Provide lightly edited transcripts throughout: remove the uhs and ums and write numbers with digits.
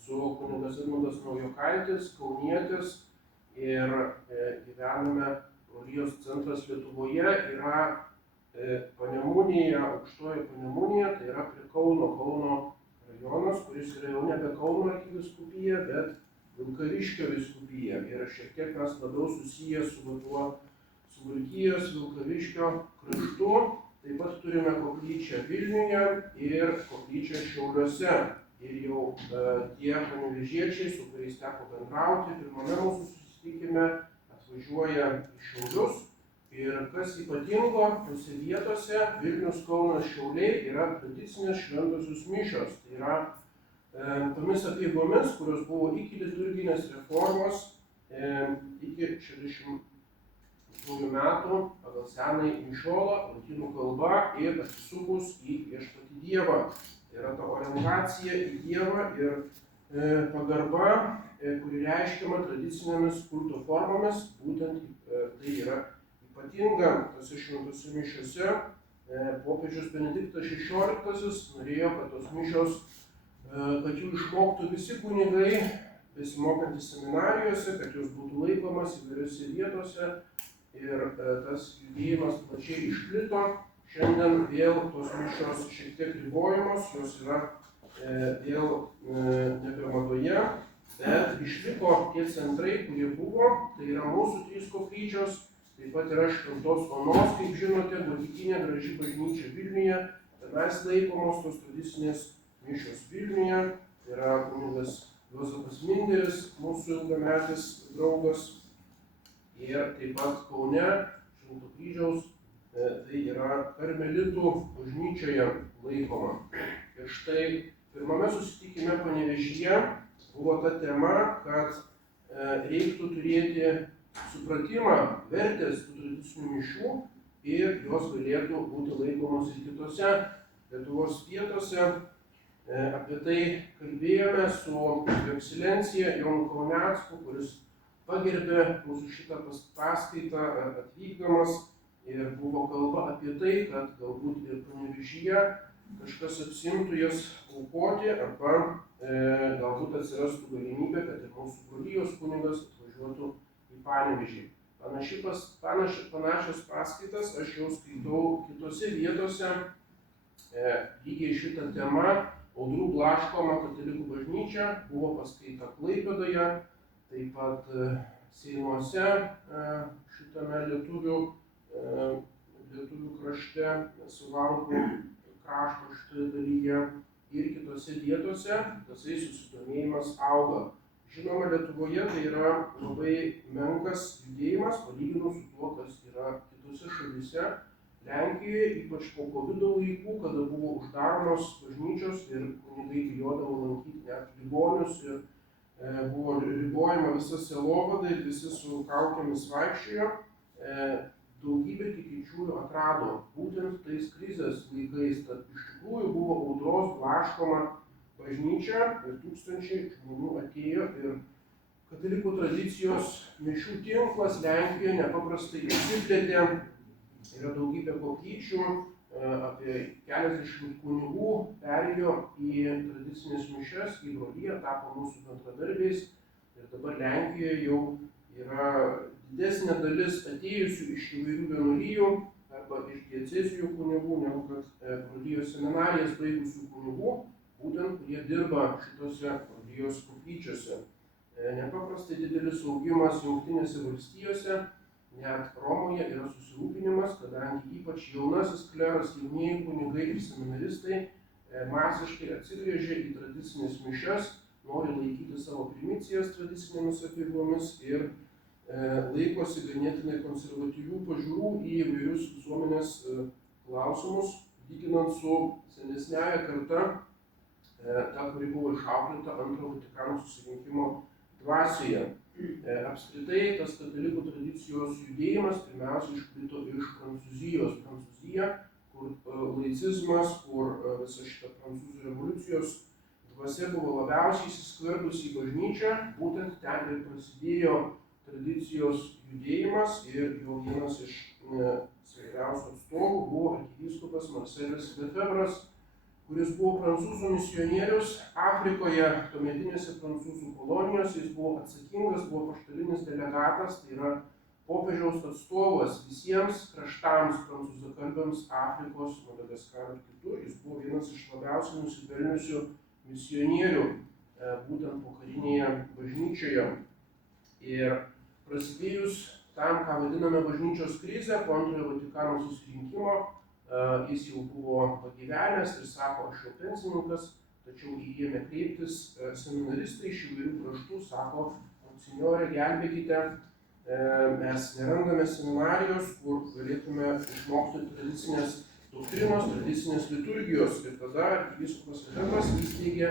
Esu kunigas Edmundas Naujokaitis, kaunietis ir gyvename brolijos centras Lietuvoje, yra Panemunėje, aukštoje Panemunėje, tai yra prie Kauno rajonas, kuris yra jau nebe Kauno arkivyskupija, bet Vilkaviškio vyskupija. Ir šiek tiek mes labiau susiję su tuo Suvalkijos Vilkaviškio kraštu. Taip pat turime koplyčią Vilniuje ir koplyčią Šiauliuose. Ir jau tie panevėžiečiai, su kuriais teko bendrauti, pirmame mūsų susitikime atvažiuoja į Šiaulius. Ir kas ypatingo, tose vietose Vilnius, Kaunas, Šiauliai yra tradicinės šventosios mišios. Tai yra tomis apeigomis, kurios buvo iki liturginės reformos, iki 62 metų pagal senąjį mišiolą, lotynų kalba ir atsisukus į viešpatį Dievą. Tai yra ta orientacija į Dievą ir pagarba, kuri reiškiama tradicinėmis kulto formomis, būtent tai yra ypatinga tose šventose mišiose. Popiežius Benediktas XVI norėjo, kad tos mišios, kad jų išmoktų visi kunigai, besimokantys seminarijose, kad jos būtų laikomas įvairiose vietose ir tas judėjimas plačiai išplito. Šiandien vėl tos mišios šiek tiek ribojamos, jos yra vėl nebe madoje, bet išliko tie centrai, kurie buvo, tai yra mūsų 3 koplyčios. Taip pat yra Šventos Onos, kaip žinote, gotikinė graži bažnyčia Vilniuje. Tenais laikomos tos tradicinės mišios Vilniuje. Tai yra kunigas Juozapas Minderis, mūsų ilgametis draugas. Ir taip pat Kaune, Švento Kryžiaus, tai yra Karmelitų bažnyčioje laikoma. Ir štai pirmame susitikime Panevėžyje buvo ta tema, kad reiktų turėti supratimą vertės tų tradicinių mišių ir jos galėtų būti laikomos ir kitose Lietuvos vietose. Apie tai kalbėjome su Jo Ekscelencija Jonu Kaunecku, kuris pagerbė mūsų šitą paskaitą atvykdamas ir buvo kalba apie tai, kad galbūt ir Panevėžyje kažkas apsimtų jas aukoti arba galbūt atsirastų galimybė, kad ir mūsų brolijos kunigas atvažiuotų į Panevėžį. Panašias paskaitas aš jau skaitau kitose vietose, lygiai šitą temą. Audrų blaškoma katalikų bažnyčia buvo paskaita Klaipėdoje, taip pat Seinuose šitame lietuvių krašte, Suvalkų krašto šitoje dalyje ir kitose vietose tasai susidomėjimas auga. Žinoma, Lietuvoje tai yra labai menkas judėjimas, palyginus su tuo, kas yra kitose šalyse. Lenkijoje, ypač po COVID laikų, kada buvo uždaromos bažnyčios ir kunigai bijodavo lankyti net ligonius ir buvo ribojama visa sielovada ir visi su kaukėmis vaikščiojo, daugybė tikinčiųjų atrado būtent tais krizės laikais, kad iš tikrųjų buvo audros blaškoma bažnyčia ir tūkstančiai žmonių atėjo ir katalikų tradicijos mišių tinklas Lenkijoje nepaprastai išsiplėtė. Yra daugybė koplyčių, apie keliasdešimt kunigų perėjo į tradicinės mišias, į broliją, tapo mūsų bendradarbiais ir dabar Lenkijoje jau yra didesnė dalis atėjusių iš įvairių vienuolijų arba iš diecezijų kunigų, negu kad brolijos seminarijas baigusių kunigų, būtent kurie dirba šitose brolijos koplyčiose. Nepaprastai didelis augimas Jungtinėse valstijose, net Romoje yra susirūpinimas, kadangi ypač jaunasis kleras, jaunieji kunigai ir seminaristai masiškai atsigręžia į tradicinės mišias, nori laikyti savo primicijas tradicinėmis apeigomis ir laikosi ganėtinai konservatyvių pažiūrų į įvairius visuomenės klausimus, lyginant su senesniaja karta, ta, kuri buvo išauklėta Antrojo Vatikano susirinkimo dvasioje. Apskritai, tas katalikų tradicijos judėjimas pirmiausia išplito iš Prancūzijos. Prancūzija, kur laicizmas, kur visa šita prancūzų revoliucijos dvasia buvo labiausiai įsiskverbusi į bažnyčią, būtent ten ir prasidėjo tradicijos judėjimas ir jo vienas iš svarbiausių atstovų buvo arkivyskupas Marselis Lefebvras, kuris buvo prancūzų misionierius Afrikoje, tuometinėse prancūzų kolonijose. Jis buvo atsakingas, buvo apaštalinis delegatas, tai yra popiežiaus atstovas visiems kraštams prancūzakalbiams Afrikos, Madagaskaro ir kitur. Jis buvo vienas iš labiausiai nusipelniusių misionierių būtent pokarinėje bažnyčioje. Ir prasidėjus tam, ką vadiname bažnyčios krizę, po antrojo Vatikano susirinkimo, jis jau buvo pagyvenęs ir sako, aš jau pensininkas, tačiau į jį ėmė kreiptis seminaristai iš įvairių kraštų, sako, monsinjore, gelbėkite, mes nerandame seminarijos, kur galėtume išmokti tradicinės doktrinos, tradicinės liturgijos. Ir tada arkivyskupas Lefebvras įsteigė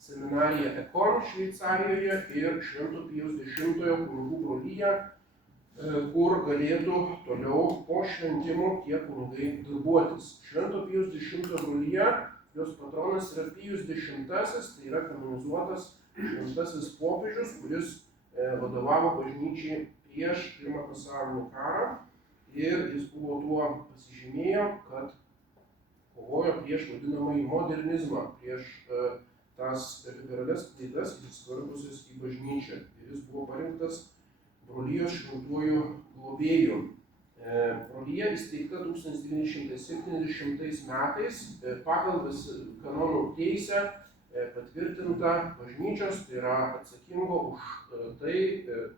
seminariją Ekon Šveicarijoje ir Švento Pijaus X kunigų broliją, kur galėtų toliau po šventimų tie kunigai darbuotis. Švento Pijaus X brolija, jos patronas yra Pijus X, tai yra kanonizuotas šventasis popiežius, kuris vadovavo bažnyčiai prieš Pirmą pasaulinį karą, ir jis buvo tuo pasižymėjo, kad kovojo prieš vadinamąjį modernizmą, prieš tas liberales klaidas įsiskverbusias į bažnyčią. Ir jis buvo parinktas brolijos šventuoju globėju. Brolija įsteigta 1970 metais pagal kanonų teisę patvirtinta bažnyčios, tai yra atsakingo už tai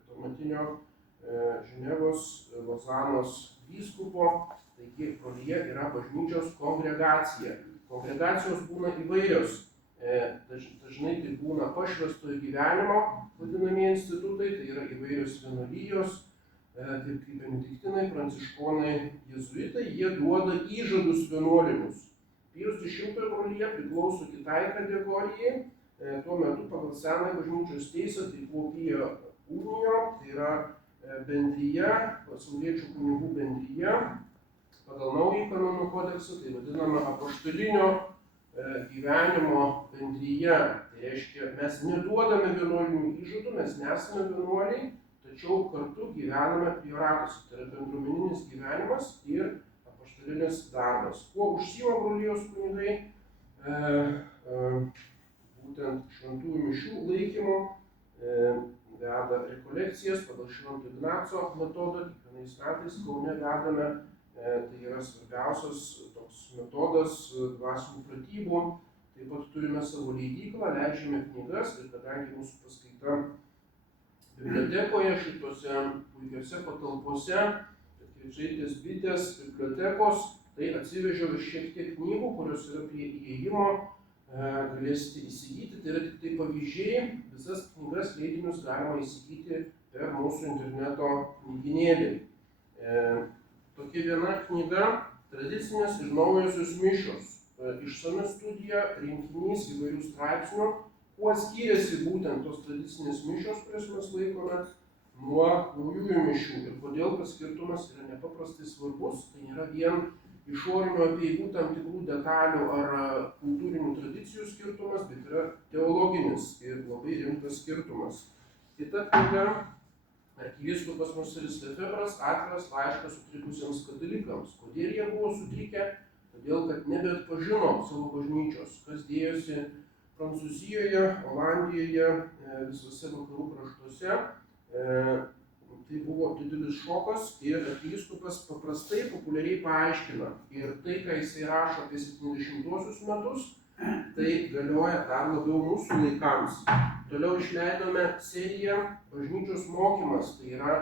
tuometinio Ženevos Lozanos vyskupo. Taigi brolija yra bažnyčios kongregacija. Kongregacijos būna įvairios. Dažnai tai būna pašvęstojo gyvenimo vadinamieji institutai, tai yra įvairios vienuolijos, taip kaip benediktinai, pranciškonai, jėzuitai, jie duoda įžadus vienuolinius. Pijus X brolija priklauso kitai kategorijai, tuo metu pagal senąją bažnyčios teisę tai buvo Pio Unijo, tai yra bendrija, pasauliečių kunigų bendrija, pagal naująjį kanonų kodeksą, tai vadinama apaštalinio gyvenimo bendryje. Tai reiškia, mes neduodame vienuolinių įžadų, mes nesame vienuoliai, tačiau kartu gyvename prioratuose, tai yra bendruomeninis gyvenimas ir apaštalinis darbas. Kuo užsiima brolijos kunigai? Būtent šventųjų mišių laikymu, veda rekolekcijas pagal Švento Ignaco metodą, kiekvienais metais Kaune vedame. Tai yra svarbiausias toks metodas dvasinių pratybų. Taip pat turime savo leidyklą, leidžiame knygas, ir kadangi mūsų paskaita bibliotekoje, šitose puikiose patalpose, Petkevičaitės bitės bibliotekos, tai atsivežiau ir šiek tiek knygų, kurios yra prie įėjimo, galėsite įsigyti. Tai yra tik tai pavyzdžiai, visas knygas leidinius galima įsigyti per mūsų interneto knygynėlį. Tokia viena knyga Tradicinės ir naujosios mišios. Išsami studija, rinkinys įvairių straipsnių, kuo skiriasi būtent tos tradicinės mišios, kurias mes laikome, nuo naujųjų mišių. Ir kodėl tas skirtumas yra nepaprastai svarbus. Tai nėra vien išorinių apeigų tam tikrų detalių ar kultūrinių tradicijų skirtumas, bet yra teologinis ir labai rimtas skirtumas. Kita knyga Arkivyskupas Marselis Lefebvras, Atviras laiškas sutrikusiems katalikams. Kodėl jie buvo sutrikę? Todėl, kad nebeatpažino savo bažnyčios, kas dėjosi Prancūzijoje, Olandijoje, visose vakarų kraštuose. Tai buvo didelis šokas ir arkivyskupas paprastai, populiariai paaiškina. Ir tai, ką jisai rašo apie 70-uosius metus, tai galioja dar labiau mūsų laikams. Toliau išleidome seriją Bažnyčios mokymas, tai yra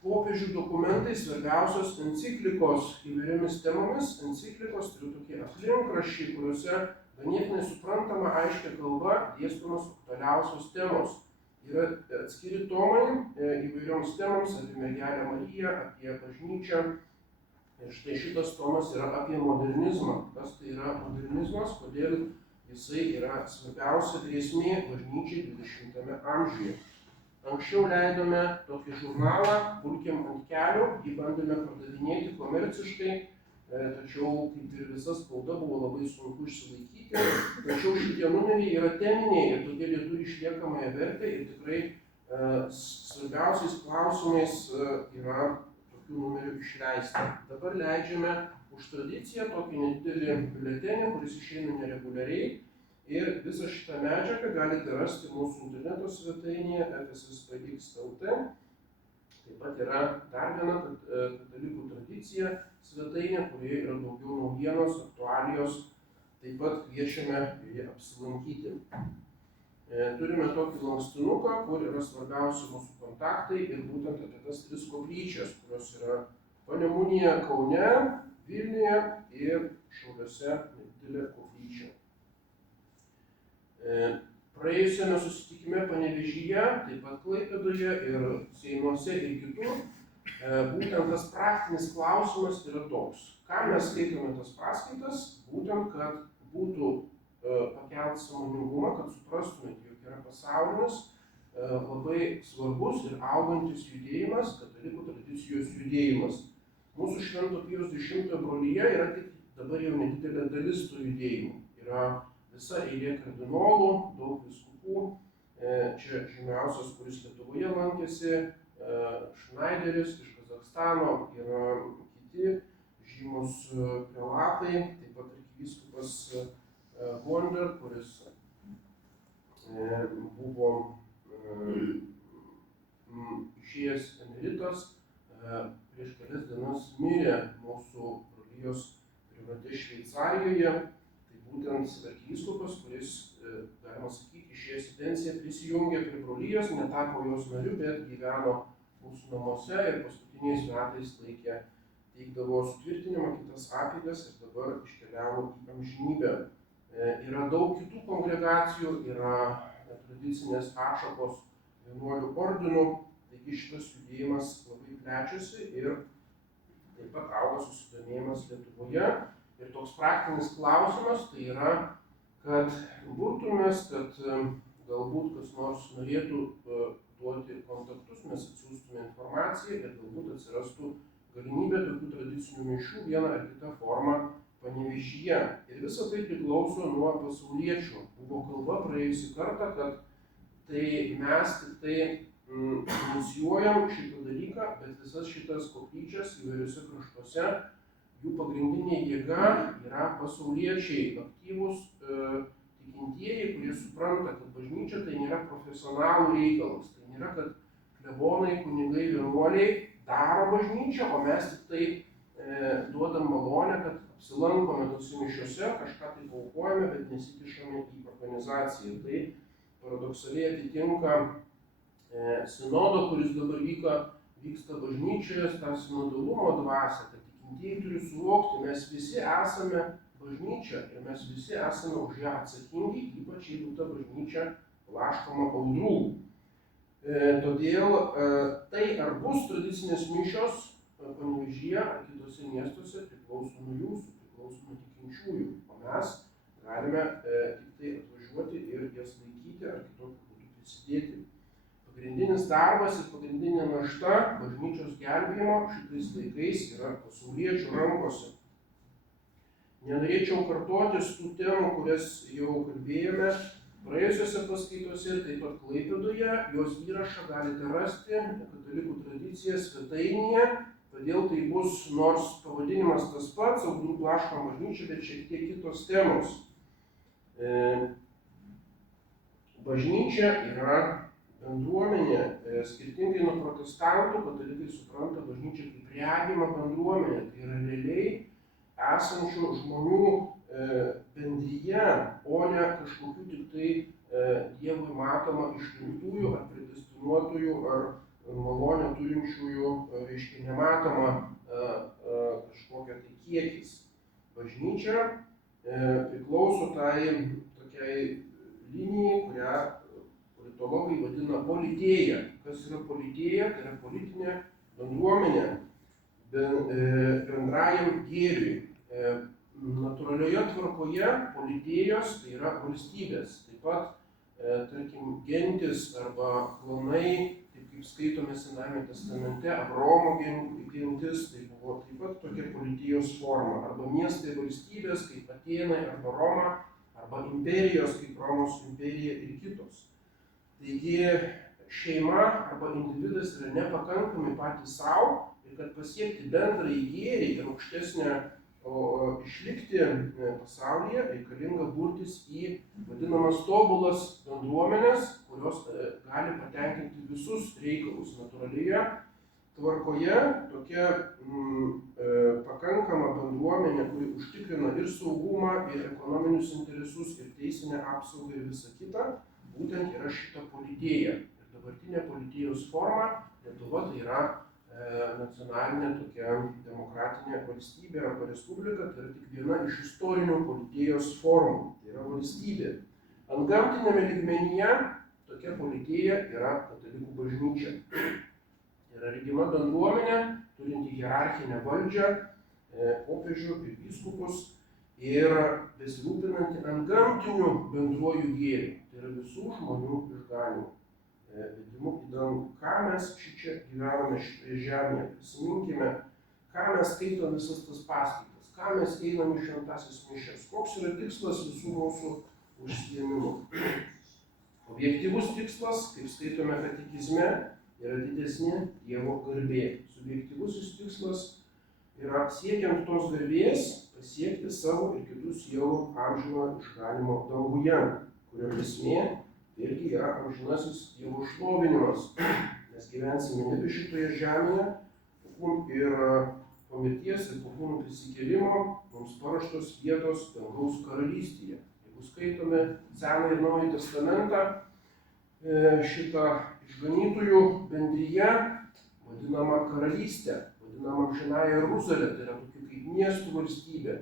popiežių dokumentai, svarbiausios enciklikos įvairiomis temomis. Enciklikos tai tokie aplinkraščiai, kuriuose ganėtinai suprantama aiškia kalba dėstomos aktualiausios temos. Yra atskiri tomai įvairioms temoms, apie mergelę Mariją, apie bažnyčią. Ir štai šitas tomas yra apie modernizmą. Kas tai yra modernizmas, kodėl jisai yra svarbiausia grėsmė bažnyčiai 20 amžiuje. Anksčiau leidome tokį žurnalą Pulkim ant kelių, jį bandėme pardavinėti komerciškai, tačiau kaip ir visa spauda buvo labai sunku išsilaikyti. Tačiau šitie numeriai yra teminiai ir todėl jie turi išliekamąją vertę ir tikrai svarbiausiais klausimais yra tokių numerių išleista. Dabar leidžiame už tradiciją tokį nedidelį biuletenį, kuris išeina nereguliariai. Ir visą šitą medžiagą galite rasti mūsų interneto svetainėje fsspx.lt. Taip pat yra dar viena katalikų tradicija svetainė, kurioje yra daugiau naujienos, aktualijos. Taip pat kviečiame joje apsilankyti. Turime tokį lankstinuką, kur yra svarbiausi mūsų kontaktai ir būtent apie tas 3 koplyčias, kurios yra Panemunėje, Kaune, Vilniuje ir Šiauliuose nedidelė koplyčia. Praėjusiame susitikime Panevėžyje, taip pat Klaipėdoje ir Seinuose ir kitur, būtent tas praktinis klausimas yra toks. Ką mes skaitome tas paskaitas? Būtent, kad būtų pakelt sąmoningumą, kad suprastumėte, jog yra pasaulinis, labai svarbus ir augantis judėjimas, katalikų tradicijos judėjimas. Mūsų Švento Pijaus X brolyje yra tik dabar jau nedidelė dalis tų judėjimų. Yra visa eilė kardinolų, daug vyskupų. Čia žymiausias, kuris Lietuvoje lankėsi, Šnaideris iš Kazachstano, yra kiti žymus prelatai, taip pat arkivyskupas Gonder, kuris buvo išėjęs emeritas, prieš kelias dienas mirė mūsų brolijos private Šveicarijoje. Tai būtent arkivyskupas, kuris, galima sakyti, išėjęs į pensiją, prisijungė prie brolijos, netapo jos nariu, bet gyveno mūsų namuose ir paskutiniais metais teikdavo sutvirtinimą, kitas apeigas ir dabar iškeliavo į amžinybę. Yra daug kitų kongregacijų, yra tradicinės atšakos vienuolių ordinų, taigi šitas judėjimas labai plečiasi ir taip pat auga susidomėjimas Lietuvoje. Ir toks praktinis klausimas tai yra, kad burtumės, kad galbūt kas nors norėtų duoti kontaktus, mes atsiųstume informaciją ir galbūt atsirastų galimybė tokių tradicinių mišių vieną ar kitą formą Panevėžyje. Ir visa tai priklauso nuo pasauliečių. Buvo kalba praėjusį kartą, kad tai mes tik tai inicijuojam šitą dalyką, bet visas šitas koplyčias įvairiuose kraštuose, jų pagrindinė jėga yra pasauliečiai, aktyvūs tikintieji, kurie supranta, kad bažnyčia tai nėra profesionalų reikalas. Tai nėra, kad klebonai, kunigai, vienuoliai daro bažnyčią, o mes tik tai duodam malonę, kad apsilankome tose mišiose, kažką tai aukojame, bet nesikišame į organizaciją. Tai paradoksaliai atitinka sinodo, kuris dabar vyksta bažnyčioje, tą sinodalumo dvasią, kad tikintieji turi suvokti, mes visi esame bažnyčia ir mes visi esame už ją atsakingi, ypač jeigu ta bažnyčia blaškoma audrų. Todėl tai ar bus tradicinės mišios Panevėžyje ar kitose miestuose priklauso nuo jūsų, priklauso nuo tikinčiųjų, o mes galime tik tai atvažiuoti ir jas laikyti ar kitokiu būdu prisidėti. Pagrindinis darbas ir pagrindinė našta bažnyčios gelbėjimo šitais laikais yra pasauliečių rankose. Nenorėčiau kartotis tų temų, kurias jau kalbėjome praėjusiuose paskaitose ir taip pat Klaipėdoje. Jos įrašą galite rasti Katalikų tradicija svetainėje. Todėl tai bus, nors pavadinimas tas pats, audrų blaškoma bažnyčia, bet šiek tiek kitos temos. Bažnyčia yra bendruomenė, skirtingai nuo protestantų, katalikai supranta bažnyčią kaip regimą bendruomenę. Tai yra realiai esančių žmonių bendryje, o ne kažkokių tik tai Dievui matoma išrinktųjų ar predestinuotųjų ar malonę turinčiųjų, reiškia, nematoma kažkokia tai kiekis. Bažnyčia priklauso tai tokiai linijai, kurią politologai vadina politėja. Kas yra politėja? Tai yra politinė bendruomenė bendrajam gėriui. Natūralioje tvarkoje politėjos tai yra valstybės. Taip pat, tarkim, gentis arba klanai, kaip skaitome Senajame testamente, Abraomo gentis, tai buvo taip pat tokia politijos forma. Arba miestai valstybės, kaip Atėnai arba Roma, arba imperijos, kaip Romos imperija ir kitos. Taigi šeima arba individas yra nepakankami patys savo ir kad pasiekti bendrąjį gėrį ir aukštesnę O išlikti pasaulyje reikalinga burtis į vadinamas tobulas bendruomenės, kurios gali patenkinti visus reikalus. Natūralioje tvarkoje tokia pakankama bendruomenė, kuri užtikrina ir saugumą, ir ekonominius interesus, ir teisinę apsaugą, ir visą kitą, būtent yra šita politėja. Ir dabartinė politėjos forma Lietuva tai yra nacionalinė tokia demokratinė valstybė arba respublika, tai yra tik viena iš istorinių politėjos formų, tai yra valstybė. Antgamtinėme lygmenyje tokia politėja yra katalikų bažnyčia. Tai yra regima bendruomenė, turinti hierarchinę valdžią, popiežių ir vyskupus ir besirūpinanti antgamtiniu bendruoju gėriu, tai yra visų žmonių išganymu. Vedimu į dangų. Ką mes šičia gyvename šitoje žemėje? Prisiminkime, ką mes skaitome visas tas paskaitas, ką mes einame į šventasis mišias, koks yra tikslas visų mūsų užsiėmimų. Objektyvus tikslas, kaip skaitome katekizme, yra didesnė Dievo garbė. Subjektyvusis tikslas yra siekiant tos garbės pasiekti savo ir kitų sielų amžino išganymo danguje, kurio esmė irgi yra amžinasis Dievo šlovinimas. Mes gyvensime nebe šitoje žemėje ir po mirties ir po kūnų prisikėlimo mums paruoštos vietos dangaus karalystėje. Jeigu skaitome Senąjį ir Naująjį testamentą, šitą išganytojų bendryje vadinama karalystė, vadinama amžinąja Jeruzalė, tai yra tokia kaip miestų valstybė.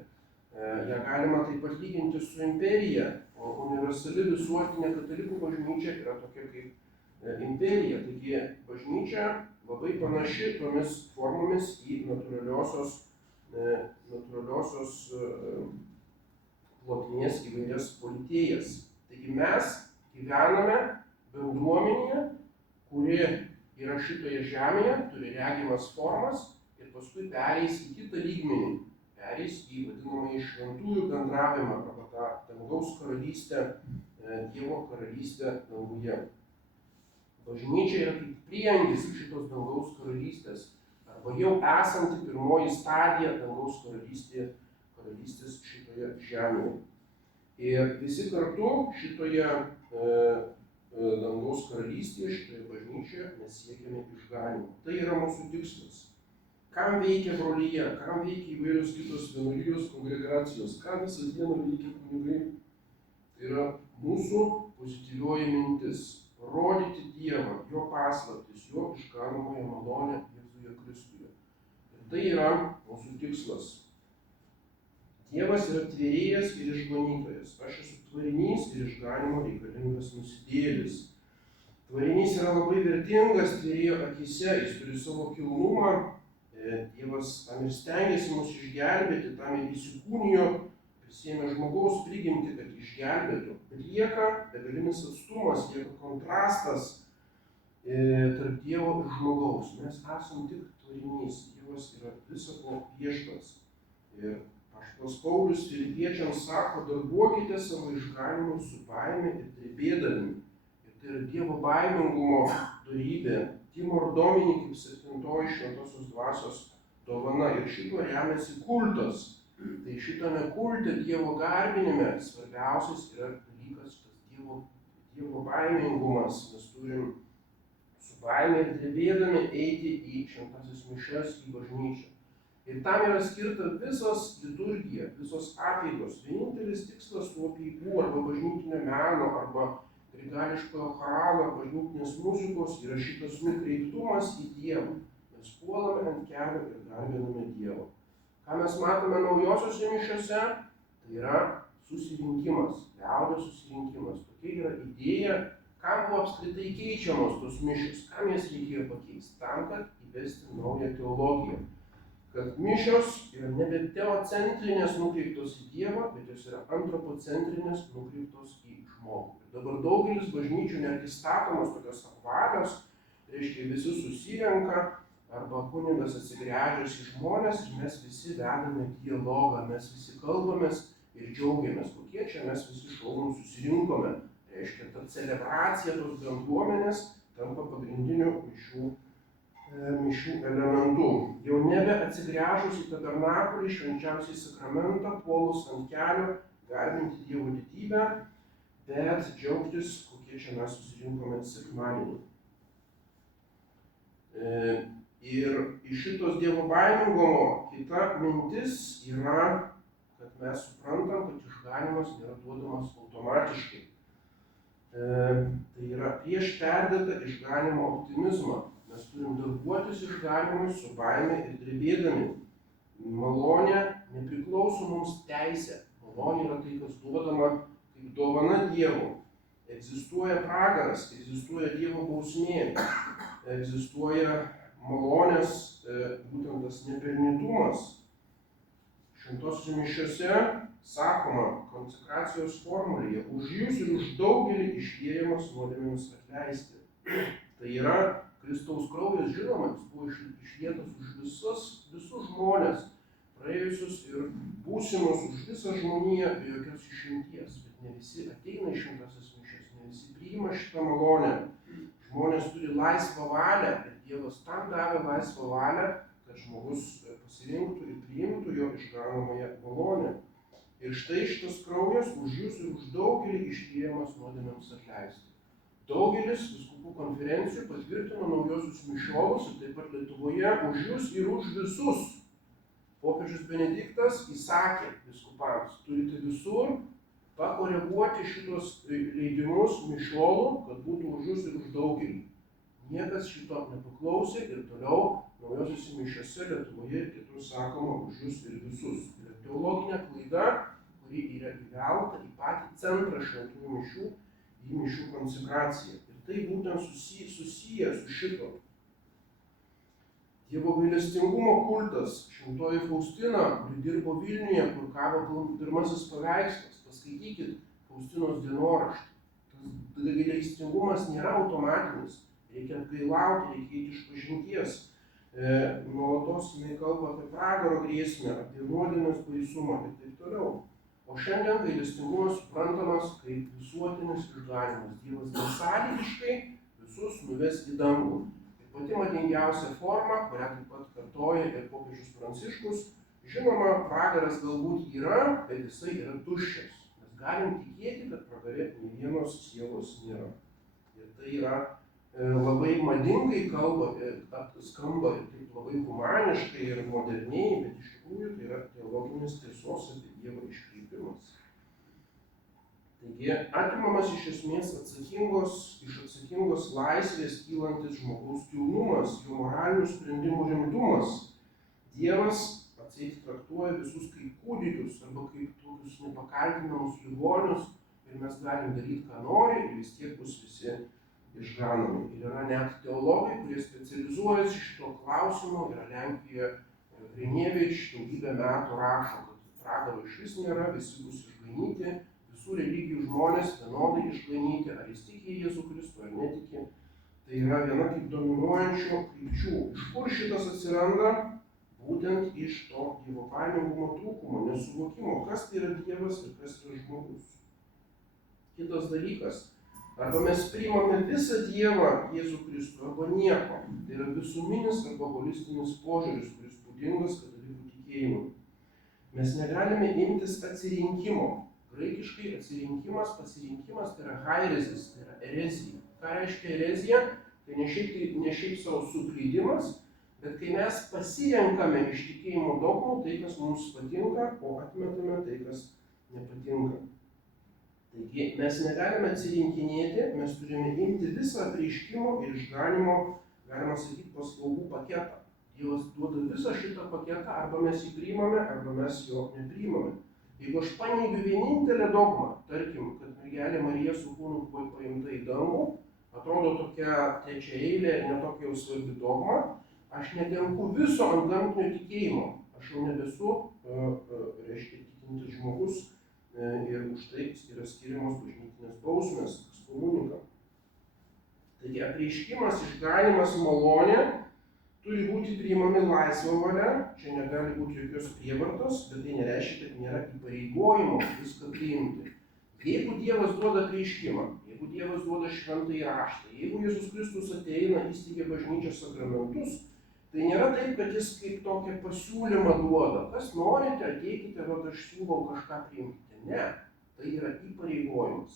Ją galima taip pat lyginti su imperija. O universali visuotinė katalikų bažnyčia yra tokia kaip imperija. Taigi bažnyčia labai panaši tomis formomis į natūraliosios plotmės įvairias politėjas. Taigi mes gyvename bendruomenėje, kuri yra šitoje žemėje, turi regimas formas ir paskui pereis į kitą lygmenį. Pereis į vadinamąjį šventųjų bendravimą arba tą dangaus karalystę, Dievo karalystę danguje. Bažnyčia yra kaip prieangis šitos dangaus karalystės arba jau esanti pirmoji stadija dangaus karalystės šitoje žemėje. Ir visi kartu šitoje dangaus karalystėje, šitoje bažnyčioje mes siekiame išganimo. Tai yra mūsų tikslas. Kam veikia brolyje, kam veikia įvairios kitos vienuolijos, kongregacijos, kam visą dieną veikia kunigai. Tai yra mūsų pozityvioji mintis – rodyti Dievą, jo paslaptis, jo išganomoje malonę Jėzuje Kristuje. Ir tai yra mūsų tikslas. Dievas yra tvėrėjas ir išganytojas. Aš esu tvarinys ir išganimo reikalingas nusidėjėlis. Tvarinys yra labai vertingas tvėrėjo akise, jis turi savo kilnumą. Dievas tam ir stengiasi mus išgelbėti, tam ir įsikūnijo, prisėmė žmogaus prigimtį, kad išgelbėtų. Bet lieka begalinis atstumas, lieka kontrastas tarp Dievo ir žmogaus. Mes esam tik tvarinys, Dievas yra visako viešpats. Ir apaštalas Paulius Filipiečiams sako, darbuokite savo išganymu su baime ir drebėdami. Ir tai yra Dievo baimingumo dorybė. Timor Domini kaip 7 šventosios dvasios dovana ir šito remiasi kultas. Tai šitame kulte Dievo garbinime svarbiausias yra dalykas tas Dievo baimingumas. Mes turim su baime ir drebėdami eiti į šventąsias mišias, į bažnyčią. Ir tam yra skirta visas liturgija, visos apeigos. Vienintelis tikslas tų apeigų arba bažnytinio meno arba grigališkojo choralo, bažnytinės muzikos yra šitas nukreiptumas į Dievą. Mes puolame ant kelio ir garbiname Dievą. Ką mes matome naujosiuose mišiuose, tai yra susirinkimas, liaudies susirinkimas. Tokia yra idėja, kam buvo apskritai keičiamos tos mišios, kam jas reikėjo pakeisti, tam, kad įvesti naują teologiją. Kad mišios yra nebe teocentrinės nukreiptos į Dievą, bet jos yra antropocentrinės nukreiptos į žmogų. Ir dabar daugelis bažnyčių netgi statomos tokios apvalios, reiškia visi susirenka, arba kunigas atsigręžęs į žmonės ir mes visi vedame dialogą, mes visi kalbamės ir džiaugiamės, kokie čia mes visi šaunūs susirinkome. Reiškia, ta celebracija tos bendruomenės tampa pagrindiniu mišių mišių elementų. Jau nebe atsigręžus į tabernakulį, švenčiausiai sakramentą, puolus ant kelio, garbinti Dievo didybę, bet džiaugtis, kokie čia mes susirinkome sekmadienį. Ir iš šitos Dievo baimingumo kita mintis yra, kad mes suprantam, kad išganymas nėra duodamas automatiškai. Tai yra prieš perdėtą išganimo optimizmą. Mes turim darbuotis išganimui su baime ir drebėdami. Malonė nepriklauso mums teisė. Malonė yra tai, kas duodama kaip dovana Dievo. Egzistuoja pragaras, egzistuoja Dievo bausmė, egzistuoja malonės būtent tas nepelnytumas. Šventosiuose mišiose sakoma konsekracijos formulėje: už jūs ir už daugelį išliejamas nuodėmėms atleisti. Tai yra Kristaus kraujas, žinoma, jis buvo išlietas už visus žmonės, praėjusius ir būsimus, už visą žmoniją be jokios išimties. Bet ne visi ateina į šventąsias mišias, ne visi priima šitą malonę. Žmonės turi laisvą valią ir Dievas tam davė laisvą valią, kad žmogus pasirinktų ir priimtų jo išganomąją malonę. Ir štai šitas kraujas už jūs ir už daugelį išliejamas nuodėmėms atleisti. Daugelis vyskupų konferencijų patvirtino naujosius mišiolus ir taip pat Lietuvoje už jūs ir už visus. Popiežius Benediktas įsakė vyskupams: turite visur pakoreguoti šitos leidimus mišiolų, kad būtų už jūs ir už daugelį. Niekas šito nepaklausė ir toliau naujosiuose mišiuose Lietuvoje ir kitur sakoma už jūs ir visus. Tai yra teologinė klaida, kuri yra įvelta į patį centrą šventųjų mišių, į mišių konsekraciją. Ir tai būtent susiję su šito. Dievo gailestingumo kultas. Šventoji Faustina, kuri dirbo Vilniuje, kur kabo pirmasis paveikslas. Paskaitykit Faustinos dienoraštį. Tas gailestingumas nėra automatinis. Reikia atgailauti, reikia eiti išpažinties. Nuolatos jinai kalba apie pragaro grėsmę, apie nuodėmės baisumą ir taip toliau. O šiandien gailestingumas suprantamas kaip visuotinis išganymas. Dievas besąlygiškai visus nuves į dangų. Ir pati madingiausia forma, kurią taip pat kartoja ir popiežius Pranciškus, žinoma, pragaras galbūt yra, bet jisai yra tuščias. Mes galim tikėti, kad pragare nė vienos sielos nėra. Ir tai yra labai madingai skamba ir taip labai humaniškai ir moderniai, bet iš tikrųjų tai yra teologinis tiesos apie Dievą iškreipimas. Taigi atimamas iš esmės iš atsakingos laisvės kylantis žmogaus kilnumas, jo moralinių sprendimų rimtumas. Dievas atseit traktuoja visus kaip kūdikius arba kaip tokius nepakaltinamus ligonius ir mes galim daryti, ką nori ir vis tiek bus visi išganomi. Ir yra net teologai, kurie specializuojasi šito klausimo. Yra Lenkijoje Grinevič daugybę metų rašo, kad pragaro išvis nėra, visi bus išganyti, visų religijų žmonės vienodai išganyti, ar jis tiki Jėzų Kristų ar netiki. Tai yra viena kaip dominuojančių krypčių. Iš kur šitas atsiranda? Būtent iš to Dievo baimingumo trūkumo, nesuvokimo, kas tai yra Dievas ir kas yra žmogus. Kitas dalykas. Arba mes priimame visą Dievą Jėzų Kristų, arba nieko. Tai yra visuminis arba holistinis požiūris, kuris būdingas katalikų tikėjimui. Mes negalime imtis atsirinkimo. Graikiškai atsirinkimas, pasirinkimas tai yra hairezis, tai yra erezija. Ką reiškia erezija? Tai ne šiaip savo suklydimas, bet kai mes pasirenkame iš tikėjimo dogmų tai, kas mums patinka, o atmetame tai, kas nepatinka. Taigi mes negalime atsirinkinėti, mes turime imti visą apreiškimo ir išganymo, galima sakyti, paslaugų paketą. Dievas duoda visą šitą paketą, arba mes jį priimame, arba mes jo nepriimame. Jeigu aš paneigiu vienintelę dogmą, tarkim, kad mergelė Marija su kūnu buvo paimta į dangų, atrodo tokia trečiaeilė, netokia jau svarbi dogma, aš netenku viso antgamtinio tikėjimo. Aš jau nebesu, tikintis žmogus, ir už tai yra skiriamos bažnytinės bausmės, ekskomunika. Taigi apreiškimas, išganymas, malonė turi būti priimami laisva valia, čia negali būti jokios prievartos, bet tai nereiškia, kad nėra įpareigojimo viską priimti. Jeigu Dievas duoda apreiškimą, jeigu Dievas duoda šventąjį raštą, jeigu Jėzus Kristus ateina, įsteigia bažnyčios sakramentus, tai nėra taip, kad jis kaip tokią pasiūlymą duoda. Kas norite, ateikite, bet aš siūlau kažką priimkite. Ne, tai yra įpareigojimas.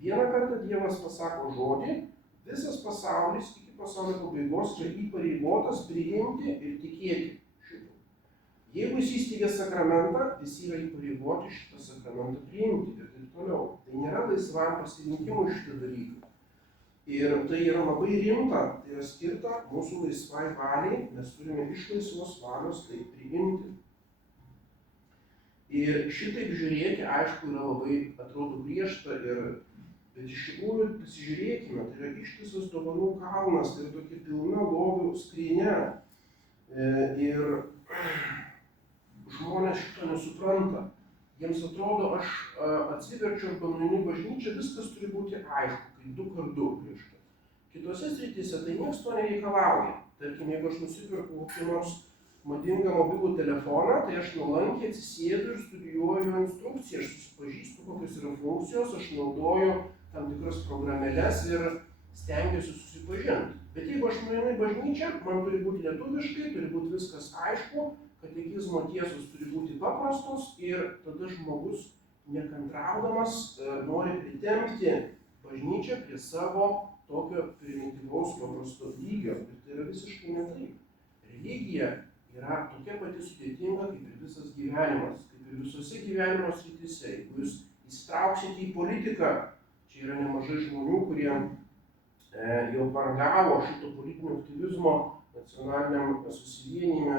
Vieną kartą Dievas pasako žodį, visas pasaulis iki pasaulio pabaigos yra įpareigotas priimti ir tikėti šitą. Jeigu jis įsteigia sakramentą, visi yra įpareigoti šitą sakramentą priimti ir taip toliau. Tai nėra laisvam pasirinkimui šitą dalyką. Ir tai yra labai rimta, tai yra skirta mūsų laisvai valiai, mes turime iš laisvos valios tai priimti. Ir šitaip žiūrėti, aišku, yra labai, atrodo, griežta, bet iš tikrųjų pasižiūrėkime, tai yra ištisas dovanų kalnas, tai yra tokia pilna lobių skrynia. Ir žmonės šito nesupranta. Jiems atrodo, aš atsiverčiu arba nueinu į bažnyčią, viskas turi būti aišku, kai 2x2 reiškia. Kitose srityse tai niekas to nereikalauja. Tarkim, jeigu aš nusipirku kokį nors madingą mobilų telefoną, tai aš nuolankiai atsisėdu ir studijuoju instrukciją, aš susipažįstu, kokios yra funkcijos, aš naudoju tam tikras programėles ir stengiuosi susipažinti. Bet jeigu aš nueinu į bažnyčią, man turi būti lietuviškai, turi būti viskas aišku, katekizmo tiesos turi būti paprastos ir tada žmogus nekantraudamas nori pritempti bažnyčią prie savo tokio primityvaus paprasto lygio. Ir tai yra visiškai ne taip. Religija yra tokia pati sudėtinga kaip ir visas gyvenimas, kaip ir visose gyvenimo srityse. Jeigu jūs įsitrauksite į politiką, čia yra nemažai žmonių, kurie jau paragavo šito politinio aktyvizmo nacionaliniam susivienijime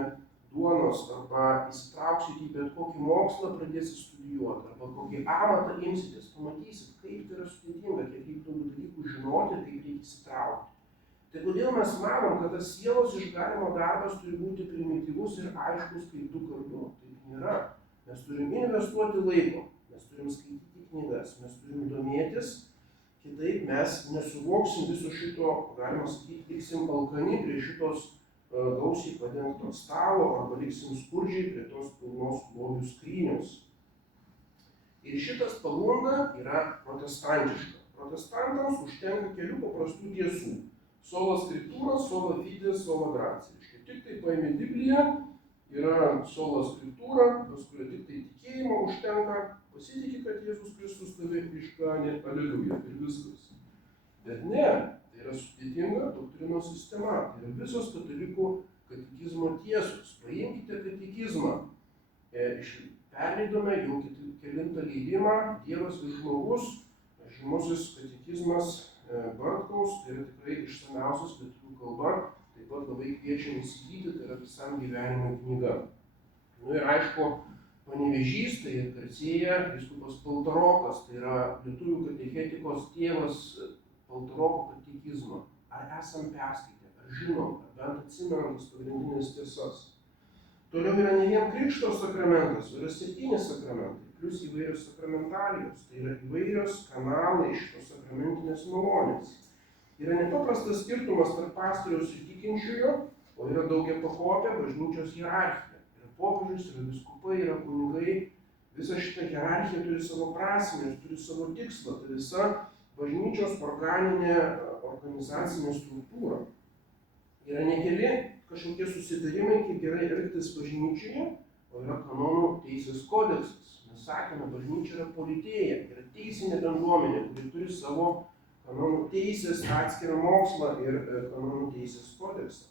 duonos, arba įsitrauksite į bet kokį mokslą, pradėsite studijuoti, arba kokį amatą imsitės, pamatysit, kaip tai yra sudėtinga, kiek reikia daug dalykų žinoti, kaip reikia įsitraukti. Tai kodėl mes manom, kad tas sielos išganymo darbas turi būti primityvus ir aiškus kaip 2x2? Taip nėra. Mes turim investuoti laiko, mes turim skaityti knygas, mes turim domėtis, kitaip mes nesuvoksim viso šito, galima sakyti, liksim alkani prie šitos gausiai padengto stalo arba liksim skurdžiai prie tos pilnos lobių skrynios. Ir šitas pagunda yra protestantiška. Protestantams užtenka kelių paprastų tiesų. Sola scriptura, sola fide, sola gratia. Tik tai paimi Bibliją, yra sola scriptura, paskui tik tai tikėjimo užtenka, pasitiki, kad Jėzus Kristus tave išganė, aleliuja, ir viskas. Bet ne, tai yra sudėtinga doktrinos sistema, tai yra visos katalikų katekizmo tiesos. Paimkite katekizmą. Perleidome jau kelintą leidimą, Dievas ir žmogus, žymusis katekizmas Bartkaus, tai yra tikrai išsamiausias lietuvių kalba, taip pat labai kviečiam įsigyti, tai yra visam gyvenimui knyga. Nu ir aišku, Panevėžys, tai garsėja vyskupas Paltarokas, tai yra lietuvių katechetikos tėvas Paltaroko katekizmą. Ar esam perskaitę, ar žinom, ar bent atsimenam tas pagrindinės tiesas. Toliau yra ne vien krikšto sakramentas, yra 7 sakramentai, plus įvairios sakramentalijos, tai yra įvairios kanalai šitos sakramentinės malonės. Yra nepaprastas skirtumas tarp pastoriaus ir tikinčiojo, o yra daugiapakopė bažnyčios hierarchija. Yra popiežius, yra vyskupai, yra kunigai, visa šita hierarchija turi savo prasmę, turi savo tikslą, tai visa bažnyčios organizacinė struktūra. Yra ne keli kažkokie susitarimai, kaip gerai elgtis bažnyčioje, o yra kanonų teisės kodeksas. Mes sakome, bažnyčia yra politėja, yra teisinė bendruomenė, kuri turi savo kanonų teisės atskirą mokslą ir kanonų teisės kodeksą.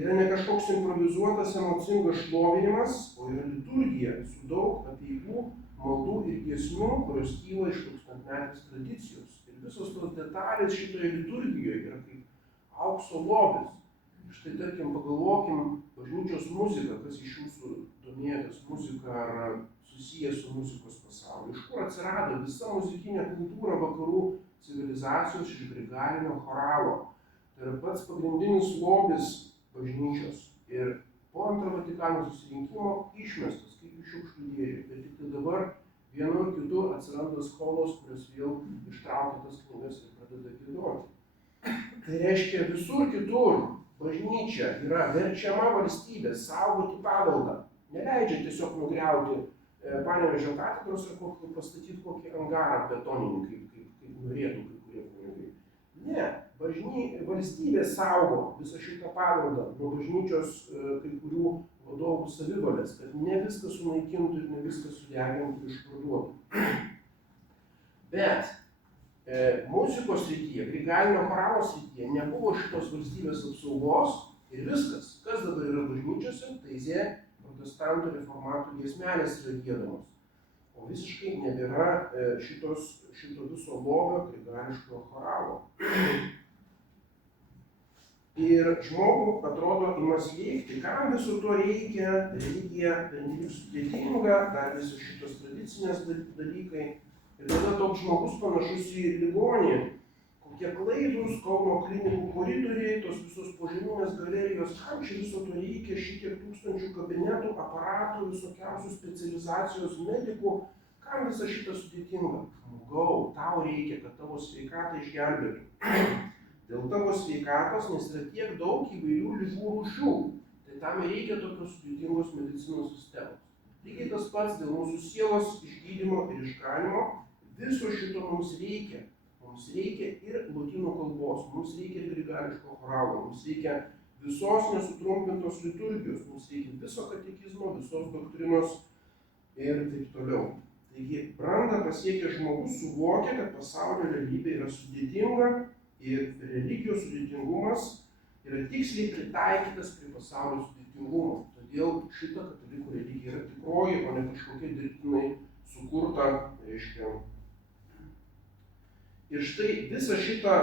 Yra ne kažkoks improvizuotas emocingas šlovinimas, o yra liturgija su daug apeigų, maldų ir giesmių, kurios kyla iš tūkstantmetės tradicijos. Ir visos tos detalės šitoje liturgijoje yra kaip aukso lobis. Štai tarkim, pagalvokim bažnyčios muziką, kas iš jūsų domėjotės muziką ar susijęs su muzikos pasauliu. Iš kur atsirado visa muzikinė kultūra vakarų civilizacijos iš grigalinio choralo. Tai yra pats pagrindinis lobis bažnyčios. Ir po antro Vatikano susirinkimo išmestas kaip iš šiukšlių dėžė. Bet tik tai dabar vienu ir kitu atsiranda skolos, kurios vėl ištraukia tas knygas ir pradeda giedoti. Tai reiškia, visur kitur bažnyčia yra verčiama valstybė saugoti paveldą. Neleidžia tiesiog nugriauti Panevėžio katedros ir pastatyti kokį angarą betoninį, kaip norėtų kai kurie kunigai. Ne, valstybė saugo visą šitą paveldą nuo bažnyčios kai kurių vadovų savivalės, kad ne viską sunaikintų ir ne viską sudegintų ir išparduotų. Bet muzikos srityje, grigalinio choralo srityje nebuvo šitos valstybės apsaugos ir viskas, kas dabar yra bažnyčiose, tai protestantų reformatų giesmelės yra giedamos. O visiškai nebėra šito viso lobio grigališkojo choralo. Ir žmogų atrodo ima slėgti, kam viso to reikia, religija pernelyg sudėtinga, dar visos šitos tradicinės dalykai. Ir tada toks žmogus panašus į ligonį, kokie klaidūs Kauno klinikų koridoriai, tos visos požeminės galerijos, kam čia viso to reikia, šitiek tūkstančių kabinetų, aparatų, visokiausių specializacijos medikų, kam visa šita sudėtinga? Žmogau, tau reikia, kad tavo sveikatą išgelbėtų. Dėl tavo sveikatos, nes yra tiek daug įvairių ligų rūšių, tai tam reikia tokios sudėtingos medicinos sistemos. Lygiai tas pats dėl mūsų sielos išgydymo ir išganimo, viso šito mums reikia. Mums reikia ir lotynų kalbos, mums reikia ir grigališko choralo, mums reikia visos nesutrumpintos liturgijos, mums reikia viso katekizmo, visos doktrinos ir taip toliau. Taigi, brandą pasiekęs žmogus suvokia, kad pasaulio realybė yra sudėtinga ir religijos sudėtingumas yra tiksliai pritaikytas prie pasaulio sudėtingumo. Todėl šita katalikų religija yra tikroji, o ne kažkokia dirbtinai sukurta, reiškia. Ir štai visą šitą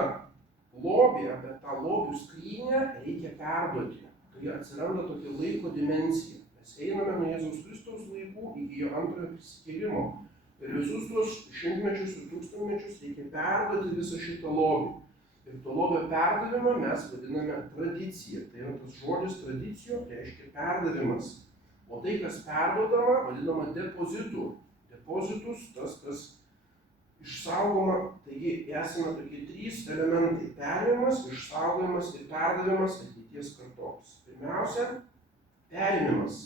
lobį, apie tą lobių skrynę reikia perduoti. Tai atsiranda tokia laiko dimensija. Mes einame nuo Jėzaus Kristaus laikų iki jo antrojo prisikėlimo. Ir visus tuos šimtmečius ir tūkstantmečius reikia perduoti visą šitą lobį. Ir to lobio perdavimą mes vadiname tradicija. Tai yra tas žodis tradicijo, reiškia perdavimas. O tai, kas perduodama, vadinama depozitu. Depozitus, tas, kas išsaugoma, taigi esame tokie trys elementai. Perėmimas, išsaugojimas ir perdavimas ateities kartoms. Pirmiausia, perėmimas.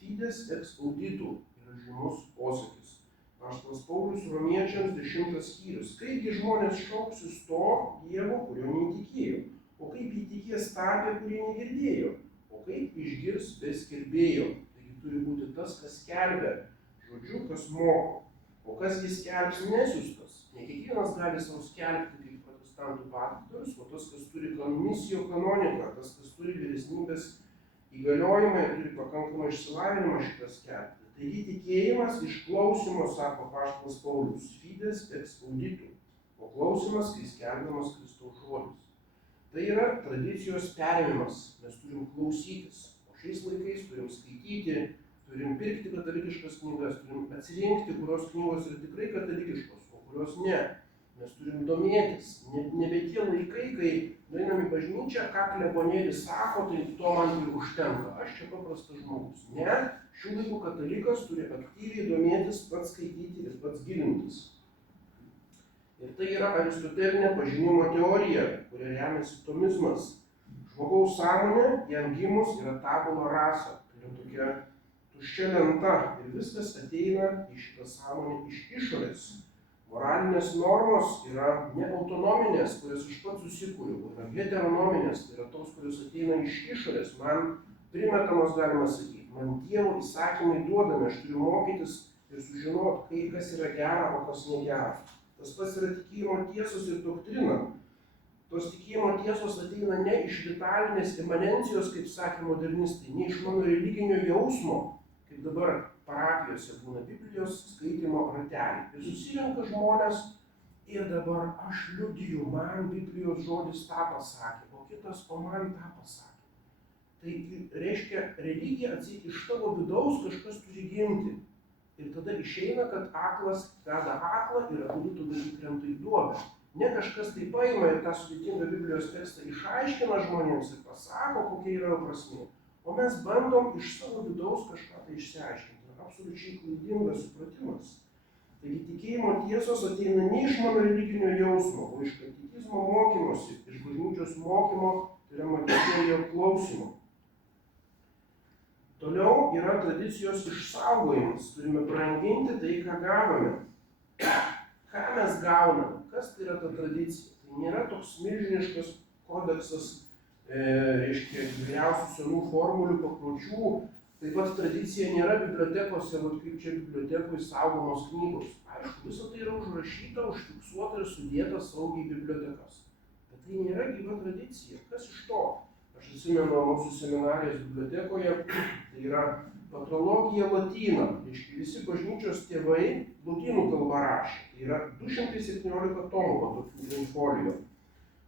Fides ex auditu yra žymus posakis. Apaštalas Paulius Romiečiams 10 skyrius. Kaipgi žmonės šauksis to Dievo, kurio neįtikėjo? O kaip įtikės tapė, kurie negirdėjo? O kaip išgirs be skelbėjo? Taigi turi būti tas, kas skelbia, žodžiu, kas moko. O kas jis skelbs nesiųstas? Ne kiekvienas gali savo skelbti kaip protestantų pastorius, o tas, kas turi misijo kanoniką, tas, kas turi vyresnybės įgaliojimą ir turi pakankamą išsilavinimą šitą skelbti. Taigi tikėjimas iš klausimo, sako apaštalas Paulius, fides ex auditu, o klausimas, kai skelbiamas Kristaus žodis. Tai yra tradicijos perėmimas, mes turim klausytis, o šiais laikais turim skaityti, turim pirkti katalikiškas knygas, turim atsirinkti, kurios knygos yra tikrai katalikiškos, o kurios ne. Mes turim domėtis, nebe tie laikai, kai nueinam į bažnyčią, ką klebonėlis sako, tai to man ir užtenka, aš čia paprastas žmogus. Ne, šių laikų katalikas turi aktyviai domėtis, pats skaityti ir pats gilintis. Ir tai yra aristotelinė pažinimo teorija, kuria remiasi tomizmas. Žmogaus sąmonė, jam gimus, yra tabula rasa, tai yra tokia tuščia lenta ir viskas ateina į šitą sąmonę iš išorės. Moralinės normos yra ne autonominės, kurias aš pats susikūriau, yra heteronominės, tai yra tos, kurios ateina iš išorės, man primetamos, galima sakyti, man Dievo įsakymai duodami, aš turiu mokytis ir sužinoti, kas yra gera, o kas negera. Tas pats yra tikėjimo tiesos ir doktrina. Tos tikėjimo tiesos ateina ne iš vitalinės imanencijos, kaip sakė modernistai, ne iš mano religinio jausmo, kaip dabar parapijose būna Biblijos skaitymo ratelį. Ir susirenka žmonės ir dabar aš liudiju, man Biblijos žodis tą pasakė, o kitas, o man tą pasakė. Tai reiškia, religija atseit iš tavo vidaus kažkas turi gimti. Ir tada išeina, kad aklas veda aklą ir abudu tada įkrenta į duobę. Ne kažkas tai paima ir tą sudėtingą Biblijos tekstą išaiškina žmonėms ir pasako, kokia yra jo prasmė. O mes bandom iš savo vidaus kažką tai išsiaiškinti. Absoliučiai klaidingas supratimas. Taigi tikėjimo tiesos ateina ne iš mano religinio jausmo, o iš katekizmo mokymosi, iš bažnyčios mokymo, tai yra magisterinio klausimo. Toliau yra tradicijos išsaugojimas. Turime branginti tai, ką gavome. Ką mes gauname? Kas tai yra ta tradicija? Tai nėra toks milžiniškas kodeksas, reiškia, įvairiausių senų formulių, papročių. Taip pat tradicija nėra bibliotekose, kaip čia bibliotekoje saugomos knygos. Aišku, visą tai yra užrašyta, užfiksuota ir sudėta saugiai į bibliotekas. Bet tai nėra gyva tradicija. Kas iš to? Aš atsimenu mūsų seminarijos bibliotekoje, tai yra patrologija latina, reiškia visi bažnyčios tėvai lotynų kalbą rašė. Tai yra 217 tomų tokių folijų.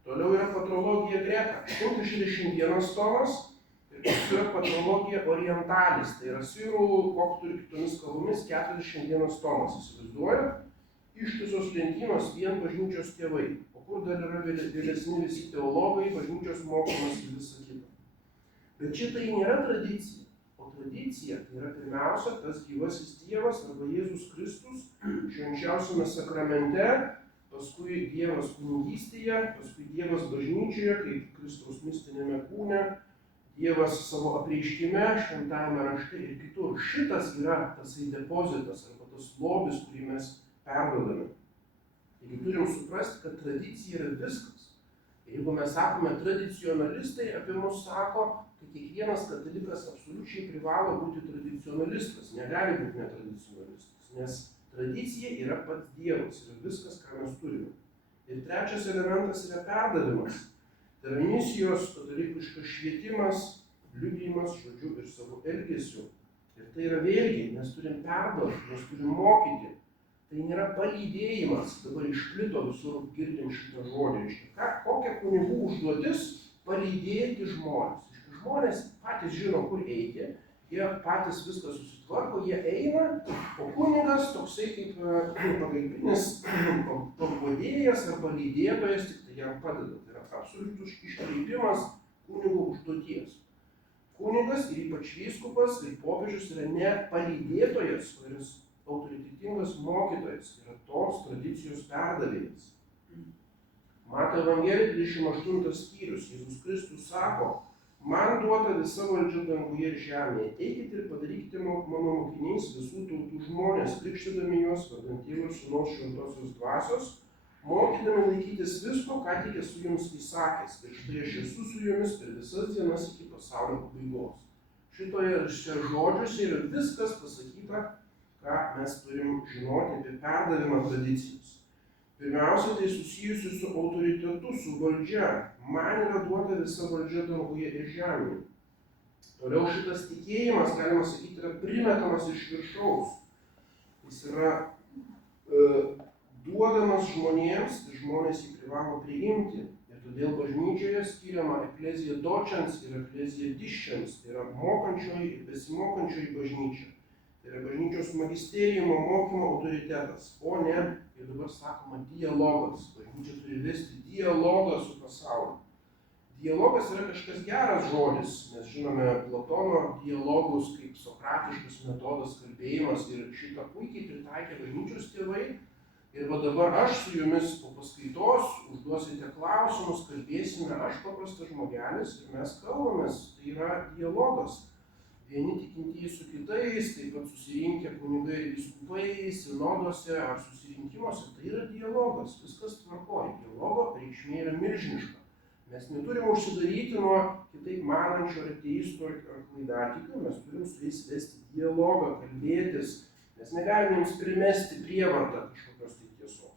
Toliau yra patrologija greka, 161 tomas ir paskui yra patrologija orientalis, tai yra sirų, koptų ir kitomis kalbomis 41 tomas. Įsivaizduoja, ištisos lentynos vien bažnyčios tėvai. O kur dar yra vėlesni visi teologai, bažnyčios mokymas ir visa kita. Bet šitai nėra tradicija. O tradicija tai yra pirmiausia tas gyvasis Dievas arba Jėzus Kristus švenčiausiame sakramente, paskui Dievas kunigystėje, paskui Dievas bažnyčioje, kaip Kristaus mistinėme kūne, Dievas savo apreiškime, šventajame rašte ir kitur. Šitas yra tasai depozitas arba tas lobis, kurį mes perduodame. Taigi turim suprasti, kad tradicija yra viskas. Ir jeigu mes sakome tradicionalistai, apie mus sako, kad kiekvienas katalikas absoliučiai privalo būti tradicionalistas, negali būti netradicionalistas, nes tradicija yra pats Dievas, yra viskas, ką mes turime. Ir trečias elementas yra perdavimas. Tai yra misijos, katalikiškas švietimas, liudijimas žodžiu ir savo elgesiu. Ir tai yra vėlgi, mes turim perduoti, mes turim mokyti. Tai nėra palydėjimas, dabar išplito visur girdim šitą žodį. Kokia kunigų užduotis palydėti žmonės. Žmonės patys žino, kur eiti, jie patys viską susitvarko, jie eina, o kunigas toksai kaip pagalbinis pavadėjas arba lydėtojas tik tai jam padeda. Tai yra absoliutus iškreipimas kunigo užduoties. Kunigas ir ypač vyskupas ir popiežius yra ne palydėtojas, kuris autoritetingas mokytojas, yra tos tradicijos perdavėjas. Mato Evangelija 28 skyrius, Jėzus Kristus sako, man duota visa valdžia danguje ir žemėje, eikite ir padarykite mano mokiniais visų tautų žmonės, krikštydami juos vardant Tėvo ir Sūnaus šventosios dvasios, mokydami laikytis visko, ką tik esu jums įsakęs, ir štai aš esu su jumis per visas dienas iki pasaulio pabaigos. Šitoje žodžiuose yra viskas pasakyta, ką mes turim žinoti apie perdavimą tradicijos. Pirmiausia, tai susijusi su autoritetu, su valdžia. Man yra duota visa valdžia danguje ir žemėje. Toliau šitas tikėjimas, galima sakyti, yra primetamas iš viršaus. Jis yra duodamas žmonėms, tai žmonės jį privalo priimti. Ir todėl bažnyčioje skiriama eklezija dočens ir eklezija diščens, tai yra mokančioji ir besimokančioji bažnyčia. Tai yra bažnyčios magisterijumo mokymo autoritetas, o ne, ir dabar sakoma, dialogas. Bažnyčia turi vesti dialogą su pasauliu. Dialogas yra kažkas geras žodis, nes žinome Platono dialogus kaip sokratiškas metodas kalbėjimas ir šitą puikiai pritaikė bažnyčios tėvai. Ir va dabar aš su jumis po paskaitos užduosite klausimus, kalbėsime, aš paprastas žmogelis ir mes kalbamės, tai yra dialogas. Vieni tikintieji su kitais, taip pat susirinkę kunigai ir vyskupai, sinoduose ar susirinkimuose, tai yra dialogas, viskas tvarkoja. Dialogo reikšmė yra milžiniška. Mes neturim užsidaryti nuo kitaip manančių ar ateistų ar klaidatikių, mes turim su jais vesti dialogą, kalbėtis, mes negalim jiems primesti prievartą kažkokios tai tiesos.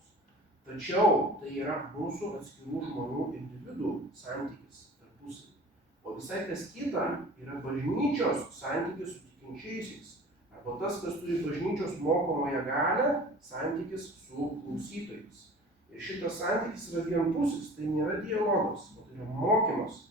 Tačiau tai yra mūsų atskirų žmonių individų santykis tarpusavy. O visai kas kita yra bažnyčios santykis su tikinčiaisiais. Arba tas, kas turi bažnyčios mokomąją galią, santykis su klausytojais. Ir šitas santykis yra vienpusis, tai nėra dialogas, o tai yra mokymas.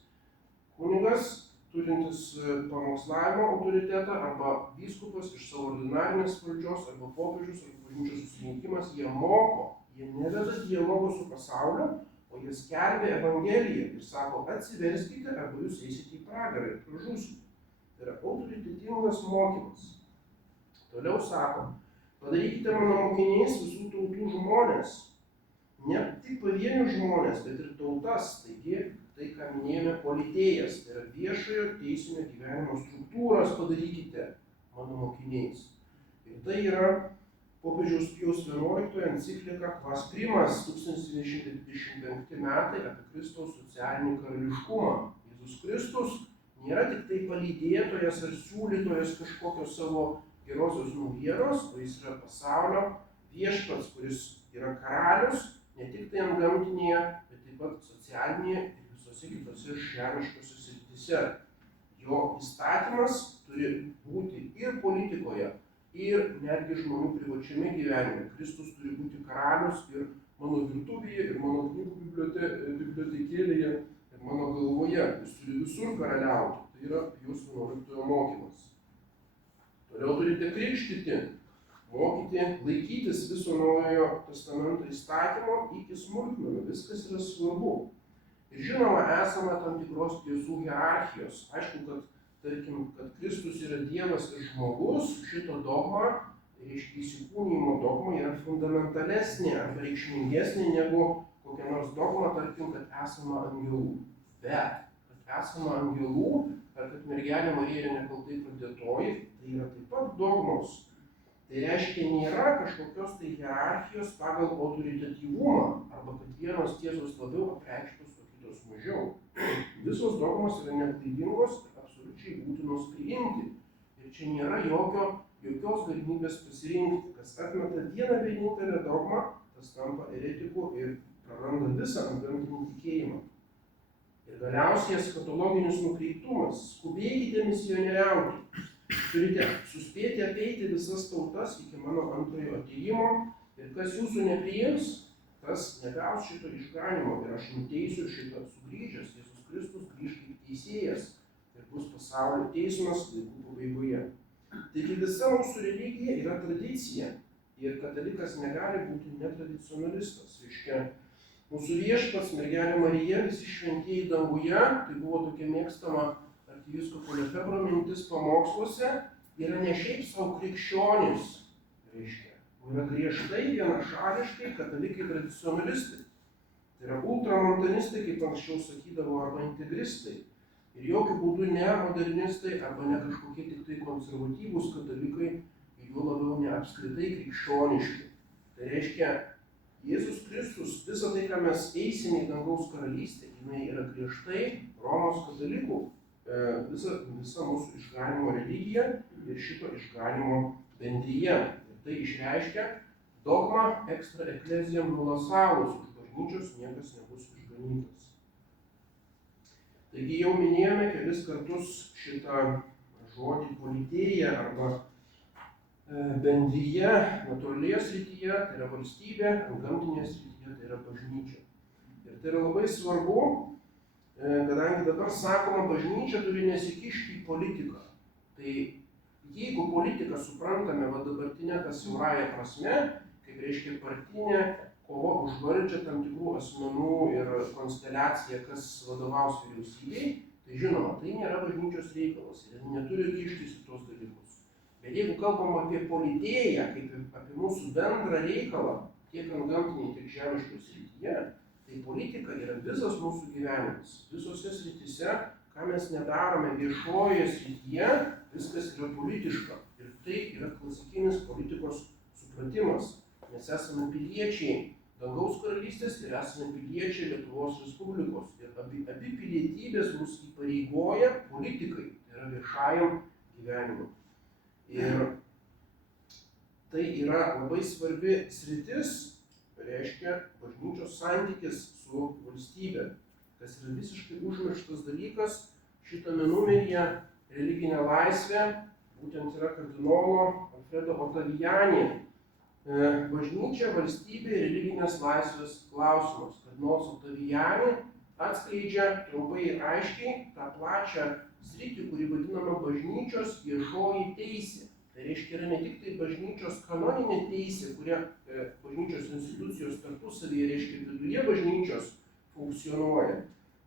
Kunigas, turintis pamokslavimo autoritetą, arba vyskupas iš savo ordinarinės valdžios, arba popiežius, arba bažnyčios susirinkimas, jie moko, jie neveda dialogo su pasauliu, o jie skelbia Evangeliją ir sako, atsiverskite, arba jūs eisite į pragarą ir pražūsite. Tai yra autoritetingas mokymas. Toliau sako, padarykite mano mokiniais visų tautų žmonės. Ne tik pavienių žmonės, bet ir tautas. Taigi, tai, ką minėjome politėjas, tai yra viešojo teisinio gyvenimo struktūros padarykite mano mokiniais. Ir tai yra popiežiaus Pijaus XI enciklika Quas Primas 1925 metai apie Kristaus socialinį karališkumą. Jėzus Kristus nėra tik tai palydėtojas ar siūlytojas kažkokios savo gerosios naujienos, o jis yra pasaulio viešpats, kuris yra karalius, ne tik tai antgamtinėje, bet taip pat socialinėje ir visose kitose žemiškose srityse. Jo įstatymas turi būti ir politikoje, ir netgi žmonių privačiame gyvenime. Kristus turi būti karalius ir mano virtuvėje, ir mano knygų bibliotekėlėje, ir mano galvoje. Jis turi visur karaliauti. Tai yra Pijaus XI mokymas. Toliau turite krikštyti, mokyti, laikytis viso Naujojo testamento įstatymo iki smulkmenų. Viskas yra svarbu. Ir žinoma, esame tam tikros tiesų hierarchijos. Aišku, kad Kristus yra Dievas ir žmogus, šito dogma, reiškia įsikūnijimo dogma, yra fundamentalesnė arba reikšmingesnė negu kokia nors dogma, tarkim, kad esame angelų. Bet, kad esame angelų, ar kad mergelė Marija yra nekaltai pradėtoji, tai yra taip pat dogmos. Tai reiškia, nėra kažkokios tai hierarchijos pagal autoritatyvumą, arba kad vienos tiesos labiau apreikštos, o kitos mažiau. Visos dogmos yra neklaidingos ir absoliučiai būtinos priimti. Ir čia nėra jokios galimybės pasirinkti. Kas atmeta vieną vienintelę dogmą, tas tampa eretiku ir praranda visą antgamtinį tikėjimą. Ir galiausiai eschatologinis nukreiptumas. Skubėkite misionieriauti. Turite suspėti apeiti visas tautas iki mano antrojo atėjimo. Ir kas jūsų nepriims, tas negaus šito išganimo. Ir aš nuteisiu šitą sugrįžęs. Jėzus Kristus grįž kaip teisėjas. Ir bus pasaulio teismas laikų pabaigoje. Taigi visa mūsų religija yra tradicija. Ir katalikas negali būti netradicionalistas. Reiškia, mūsų viešpats, mergelė Marija, visi šventieji danguje, tai buvo tokia mėgstama arkivyskupo Lefebvro mintis pamoksluose, yra ne šiaip savo krikščionys, reiškia, o yra griežtai, vienašališkai katalikai tradicionalistai. Tai yra ultramontanistai, kaip anksčiau sakydavo, arba integristai. Ir jokių būdų ne modernistai, arba ne kažkokie tik tai konservatyvūs katalikai, ir juo labiau ne apskritai krikščioniški. Tai reiškia, Jėzus Kristus, visą tai, ką mes eisime į dangaus karalystę, jinai yra griežtai Romos katalikų, visa mūsų išganimo religija ir šito išganimo bendryje. Ir tai išreiškia dogma extra ecclesiam nulla salus, už bažnyčios niekas nebus išganytas. Taigi jau minėjome kelis kartus šitą žodį politėja arba bendryje, natūralioje srityje, tai yra valstybė, antgamtinėje srityje, tai yra bažnyčia. Ir tai yra labai svarbu, kadangi dabar sakoma, bažnyčia turi nesikišti į politiką. Tai jeigu politiką suprantame dabartinę tą siaurąją prasme, kaip reiškia partinė kova už valdžią tam tikrų asmenų ir konsteliacija, kas vadovaus vyriausybei, tai žinoma, tai nėra bažnyčios reikalas ir neturi kištis į tos dalykus. Bet jeigu kalbam apie politėją, kaip apie mūsų bendrą reikalą, tiek antgamtinėje, tiek žemiškoje srityje, tai politika yra visas mūsų gyvenimas. Visose srityse, ką mes nedarome viešojoje srityje, viskas yra politiška. Ir tai yra klasikinis politikos supratimas. Mes esame piliečiai dangaus karalystės ir esame piliečiai Lietuvos Respublikos. Ir abi pilietybės mus įpareigoja politikai, tai yra viešajam gyvenimui. Ir tai yra labai svarbi sritis, reiškia bažnyčios santykis su valstybe, kas yra visiškai užmirštas dalykas šitame numeryje religinė laisvė, būtent yra kardinolo Alfredo Ottaviani. Bažnyčia, valstybė ir religinės laisvės klausimas. Kardinolas Ottaviani atskleidžia trumpai ir aiškiai tą plačią sritį, kuri vadinama bažnyčios viešoji teisė. Tai reiškia, yra ne tik tai bažnyčios kanoninė teisė, kuria bažnyčios institucijos tarpusavyje, reiškia, viduje bažnyčios funkcionuoja,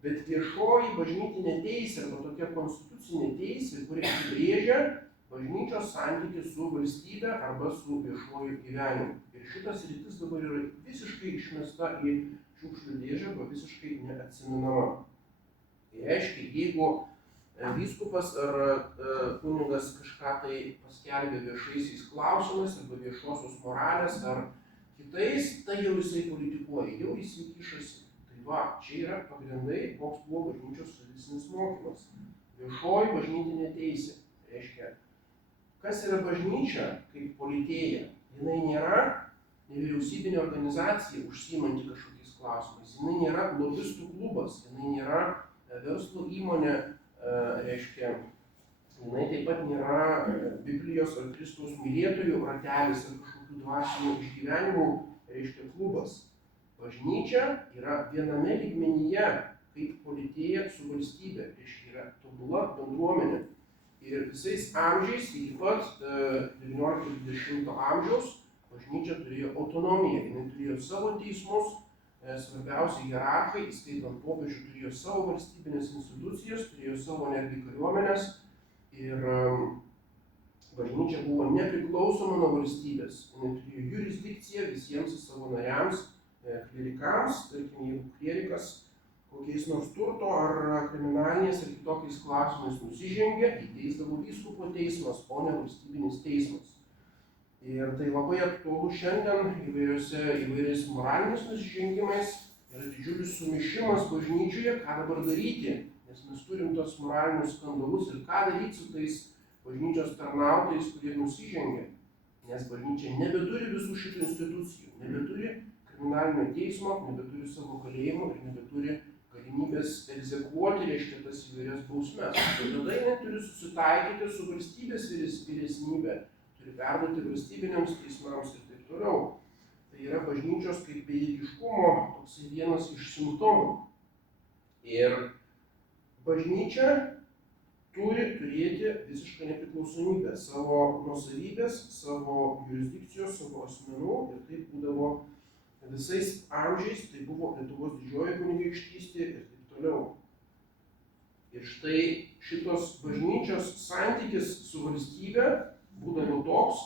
bet viešoji bažnytinė teisė arba tokia konstitucinė teisė, kuri apibrėžia bažnyčios santykį su valstybe arba su viešuoju gyvenimu. Ir šitas sritis dabar yra visiškai išmesta į šiukšlių dėžę arba visiškai neatsimenama. Tai reiškia, jeigu vyskupas ar kunigas kažką tai paskelbė viešaisiais klausimais arba viešosios moralės ar kitais, tai jau jisai politikuoja, jau jisai kišasi. Tai va, čia yra pagrindai, koks buvo bažnyčios tradicinis mokymas. Viešoji bažnytinė teisė. Reiškia, kas yra bažnyčia kaip politėja? Jinai nėra nevyriausybinė organizacija užsiimanti kažkokiais klausimais. Jinai nėra lobistų klubas, jinai nėra verslo įmonė, reiškia, jinai taip pat nėra Biblijos ar Kristaus mylėtojų ratelis ar kažkokių dvasinių išgyvenimų, reiškia, klubas. Bažnyčia yra viename lygmenyje kaip politėja su valstybė, reiškia, yra tobula bendruomenė. Ir visais amžiais, iki pat 19-20 amžiaus, bažnyčia turėjo autonomiją, jinai turėjo savo teismus, svarbiausiai hierarchai, įskaitant popiežių, turėjo savo valstybinės institucijas, turėjo savo netgi kariuomenės ir bažnyčia buvo nepriklausoma nuo valstybės. Jinai turėjo jurisdikciją visiems savo nariams, klerikams, tarkim, jeigu klerikas kokiais nors turto ar kriminaliniais ar kitokiais klausimais nusižengė, įteisdavo vyskupo teismas, o ne valstybinis teismas. Ir tai labai aktualu šiandien įvairiais moraliniais nusižengimais. Yra didžiulis sumišimas bažnyčioje, ką dabar daryti, nes mes turim tos moralinius skandalus ir ką daryti su tais bažnyčios tarnautojais, kurie nusižengia. Nes bažnyčia nebeturi visų šitų institucijų, nebeturi kriminalinio teismo, nebeturi savo kalėjimų ir nebeturi galimybės egzekuoti, reiškia, tas įvairias bausmes. Ir tada jinai turi susitaikyti su valstybės vyresnybė, turi perduoti valstybiniams teismams ir taip toliau. Tai yra bažnyčios kaip bejėgiškumo toksai vienas iš simptomų. Ir bažnyčia turi turėti visišką nepriklausomybę savo nuosavybės, savo jurisdikcijos, savo asmenų ir tai būdavo visais amžiais, tai buvo Lietuvos didžioji kunigaikštystė ir taip toliau. Ir štai šitos bažnyčios santykis su valstybe būdavo toks,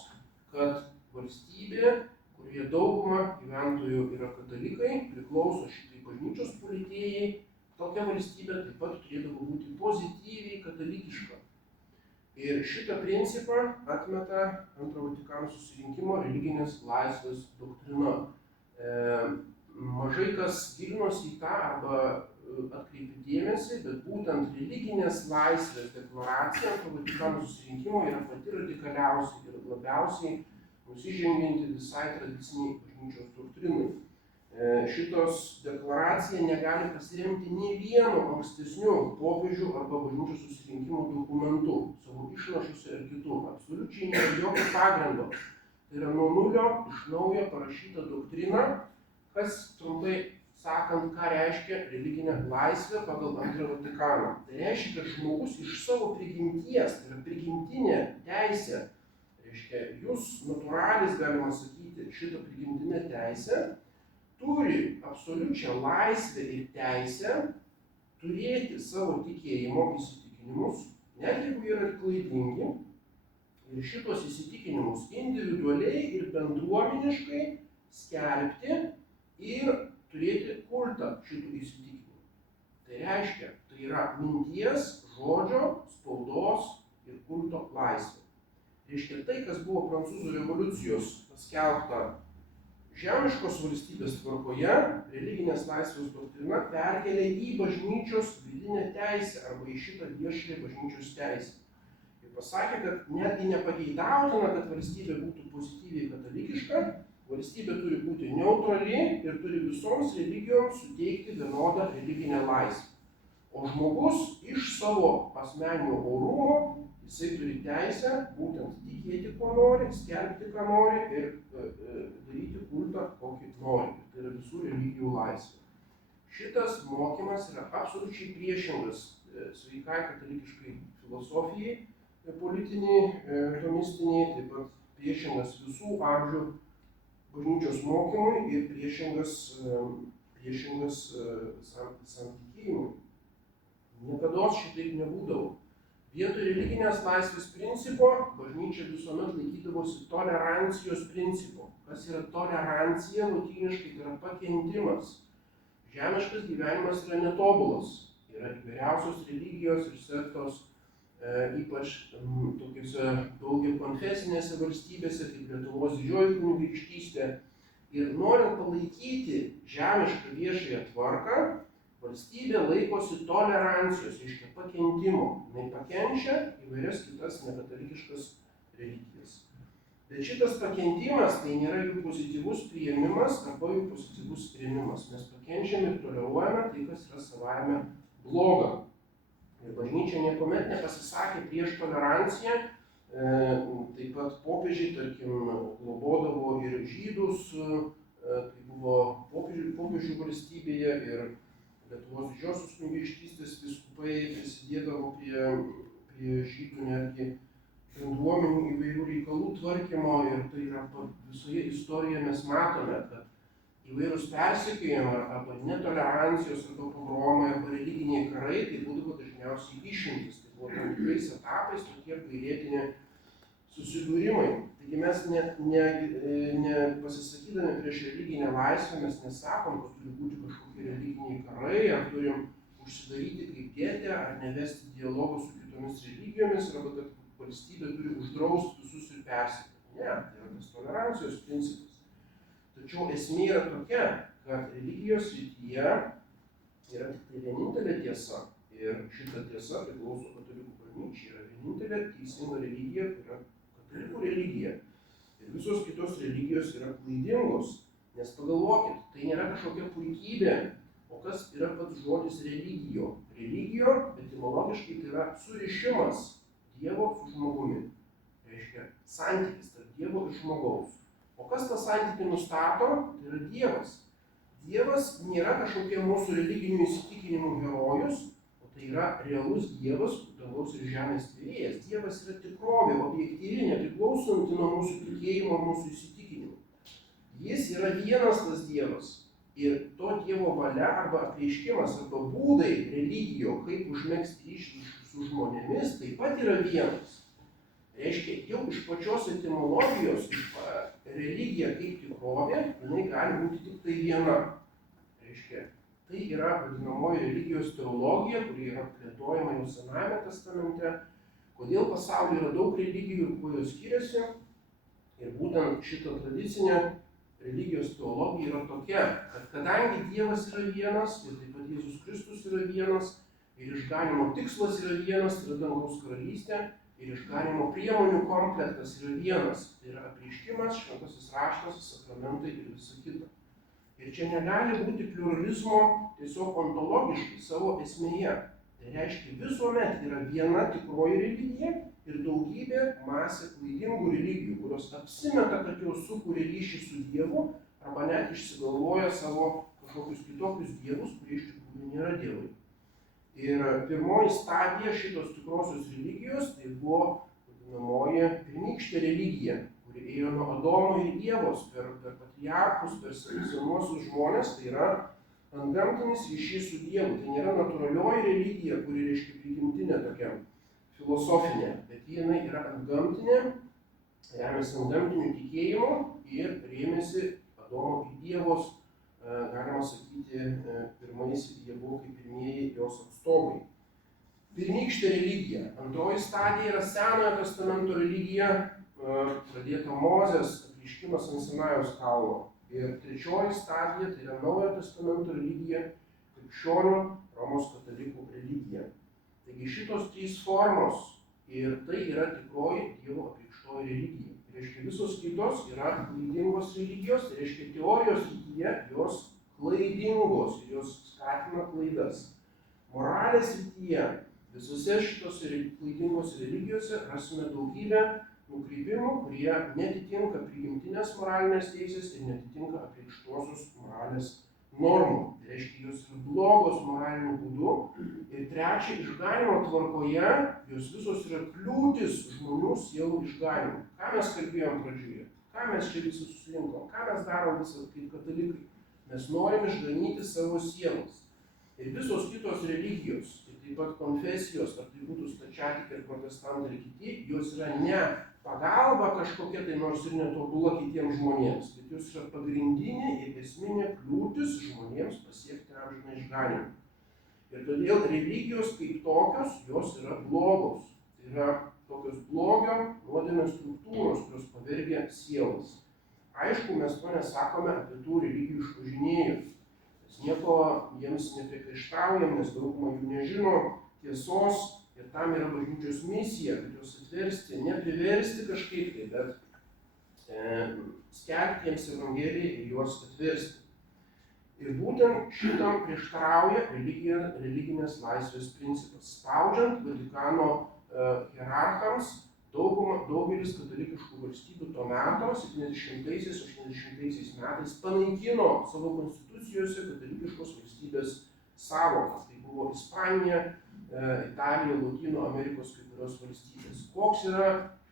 kad valstybė, kurioje dauguma gyventojų yra katalikai, priklauso šitai bažnyčios politėjai, tokia valstybė taip pat turėdavo būti pozityviai katalikiška. Ir šitą principą atmeta Antro Vatikano susirinkimo religinės laisvės doktrina. Mažai kas gilinosi į tą arba atkreipė dėmesį, bet būtent religinės laisvės deklaracija Antro Vatikano susirinkimo yra pati radikaliausia ir labiausiai nusižengianti visai tradiciniai bažnyčios doktrinai. Šitos deklaracija negali pasiremti nei vienu ankstesniu popiežių arba bažnyčios susirinkimo dokumentu, savo išnašuose ar kitur. Absoliučiai nėra jokio pagrindo. Tai yra nuo nulio iš naujo parašyta doktrina, kas trumpai sakant, ką reiškia religinė laisvė pagal Antrą Vatikaną. Tai reiškia, kad žmogus iš savo prigimties, tai yra prigimtinė teisė, reiškia, jūs natūralis, galima sakyti, šitą prigimtinę teisę, turi absoliučią laisvę ir teisę turėti savo tikėjimo įsitikinimus, net jeigu yra klaidingi, ir šitos įsitikinimus individualiai ir bendruomeniškai skelbti ir turėti kultą šitų įsitikinimų. Tai reiškia, tai yra minties, žodžio, spaudos ir kulto laisvė. Reiškia, tai, kas buvo Prancūzų revoliucijos paskelbta žemiškos valstybės tvarkoje, religinės laisvės doktrina perkelia į bažnyčios vidinę teisę arba į šitą viešąją bažnyčios teisę. Pasakė, kad netgi nepageidautina, kad valstybė būtų pozityviai katalikiška, valstybė turi būti neutrali ir turi visoms religijoms suteikti vienodą religinę laisvę. O žmogus iš savo asmeninio orumo, jisai turi teisę būtent tikėti, ko nori, skelbti, ką nori ir daryti kultą, kokį nori. Tai yra visų religijų laisvė. Šitas mokymas yra absoliučiai priešingas sveikai katalikiškai filosofijai, politiniai, tomistiniai, taip pat priešingas visų amžių bažnyčios mokymui ir priešingas visam tikėjimui. Niekados šitaip nebūdavo. Vietoj religinės laisvės principo bažnyčia visuomet laikydavosi tolerancijos principo. Kas yra tolerancija, lotyniškai tai yra pakentimas. Žemiškas gyvenimas yra netobulas. Ir yra įvairiausios religijos ir sektos, ypač tokiuose daugiakonfesinėse valstybėse, kaip Lietuvos didžioji kunigaikštystė. Ir norint palaikyti žemišką viešąją tvarką, valstybė laikosi tolerancijos, reiškia pakentimo. Jis pakenčia įvairias kitas nekatalikiškas religijas. Bet šitas pakentimas tai nėra jų pozityvus priėmimas arba jų pozityvus priėmimas. Mes pakenčiame ir toleruojame tai, kas yra savaime bloga. Ir bažnyčia niekuomet nepasisakė prieš toleranciją. Taip pat popiežiai, tarkim, globodavo ir žydus, tai buvo popiežių valstybėje, ir Lietuvos didžiosios kunigaikštystės vyskupai prisidėdavo prie žydų netgi bendruomenių įvairių reikalų tvarkymo, ir tai yra visoje istorijoje mes matome, kad įvairūs persekiojimai arba netolerancijos arba pogromai arba religiniai karai, tai būdavo dažniausiai išimtis. Tai buvo tam tikrais etapais tokie apgailėtini susidūrimai. Taigi mes nepasisakydami prieš religinę laisvę, mes nesakom, kad turi būti kažkokie religiniai karai, ar turim užsidaryti kaip gete, ar nevesti dialogų su kitomis religijomis, arba kad valstybė turi uždrausti visus ir persekioti. Ne, tai yra tas tolerancijos principas. Tačiau esmė yra tokia, kad religijos srityje yra tik tai vienintelė tiesa. Ir šita tiesa priklauso katalikų bažnyčiai. Yra vienintelė teisinga religija, tai yra katalikų religija. Ir visos kitos religijos yra klaidingos. Nes pagalvokit, tai nėra kažkokia puikybė. O kas yra pats žodis religijo? Religijo, etimologiškai, tai yra surišimas Dievo su žmogumi. Reiškia, santykis tarp Dievo ir žmogaus. O kas tą santykį nustato? Tai yra Dievas. Dievas nėra kažkokie mūsų religinių įsitikinimų herojus, o tai yra realus Dievas, dangaus ir žemės tvėrėjas. Dievas yra tikrovė, objektyvi, nepriklausanti nuo mūsų tikėjimo, mūsų įsitikinimų. Jis yra vienas tas Dievas. Ir to Dievo valia arba apreiškimas arba būdai religijo, kaip užmegzti ryšį su žmonėmis, taip pat yra vienas. Reiškia, jau iš pačios etimologijos religija kaip tikrovė, jinai gali būti tik tai viena. Reiškia, tai yra vadinamoji religijos teologija, kuri yra plėtojama jau Senajame testamente. Kodėl pasaulyje yra daug religijų ir kuo jos skiriasi. Ir būtent šita tradicinė religijos teologija yra tokia, kad kadangi Dievas yra vienas, ir taip pat Jėzus Kristus yra vienas, ir išganymo tikslas yra vienas, tai yra dangaus karalystė, ir išganymo priemonių komplektas yra vienas, tai yra apreiškimas, šventasis raštas, sakramentai ir visa kita. Ir čia negali būti pliuralizmo tiesiog ontologiškai savo esmėje. Tai reiškia, visuomet yra viena tikroji religija ir daugybė masė klaidingų religijų, kurios apsimeta, kad jos sukuria ryšį su Dievu, arba net išsigalvoja savo kažkokius kitokius dievus, kurie iš tikrųjų nėra dievai. Ir pirmoji stadija šitos tikrosios religijos tai buvo vadinamoji pirmykštė religija, kuri ėjo nuo Adomo ir Ievos per patriarchus, per senuosius žmonės, tai yra antgamtinis ryšys su Dievu. Tai nėra natūralioji religija, kuri reiškia prigimtinė tokia filosofinė, bet jinai yra antgamtinė, remiasi antgamtiniu tikėjimu ir rėmėsi Adomo ir Ievos, galima sakyti, pirmais, jie buvo kaip pirmieji jos atstovai. Pirmykštė religija. Antroji stadija yra Senojo testamento religija, pradėta Mozės apreiškimas ant Sinajaus kalno. Ir trečioji stadija tai yra Naujojo testamento religija, krikščionių Romos katalikų religija. Taigi šitos trys formos ir tai yra tikroji Dievo apreikštoji religija. Tai reiškia, visos kitos yra klaidingos religijos, tai reiškia, teorijos srityje jos klaidingos ir jos skatina klaidas. Moralės srityje visose šitose klaidingos religijose rasime daugybę nukreipimų, kurie netitinka prigimtinės moralinės teisės ir netitinka apreikštosios moralės normų. Tai reiškia, jos yra blogos moraliniu būdu. Ir trečia, išganymo tvarkoje jos visos yra kliūtis žmonių sielų išganymui. Ką mes kalbėjom pradžioje? Ką mes čia visi susirinkom? Ką mes darom visą kaip katalikai? Mes norim išganyti savo sielas. Ir visos kitos religijos, ir taip pat konfesijos, ar tai būtų stačiatikiai ir protestantai ir kiti, jos yra ne pagalba kažkokia tai nors ir netobula kitiems žmonėms, bet jos yra pagrindinė ir esminė kliūtis žmonėms pasiekti amžiną išganymą. Ir todėl religijos kaip tokios, jos yra blogos. Tai yra tokios blogio nuodėmės struktūros, kurios pavergia sielas. Aišku, mes to nesakome apie tų religijų išpažinėjus. Mes nieko jiems nepriekaištaujam, nes dauguma jų nežino tiesos ir tam yra bažnyčios misija, kad juos atversti, nepriversti kažkaip tai, bet skelbti jiems Evangeliją ir juos atversti. Ir būtent šitam prieštarauja religinės laisvės principas. Spaudžiant Vatikano hierarchams, daugelis katalikiškų valstybių to meto, 70-80 metais, panaikino savo konstitucijose katalikiškos valstybės sąvoką. Tai buvo Ispanija, Italija, Lotynų Amerikos kai kurios valstybės. Koks yra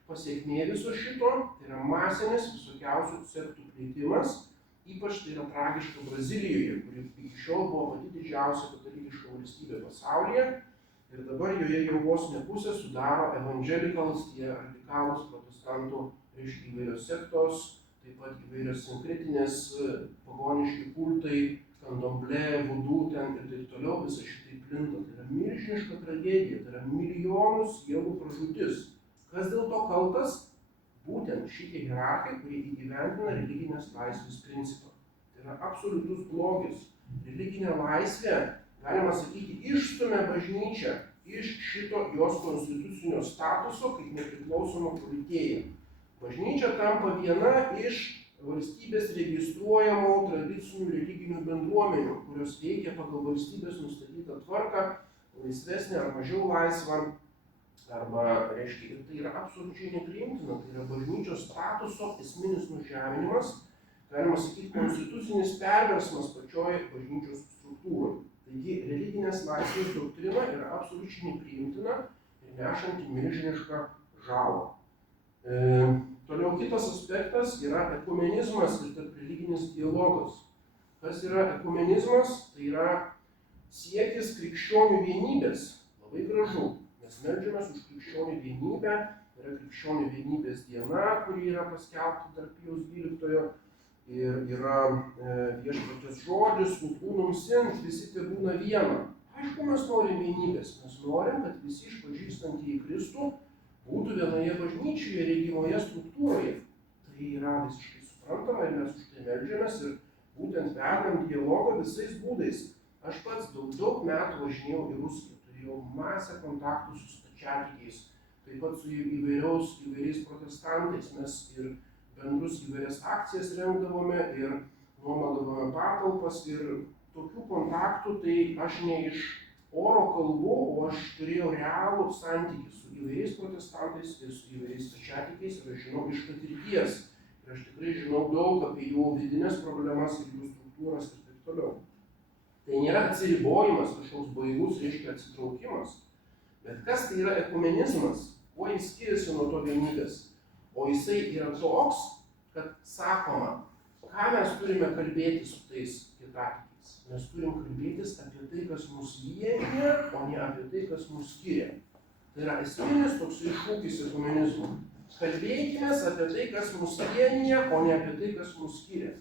pasiekmė viso šito? Tai yra masinis visokiausių sektų plėtimas, ypač tai yra tragiška Brazilijoje, kuri iki šiol buvo pati didžiausia katalikiška valstybė pasaulyje. Ir dabar joje jau vos ne pusę sudaro evangelicals, tie radikalūs protestantų, reiškia įvairios sektos, taip pat įvairios sinkretinės, pagoniški kultai, kandomblė, vudu ten ir taip toliau, visą šitai plinta. Tai yra milžiniška tragedija, tai yra milijonų sielų pražūtis. Kas dėl to kaltas? Būtent šitie hierarchai, kurie įgyvendina religinės laisvės principą. Tai yra absoliutus blogis. Religinė laisvė, galima sakyti, išstumia bažnyčią iš šito jos konstitucinio statuso kaip nepriklausomo palikėjo. Bažnyčia tampa viena iš valstybės registruojamų tradicinių religinių bendruomenių, kurios veikia pagal valstybės nustatytą tvarką, laisvesnė ar mažiau laisvą, arba, reiškia, ir tai yra absoliučiai nepriimtina, tai yra bažnyčios statuso esminis nužeminimas, galima sakyti, konstitucinis perversmas pačioj bažnyčios struktūroje. Taigi religinės laisvės doktrina yra absoliučiai nepriimtina ir nešanti milžinišką žalą. Toliau kitas aspektas yra ekumenizmas ir tarpreliginis dialogas. Kas yra ekumenizmas? Tai yra siekis krikščionių vienybės. Labai gražu. Mes meldžiamės už krikščionių vienybę. Yra krikščionių vienybės diena, kuri yra paskelbta tarp Pijaus XII. Ir yra viešpaties žodis, unum sint, visi te būna viena. Aišku, mes norim vienybės. Mes norim, kad visi išpažįstantieji Kristų būtų vienoje bažnyčioje, regimoje struktūroje. Tai yra visiškai suprantama ir mes už tai meldžiamės ir būtent vedam dialogą visais būdais. Aš pats daug metų važinėjau į Rusiją, turėjau masę kontaktų su stačiatikiais, taip pat su įvairiais protestantais. Mes ir bendrus įvairias akcijas rengdavome ir nuomodavome patalpas ir tokių kontaktų tai aš ne iš oro kalbų, o aš turėjau realų santykį su įvairiais protestantais ir su įvairiais stačiatikiais ir aš žinau iš patirties. Ir aš tikrai žinau daug apie jų vidinės problemas ir jų struktūras ir taip toliau. Tai nėra atsiribojimas, kažkoks bailus, reiškia atsitraukimas. Bet kas tai yra ekumenizmas? Kuo jis skiriasi nuo to vienybės? O jisai yra toks, kad sakoma, ką mes turime kalbėti su tais kitatikiais. Mes turim kalbėtis apie tai, kas mus vienija, o ne apie tai, kas mus skiria. Tai yra esminis toksai šūkis ekumenizmo. Kalbėkime apie tai, kas mus vienija, o ne apie tai, kas mus skiria.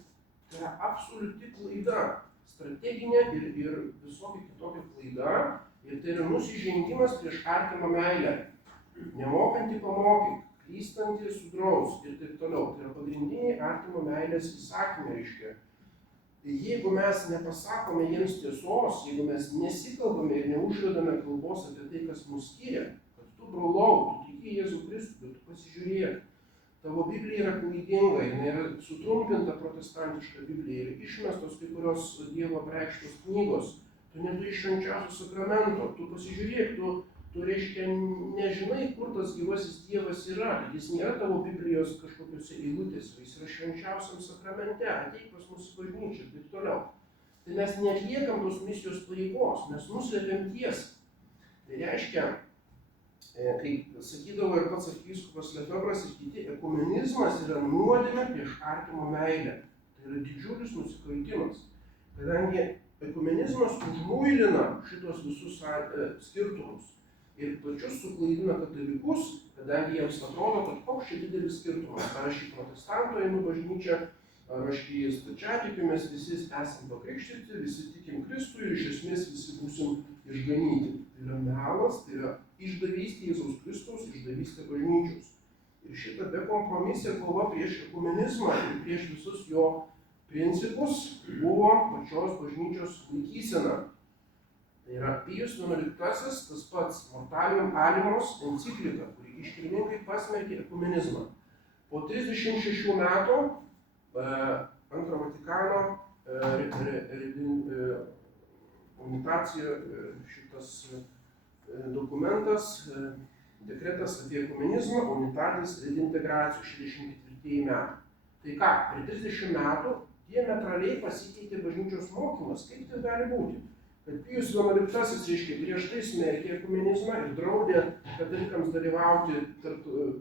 Tai yra absoliuti klaida, strateginė ir visokia kitokia klaida. Ir tai yra nusižengimas prieš artimą meilę. Nemokantį pamokyk. Klystantį sudraus ir taip toliau. Tai yra pagrindiniai artimo meilės įsakymai, reiškia. Jeigu mes nepasakome jiems tiesos, jeigu mes nesikalbame ir neužvedame kalbos apie tai, kas mus skiria, kad tu, brolau, tu tiki Jėzų Kristų, bet tu pasižiūrėk, tavo Biblija yra klaidinga, jinai yra sutrumpinta protestantiška Biblija ir išmestos kai kurios Dievo apreikštos knygos, tu neturi švenčiausio sakramento, tu pasižiūrėk, tu reiškia nežinai, kur tas gyvasis Dievas yra, jis nėra tavo Biblijos kažkokiuose eilutėse, jis yra švenčiausiam sakramente, ateik pas mus į bažnyčią ir taip toliau. Tai mes neatliekam tos misijos pareigos, mes nuslėpiam tiesą. Tai reiškia, kaip sakydavo ir pats arkivyskupas Lefebvras ir kiti, ekumenizmas yra nuodėmė prieš artimo meilę. Tai yra didžiulis nusikaltimas, kadangi ekumenizmas užmuilina šitos visus skirtumus. Ir pačius suklaidina katalikus, kadangi jiems atrodo, kad koks čia didelis skirtumas. Ar aš į protestantų einu bažnyčią, ar aš į stačiatikių, mes visi esam pakrikštyti, visi tikim Kristui ir iš esmės visi būsim išganyti. Tai yra melas, tai yra išdavystė Jėzaus Kristaus, išdavystė bažnyčios. Ir šita bekompromisė kova prieš ekumenizmą ir prieš visus jo principus buvo pačios bažnyčios laikysena. Tai yra Pijus XI, tas pats Mortalium Animos enciklika, kuri iškilmingai pasmerkė ekumenizmą. Po 36 metų Antro Vatikano unitacija, šitas dokumentas, dekretas apie ekumenizmą, unitatis redintegracijos 64 metai. Tai ką, per 30 metų diametraliai pasikeitė bažnyčios mokymas. Kaip tai gali būti? Kad Pijus XI, reiškia, griežtai smerkė ekumenizmą ir draudė katalikams dalyvauti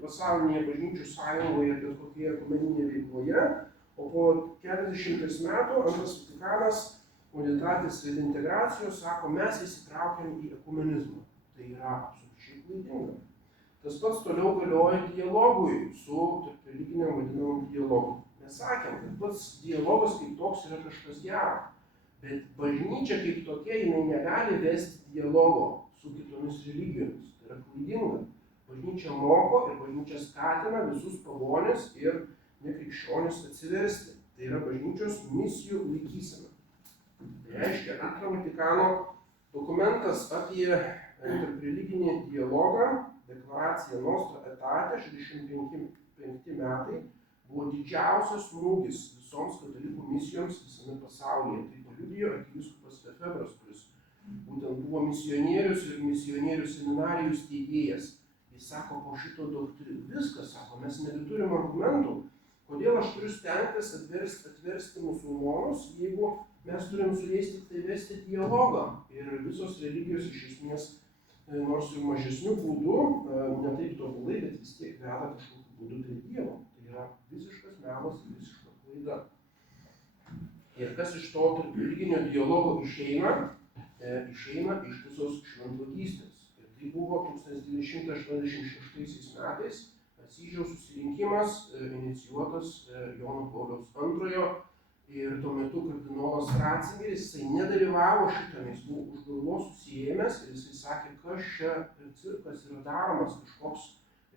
pasaulinėje bažnyčių sąjungoje bet kokioje ekumeninėje veikloje, o po 40 metų Antras Vatikanas unitatis redintegracijos sako, mes įsitraukiam į ekumenizmą. Tai yra absoliučiai klaidinga. Tas pats toliau galioja dialogui su tarpreliginiam vadinamam dialogu. Mes sakėm, kad pats dialogas kaip toks yra kažkas gero. Bet bažnyčia kaip tokia, jinai negali vesti dialogo su kitomis religijomis. Tai yra klaidinga. Bažnyčia moko ir bažnyčia skatina visus pagonis ir nekrikščionis atsiversti. Tai yra bažnyčios misijų laikysena. Tai reiškia, Antro Vatikano dokumentas apie tarpreliginį dialogą, deklaracija Nostra Aetate, 65 metai, buvo didžiausias smūgis visoms katalikų misijoms visame pasaulyje. Tai paliudijo arkivyskupas Lefebvras, kuris būtent buvo misionierius ir misionierių seminarijų steigėjas. Jis sako, po šito viskas, sako, mes nebeturim argumentų, kodėl aš turiu stengtis atversti musulmonus, jeigu mes turim su jais tik tai vesti dialogą. Ir visos religijos iš esmės, nors ir mažesnių būdų, ne taip tobulai, bet vis tiek veda kažkokiu būdu prie Dievo. Tai yra visiškas melas ir visiška klaida. Ir kas iš to tarpreliginio dialogo išeina? Išeina ištisos šventvagystės. Ir tai buvo 1986 metais Asyžiaus susirinkimas, inicijuotas Jono Pauliaus II. Ir tuo metu kardinolas Ratzingeris, jisai nedalyvavo šitame, jis buvo už galvos susiėmęs ir jisai sakė, kas čia cirkas yra daromas, kažkoks,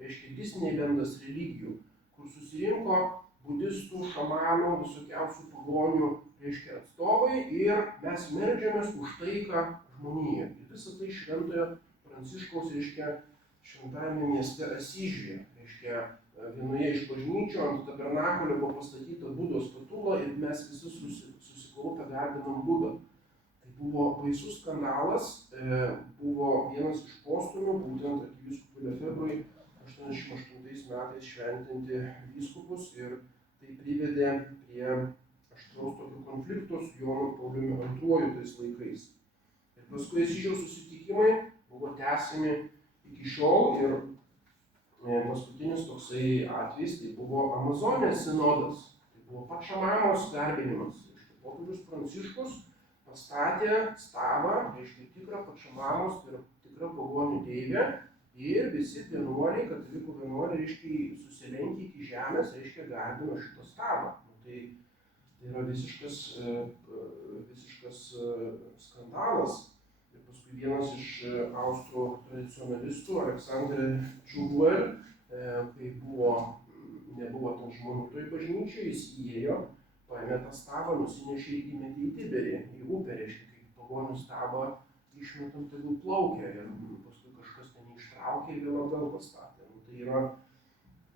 reiškia, Disneylandas religijų, kur susirinko budistų, šamanų, visokiausių pagonių, reiškia, atstovai ir mes meldžiamės už taiką žmoniją. Ir visą tai Šventojo Pranciškaus, reiškia, šventajame mieste Asyžiuje, reiškia, vienoje iš bažnyčių ant tabernakulio buvo pastatyta Budos statula ir mes visi susiklaupę garbinam Budą. Tai buvo baisus skandalas, buvo vienas iš postūmių, būtent arkivyskupui Lefebrui 88 metais šventinti vyskupus ir tai privedė prie aštraus tokio konflikto su Jonu Pauliumi II tais laikais. Ir paskui Asyžiaus susitikimai buvo tęsiami iki šiol ir paskutinis toksai atvejis, tai buvo Amazonės sinodas, tai buvo Pačamamos garbinimas. Popiežius Pranciškus pastatė stabą, reiškia tikrą Pačamamos, tai yra tikrą pagonių deivę ir visi vienuoliai, katalikų vienuoliai, reiškia susilenkė iki žemės, reiškia garbino šitą stabą. Tai yra visiškas skandalas. Ir paskui vienas iš austrų tradicionalistų, Aleksandrė Čubuel, kai nebuvo ten žmonių toj bažnyčiai, jis įėjo, paėmė tą stabą, nusinešė ir įmetė į Tiberį, į upę, reiškia, kaip pagonių stabą išmetam, tegul plaukia ir paskui kažkas ten ištraukė ir vėl atgal pastatė. Tai yra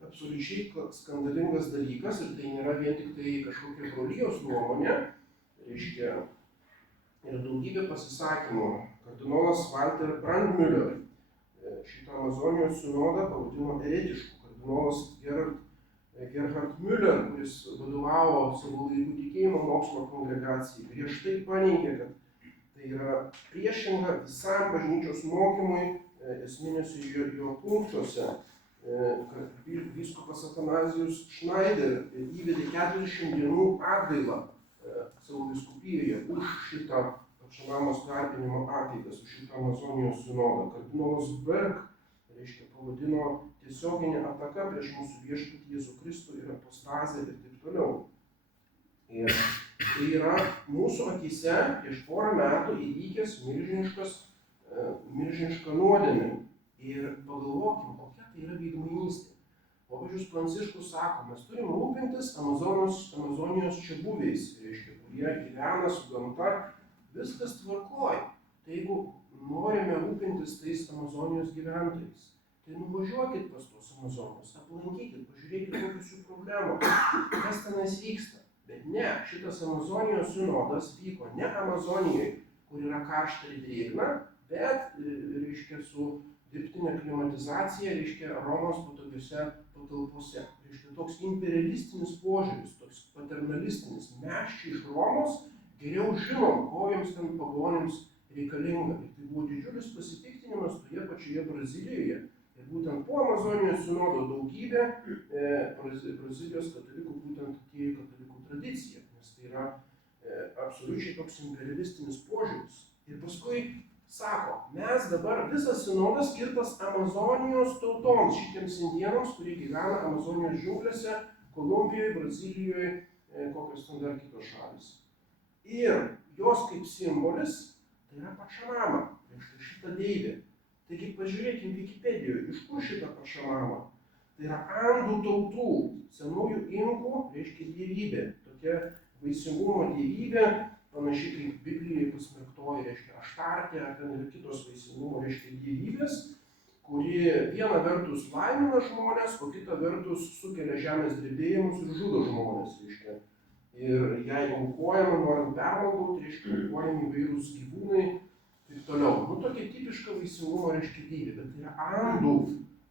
absoliučiai skandalingas dalykas ir tai nėra vien tik tai kažkokia brolijos nuomonė, reiškia, yra daugybė pasisakymų. Kardinolas Walter Brandmüller šitą Amazonijos sinodą pavadino eretišku. Kardinolas Gerhard Müller, kuris vadovavo savo laikų tikėjimo mokslo kongregacijai, griežtai paneigė, kad tai yra priešinga visam bažnyčios mokymui esminiuose jo punktuose. Vyskupas Atanazijus Schneider įvedė 40 dienų atgailą savo vyskupijoje už šitą Pačamamos garbinimo apeigas, už šitą Amazonijos sinodą. Kardinolas Berg, reiškia, pavadino tiesioginė ataka prieš mūsų viešpatį Jėzų Kristų ir apostazę ir taip toliau. Ir tai yra mūsų akyse prieš porą metų įvykęs milžiniškas milžiniška nuodėmė. Ir pagalvokim, kokia tai yra veidmainystė. Popiežius Pranciškus sako, mes turim rūpintis Amazonijos čiabuviais, reiškia, kurie gyvena su gamta, viskas tvarkoj. Tai jeigu norime rūpintis tais Amazonijos gyventojais, tai nuvažiuokit pas tos Amazonijos, aplankykit, pažiūrėkit, kokios jų problemos, kas tenais vyksta. Bet ne, šitas Amazonijos sinodas vyko ne Amazonijoje, kur yra karšta ir drėgna, bet, reiškia, su dirbtinė klimatizacija, reiškia, Romos patogiuose patalpose. Reiškia, toks imperialistinis požiūris, toks paternalistinis. Mes čia iš Romos geriau žinom, ko jums ten pagonims reikalinga. Ir tai buvo didžiulis pasipiktinimas toje pačioje Brazilijoje. Ir būtent po Amazonijos sinodo daugybė Brazilijos katalikų būtent atėjo į katalikų tradiciją, nes tai yra absoliučiai toks imperialistinis požiūris. Ir paskui sako, mes dabar visas sinodas skirtas Amazonijos tautoms, šitiems indienams, kurie gyvena Amazonijos džiunglėse, Kolumbijoje, Brazilijoje, kokios ten dar kitos šalis. Ir jos kaip simbolis, tai yra Pačamama, reiškia šita deivė. Taigi pažiūrėkim Wikipedijoje, iš kur šita Pačamama. Tai yra Andų tautų, senųjų inkų, reiškia dievybė. Tokia vaisingumo dievybė, panašiai kaip Biblijoje pasmerktoji, reiškia Aštartė, ar ten ir kitos vaisingumo, reiškia dievybės, kuri viena vertus laimina žmonės, o kita vertus sukelia žemės drebėjimus ir žudo žmonės, reiškia. Ir jai aukojama, norint permaldauti, reiškia, aukojami įvairūs gyvūnai, ir toliau. Nu, tokia tipiška vaisingumo reiškia dievė, bet tai yra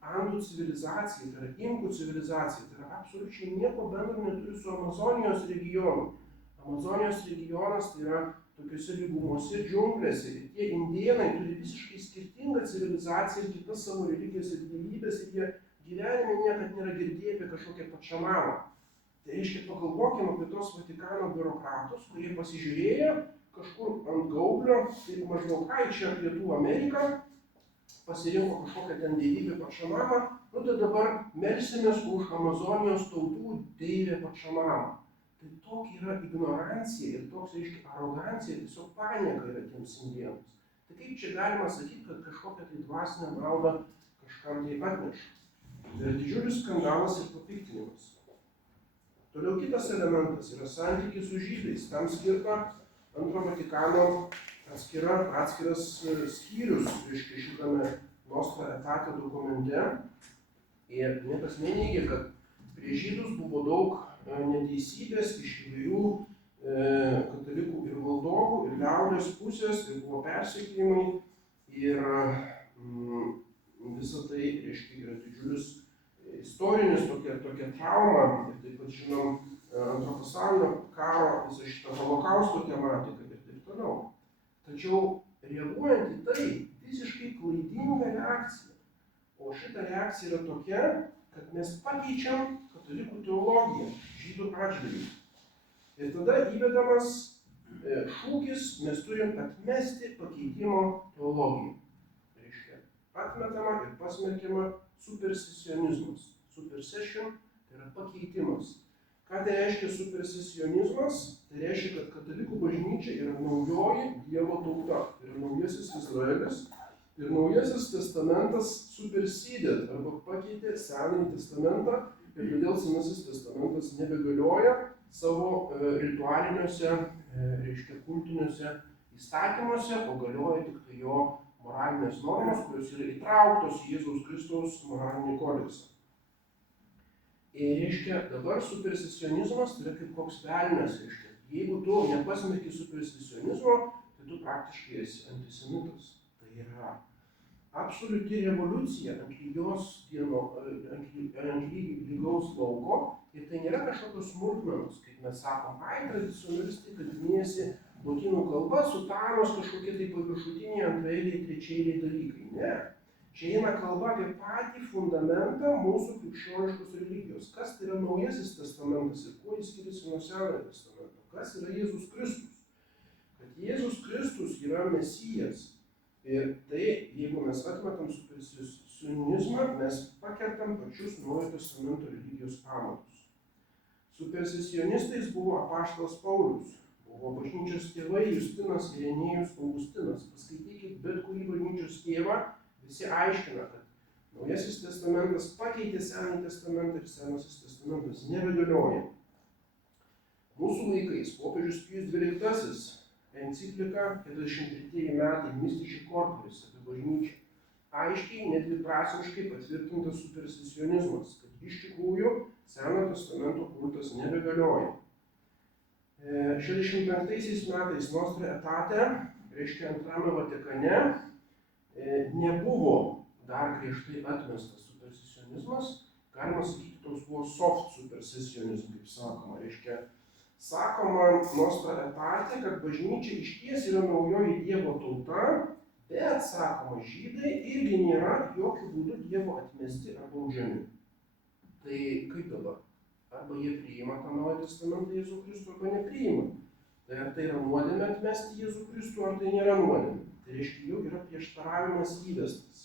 Andų civilizacija, tai yra inkų civilizacija, tai yra absoliučiai nieko bendro neturi su Amazonijos regionu. Amazonijos regionas tai yra tokiuose lygumose džiunglėse ir tie indienai turi visiškai skirtingą civilizaciją ir kitas savo religijos ir dievybės ir jie gyvenime niekad nėra girdėję apie kažkokią Pačamamą. Tai reiškia, pagalvokim apie tos Vatikano biurokratus, kurie pasižiūrėjo kažkur ant gaublio, tai maždaug čia Pietų Amerika, pasirinko kažkokią ten dievybę Pačamamą, nu tai dabar melsimės už Amazonijos tautų deivę Pačamamą. Tai tokia yra ignorancija ir toks, reiškia, arogancija, tiesiog panieka yra tiems indienams. Tai kaip čia galima sakyti, kad kažkokią tai dvasinę naudą kažkam tai atneša? Tai yra didžiulis skandalas ir papiktinimas. Toliau kitas elementas yra santykis su žydais. Tam skirta Antro Vatikano atskiras skyrius, reiškia, šitame Nostra Aetate dokumente. Ir niekas neneigia, kad prie žydus buvo daug neteisybės iš įvairių katalikų ir valdovų, ir liaudės pusės, ir buvo persekiojimai. Ir visą tai, reiškia, yra didžiulis istorinis tokia trauma. Ir taip pat žinom Antro pasaulinio karo, visą šitą holokausto tematiką ir taip toliau. Tačiau reaguojant į tai, visiškai klaidinga reakcija. O šita reakcija yra tokia, kad mes pakeičiam katalikų teologiją žydų atžvilgiu. Ir tada įvedamas šūkis, mes turim atmesti pakeitimo teologiją. Reiškia, atmetama ir pasmerkiama supersesionizmas. Supersession tai yra pakeitimas. Ką tai reiškia supersesionizmas? Tai reiškia, kad katalikų bažnyčia yra naujoji Dievo tauta. Tai yra naujasis Izraelis. Ir naujasis testamentas superseded arba pakeitė Senąjį testamentą ir todėl Senasis testamentas nebegalioja savo ritualiniuose, reiškia, kultiniuose įstatymuose, o galioja tik tai jo moralinės normos, kurios yra įtrauktos į Jėzaus Kristaus moralinį kodeksą. Ir reiškia, dabar supersesionizmas tai yra kaip koks velnias, reiškia. Jeigu tu nepasmerki supersesionizmo, tai tu praktiškai esi antisemitas. Tai yra absoliuti revoliucija ant lygaus lauko ir tai nėra kažkokios smulkmenos, kaip mes sakom, tradicionalistai kalbinėjasi lotynų kalba, sutanos kažkokie tai paviršutiniai, antraeiliai, trečiaeiliai dalykai. Ne. Čia eina kalba apie patį fundamentą mūsų krikščioniškos religijos. Kas tai yra naujasis testamentas ir kuo jis skiriasi nuo Senojo testamento? Kas yra Jėzus Kristus? Kad Jėzus Kristus yra Mesijas. Ir tai, jeigu mes atmetam supersesionizmą, mes pakertam pačius Naujojo testamento religijos pamatus. Supersesionistais buvo apaštalas Paulius, buvo Buvo bažnyčios tėvai Justinas ir Irenėjus Augustinas. Paskaitykit bet kurį bažnyčios tėvą, visi aiškina, kad Naujasis testamentas pakeitė Senąjį testamentą ir Senasis testamentas nebegalioja. Mūsų laikais popiežius Pijus XII enciklika 43 metai Mystici Corporis apie bažnyčią aiškiai, nedviprasmiškai patvirtintas supersticionizmas, kad iš tikrųjų Senojo testamento kultas nebegalioja. 65 metais Nostra Aetate, reiškia Antrame Vatikane, nebuvo dar griežtai atmestas supersticionizmas, galima sakyti, toks buvo soft supersticionizm, kaip sakoma, reiškia, sakoma Nostra Aetate, kad bažnyčia išties yra naujoji Dievo tauta, bet, sakoma, žydai irgi nėra jokių būdų Dievo atmesti ar baudžiami. Tai kaip dabar? Arba jie priima tą Naują testamentą Jėzų Kristų, arba nepriima. Tai ar tai yra nuodėmė atmesti Jėzų Kristų, ar tai nėra nuodėmė? Tai reiškia, jau yra prieštaravimas įvestas.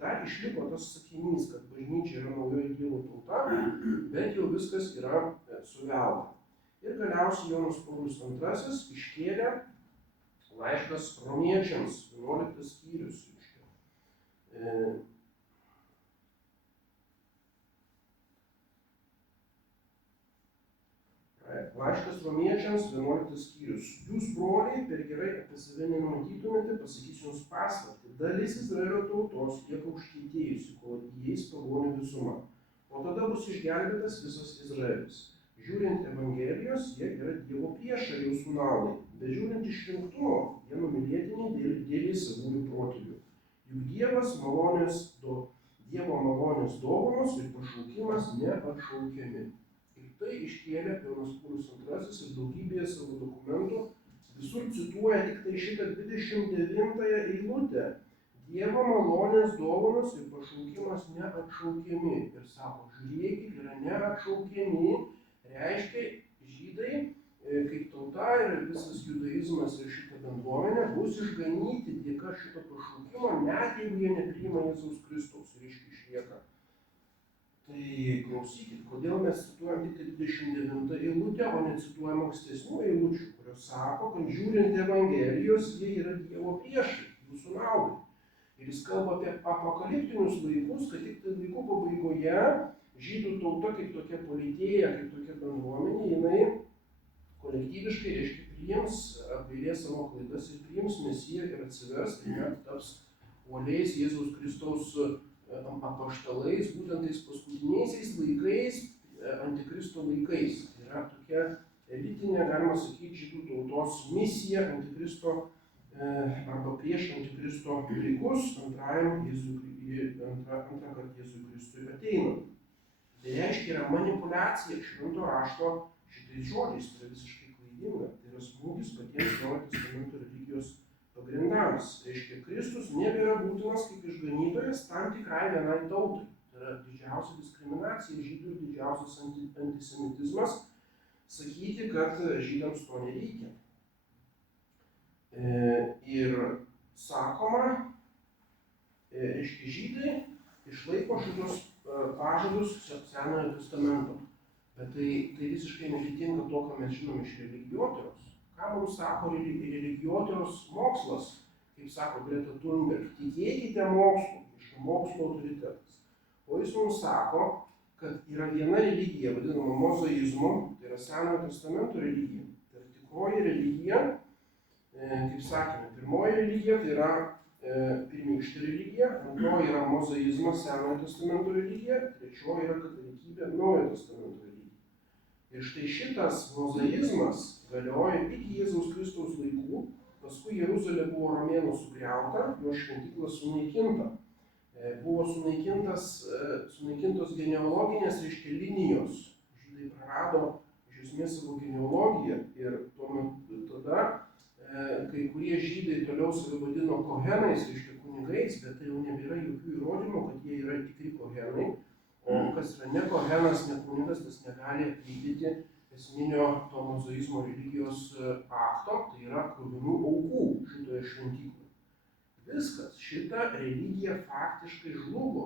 Dar išliko tas sakinys, kad bažnyčia yra naujoji Dievo tauta, bet jau viskas yra suvelta. Ir galiausiai Jonas Paulius II iškėlė laiškas Romiečiams, 11 skyrius. Laiškas Romiečiams, 11 skyrius. Jūs, broliai, per gerai apie save nenumatytumėte, pasakysiu jums paslaptį. Dalis Izraelio tautos lieka užkietėjusi, kol įeis pagonių visuma. O tada bus išgelbėtas visas Izraelis. Žiūrint Evangelijos, jie yra Dievo priešai jūsų naudai, bet žiūrint išrinktumo, jie numylėtiniai dėl savųjų protėvių. Juk Dievo malonės dovanos ir pašaukimas neatšaukiami. Ir tai iškėlė Jonas Paulius II ir daugybėje savo dokumentų visur cituoja tik tai šitą 29 eilutę. Dievo malonės dovanos ir pašaukimas neatšaukiami. Ir sako, žiūrėkit, yra neatšaukiami. Reiškia, žydai, kaip tauta ir visas judaizmas ir šita bendruomenė bus išganyti dėka šito pašaukimo, net jeigu jie nepriima Jėzaus Kristaus, reiškia išlieka. Tai klausykit, kodėl mes cituojam tik 29 eilutę, o necituojam ankstesnių eilučių, kurios sako, kad žiūrint Evangelijos, jie yra Dievo priešai, jūsų naudai. Ir jis kalba apie apokaliptinius laikus, kad tik tai laikų pabaigoje žydų tauta kaip tokia politėja, kaip tokia bendruomenė, jinai kolektyviškai, reiškia, priims, apgailės savo klaidas ir priims Mesiją ir atsivers, ir net taps uoliais Jėzaus Kristaus apaštalais, būtent tais paskutiniaisiais laikais, antikristo laikais. Tai yra tokia elitinė, galima sakyti, žydų tautos misija antikristo arba prieš antikristo laikus antrą kartą Jėzui Kristui ateinant. Tai reiškia, yra manipuliacija švento rašto šitais žodžiais, tai yra visiškai klaidinga. Tai yra smūgis patiems Naujojo testamento religijos pagrindams. Reiškia, Kristus nebėra būtinas kaip išganytojas tam tikrai vienai tautai. Tai yra didžiausia diskriminacija žydų ir didžiausias antisemitizmas sakyti, kad žydams to nereikia. Ir sakoma, reiškia, žydai išlaiko šitos pažadus Senojo testamento. Bet tai visiškai neatitinka to, ką mes žinom iš religijotyros. Ką mums sako religijotyros mokslas, kaip sako Greta Thunberg, tikėkite mokslu, iš mokslo autoritetas. O jis mums sako, kad yra viena religija, vadinama mozaizmu, tai yra Senojo testamento religija. Tai yra tikroji religija, kaip sakėme, pirmoji religija tai yra pirmykštė religija, antroji yra mozaizmas, Senojo testamento religija, trečioji yra katalikybė, Naujojo testamento religija. Ir štai šitas mozaizmas galioja iki Jėzaus Kristaus laikų, paskui Jeruzalė buvo romėnų sugriauta, jo šventykla sunaikinta. Buvo sunaikintos genealoginės, reiškia, linijos. Žydai prarado iš esmės savo genealogiją ir tuo metu tada kai kurie žydai toliau save vadino kohenais, reiškia kunigais, bet tai jau nebėra jokių įrodymų, kad jie yra tikri kohenai, o kas yra ne kohenas, ne kunigas, tas negali vykdyti esminio to mozaizmo religijos akto, tai yra kruvinų aukų šitoje šventykloje. Viskas, šita religija faktiškai žlugo.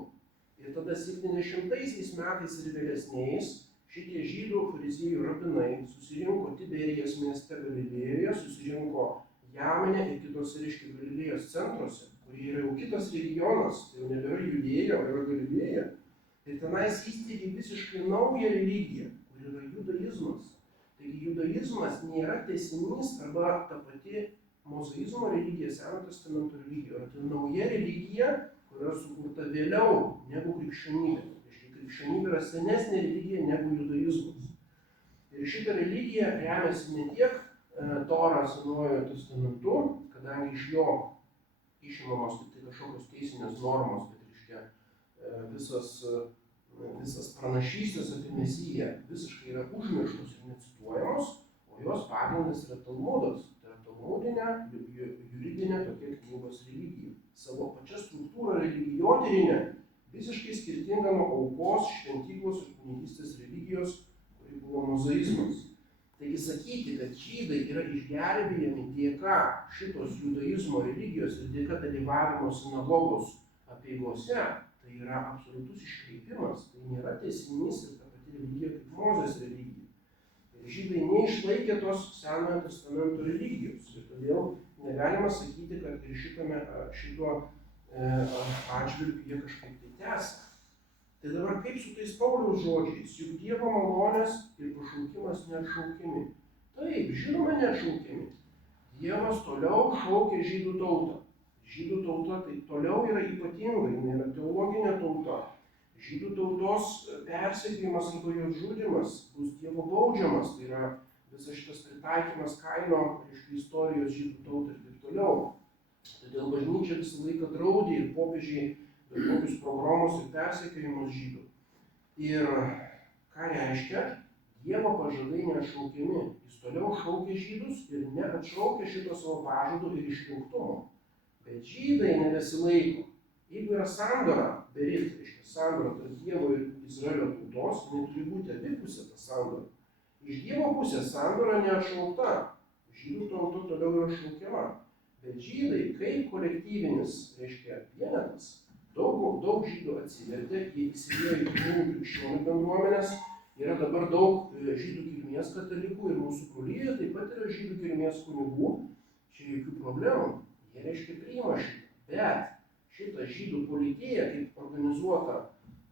Ir tada 70 metais ir vėlesniais Šitie žydų fariziejų rabinai susirinko Tiberijos mieste Galilėjoje, susirinko Jamene ir kitose, reiškia, Galilėjos centruose, kurie yra jau kitas regionas, tai jau nebėra Judėja, o yra Galilėja. Ir tenais įsteigė visiškai naują religiją, kur yra judaizmas. Taigi judaizmas nėra tęsinys arba ta pati mozaizmo religija, Senojo testamento religija, yra tai nauja religija, kur yra sukurta vėliau negu krikščionybė. Krikščionybė yra senesnė religija negu judaizmas. Ir šitą religiją remiasi ne tiek Tora Senojoje testamentu, kadangi iš jo išimamos tik tai kažkokios teisinės normos, bet reiškia visas pranašystės apie Mesiją visiškai yra užmirštos ir necituojamos, o jos pagrindas yra Talmudas. Tai yra talmudinė, juridinė tokia knygos religija. Savo pačią struktūrą religijotyrinę visiškai skirtinga nuo aukos, šventyklos ir kunigystės religijos, kuri buvo mozaizmas. Taigi sakyti, kad žydai yra išgelbėjami dėka šitos judaizmo religijos ir dėka dalyvavimo sinagogos apeigose, tai yra absoliutus iškreipimas, tai nėra tęsinys ir ta pati religija kaip Mozės religija. Ir žydai neišlaikė tos Senojo testamento religijos ir todėl negalima sakyti, kad ir šituo atžvilgiu jie kažkaip tai tęsia. Tai dabar kaip su tais Pauliaus žodžiais, juk Dievo malonės ir pašaukimas neatšaukiami. Taip, žinoma neatšaukiami. Dievas toliau šaukia žydų tautą. Žydų tauta tai toliau yra ypatinga, jinai yra teologinė tauta. Žydų tautos persekiojimas arba jos žudymas bus Dievo baudžiamas, tai yra visas šitas pritaikymas Kaino istorijos žydų tautai ir taip toliau. Todėl bažnyčia visą laiką draudė ir popiežiai bet kokius pogromus ir persekiojimus žydų. Ir ką reiškia? Dievo pažadai neatšaukiami. Jis toliau šaukia žydus ir neatšaukia šito savo pažado ir išrinktumo. Bet žydai nebesilaiko. Jeigu yra sandora, berit, reiškia sandora tarp Dievo ir Izraelio tautos, jinai turi būti abipusė ta sandora. Iš Dievo pusės sandora neatšaukta. Žydų tauta toliau yra šaukiama. Bet žydai kaip kolektyvinis, reiškia, vienetas, daug žydų atsivertė, jie įsiliejo į kitų krikščionių bendruomenės, yra dabar daug žydų kilmės katalikų ir mūsų brolyje taip pat yra žydų kilmės kunigų, čia jokių problemų, jie reiškia priima šitą. Bet šitą žydų politiją, kaip organizuota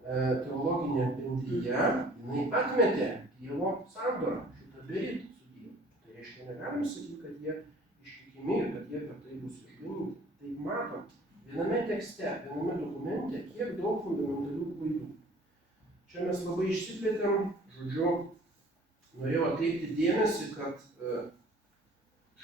teologinė bendrija, jinai atmetė Dievo sandorą, šitą berit su Dievu. Tai reiškia, negalim sakyti, kad jie ištikimi ir kad jie per tai bus išganyti. Tai matom, viename tekste, viename dokumente, kiek daug fundamentalių klaidų. Čia mes labai išsiplėtėm, žodžiu, norėjau atkreipti dėmesį, kad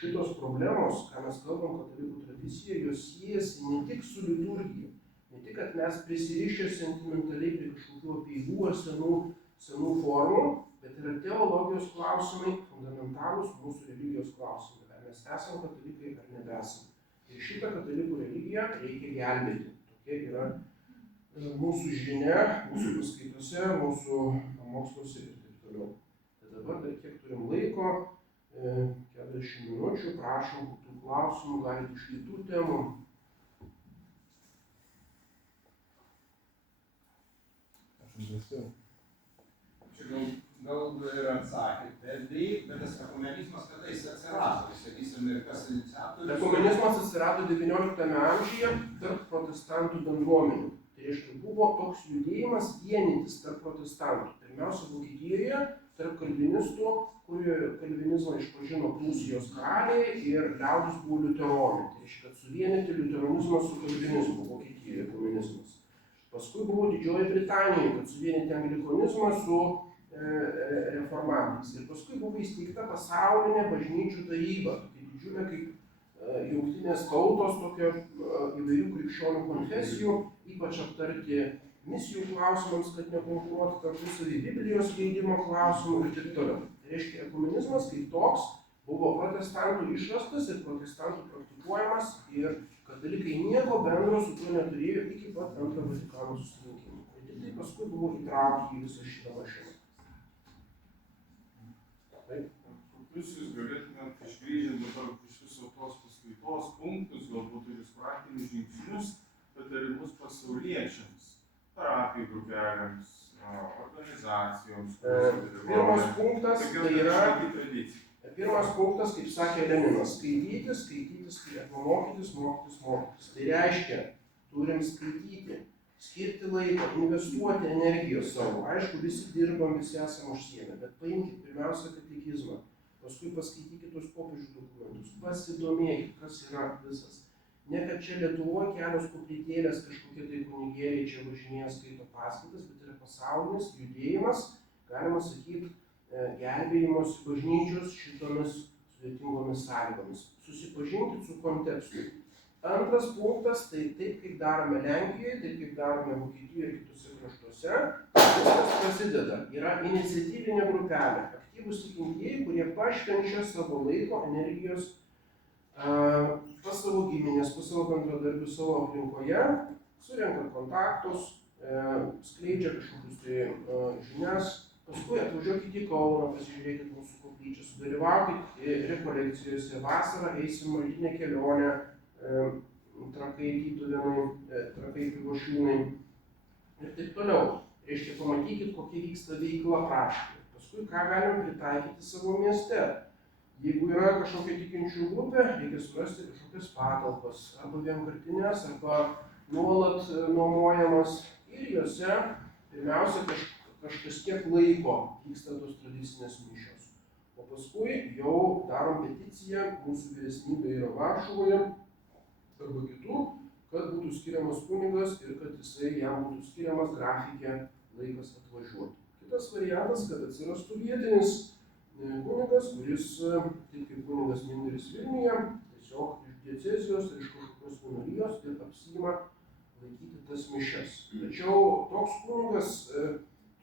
šitos problemos, ką mes kalbam katalikų tradicijoje, jos siejasi ne tik su liturgija, ne tik, kad mes prisirišę sentimentaliai prie kažkokių apeigų ar senų formų, bet yra teologijos klausimai, fundamentalūs mūsų religijos klausimai. Ar mes esame katalikai ar nebesame. Ir šitą katalikų religiją reikia gelbėti. Tokia yra mūsų žinia, mūsų paskaitose, mūsų pamoksluose ir taip toliau. Tai dabar dar kiek turim laiko, 40 minučių, prašom, kokių klausimų, galite iš kitų temų. Čia gal ir atsakėte, bet tas ekumenizmas kada jis atsirado, sakysim, ir kas iniciatorius? Ekumenizmas atsirado XIX amžiuje tarp protestantų bendruomenių. Tai reiškia, buvo toks judėjimas vienytis tarp protestantų. Pirmiausia, Vokietijoje tarp kalvinistų, kurie kalvinizmą išpažino Prūsijos karaliai ir liaudis buvo liuteronai. Tai reiškia, kad suvienyti liuteronizmą su kalvinizmu Vokietijoje ekumenizmas. Paskui buvo Didžioji Britanija, kad suvienyti anglikonizmą su reformatais. Ir paskui buvo įsteigta pasaulinė bažnyčių taryba, tokia didžiulė kaip jungtinės tautos, tokio įvairių krikščionių konfesijų, ypač aptarti misijų klausimams, kad nekonkuruotų tarpusavy Biblijos leidimo klausimų ir taip toliau. Tai reiškia, ekumenizmas kaip toks buvo protestantų išrastas ir protestantų praktikuojamas ir katalikai nieko bendro su tuo neturėjo iki pat Antrojo Vatikano susirinkimo. Ir tik tai paskui buvo įtraukti į visą šitą mašiną. Kokius jūs galėtumėt išgrįžinti dabar iš viso tos paskaitos punktus, galbūt tokius praktinius žingsnius, patarimus pasauliečiams, parapijų grupelėms, organizacijoms, Pirmas punktas tai yra, tradicija. pirmas punktas, kaip sakė Leninas, skaityti, mokytis. Tai reiškia, turim skaityti, skirti laiko, investuoti energijos savo. Aišku, visi dirbam, visi esame užsiėmę, bet paimkite pirmiausia katekizmą, paskui paskaitykite tos popiežių dokumentus, pasidomėkite, kas yra visas. Ne kad čia Lietuvoje kelios koplytėlės, kažkokie tai kunigėliai čia važinėja, skaito paskaitas, bet yra pasaulinis judėjimas, galima sakyti, gelbėjimosi bažnyčios šitomis sudėtingomis sąlygomis. Susipažinkit su kontekstu. Antras punktas, tai taip kaip darome Lenkijoje, taip kaip darome Vokietijoje ir kitose kraštuose, viskas prasideda. Yra iniciatyvinė grupelė, aktyvūs tikintieji, kurie pašvenčia savo laiko, energijos pas savo giminės, pas savo bendradarbius savo aplinkoje, surenka kontaktus, skleidžia kažkokius tai žinias, paskui atvažiuokite į Kauną, pasižiūrėkite mūsų koplyčią, sudalyvaukite rekolekcijose, vasarą eisim maldinę kelionę, Trakai Tytuvėnai, Trakai Pivašiūnai ir taip toliau. Reiškia, pamatykit, kokia vyksta veikla praktiškai. Paskui, ką galim pritaikyti savo mieste. Jeigu yra kažkokia tikinčių grupė, reikia surasti kažkokias patalpas, arba vienkartinės, arba nuolat nuomojamas. Ir juose pirmiausia kažkiek laiko vyksta tos tradicinės mišios. O paskui jau darom peticiją, mūsų vyresnybė yra Varšuvoje, arba kitų, kad būtų skiriamas kunigas ir kad jam būtų skiriamas grafikė laikas atvažiuoti. Kitas variantas, kad atsirastų vietinis kunigas, kuris, taip kaip kunigas Minderis Vilniuje, tiesiog iš diecezijos ir iš kažkokios vienuolijos ir apsiima laikyti tas mišias. Tačiau toks kunigas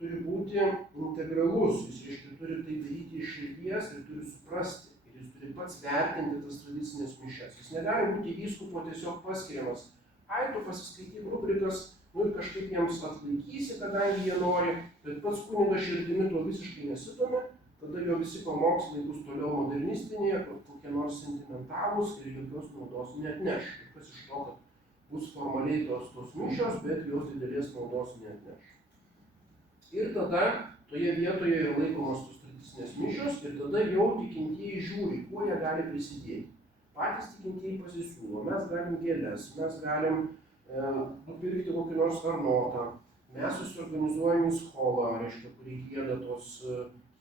turi būti integralus, jis reiškia turi tai daryti iš širdies ir turi suprasti. Ir jis turi pats vertinti tas tradicinės mišias. Jis negali būti vyskupo tiesiog paskiriamas. Ai, tu pasiskaityk rubrikas, ir kažkaip jiems atlaikysi, kadangi jie nori, bet pats kunigas širdimi to visiškai nesidomi, tada jo visi pamokslai bus toliau modernistiniai, kokie nors sentimentalūs ir jokios naudos neatneš. Ir kas iš to, kad bus formaliai tos mišios, bet jos didelės naudos neatneš. Ir tada toje vietoje yra laikomos tos tradicinės mišios ir tada jau tikintieji žiūri, kuo jie gali prisidėti. Patys tikintieji pasisiūlo, mes galim gėles, mes galim nupirkti kokį nors arnotą, mes susiorganizuojam į scholą, reiškia, kurį gieda tos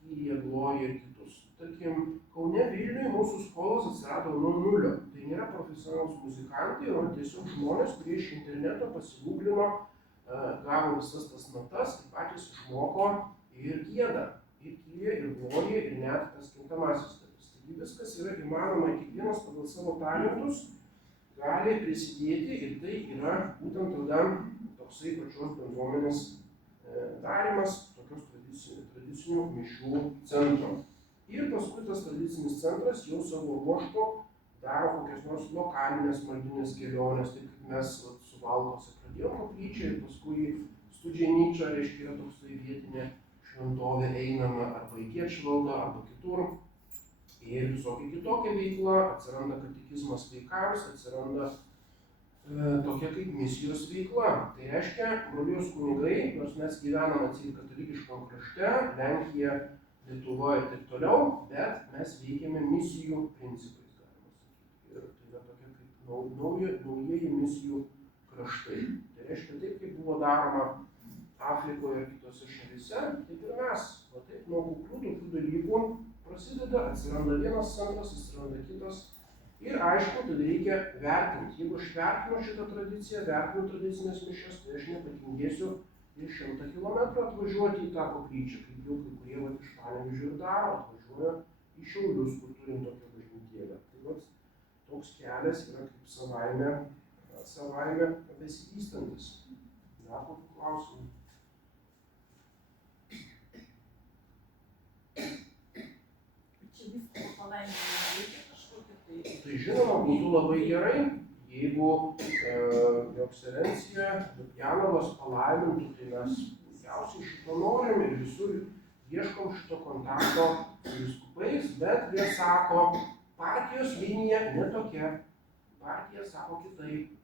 Kyrie, Glorija ir kitus. Tarkim, Kaune, Vilniuje mūsų skolos atsirado nuo nulio. Tai nėra profesionalūs muzikantai, o tiesiog žmonės, kurie iš interneto pasigūglino, gavo visas tas natas ir patys išmoko ir gieda. Ir Kyrie, ir Glorija, ir net tas kintamasis dalis. Taigi viskas yra įmanoma, kiekvienas pagal savo talentus gali prisidėti ir tai yra būtent tada toksai pačios bendruomenės darymas tokios tradicinių mišių centro. Ir paskui tas tradicinis centras jau savo ruožtu daro kokias nors lokalinės maldinės kelionės, taip kaip mes su Valkose pradėjom koplyčią ir paskui Studžianyčia, reiškia, yra toksai vietinė šventovė einama arba į Kėčvaldą, arba kitur. Ir visokia kitokia veikla, atsiranda katekizmas vaikams, atsiranda tokia kaip misijos veikla. Tai reiškia, brolijos kunigai, nors mes gyvename atseit katalikiškam krašte, Lenkija, Lietuva ir taip toliau, bet mes veikiame misijų principais, galima sakyti. Ir tai yra tokia kaip naujieji misijų kraštai. Tai reiškia, taip kaip buvo daroma Afrikoje ir kitose šalyse, taip ir mes. O taip nuo kuklių tokių dalykų prasideda, atsiranda vienas centras, atsiranda kitas. Ir aišku, tada reikia vertinti. Jeigu aš vertinu šitą tradiciją, vertinu tradicinės mišias, tai aš nepatingėsiu ir 100 kilometrų atvažiuoti į tą koplyčią, kaip jau kai kurie iš Panevėžio ir daro, atvažiuoja į Šiaulius, kur turim tokią bažnytėlę. Tai vat, toks kelias yra kaip savaime besivystantis. Dar kokių klausimų? Čia viską palaiminti reikia kažkokį tai. Tai žinoma, būtų labai gerai, jeigu jo ekscelencija Lukjanovas palaimintų, tai mes puikiausiai šito norim ir visur ieškom šito kontakto su vyskupais, bet jie sako, partijos linija ne tokia, partija sako kitaip.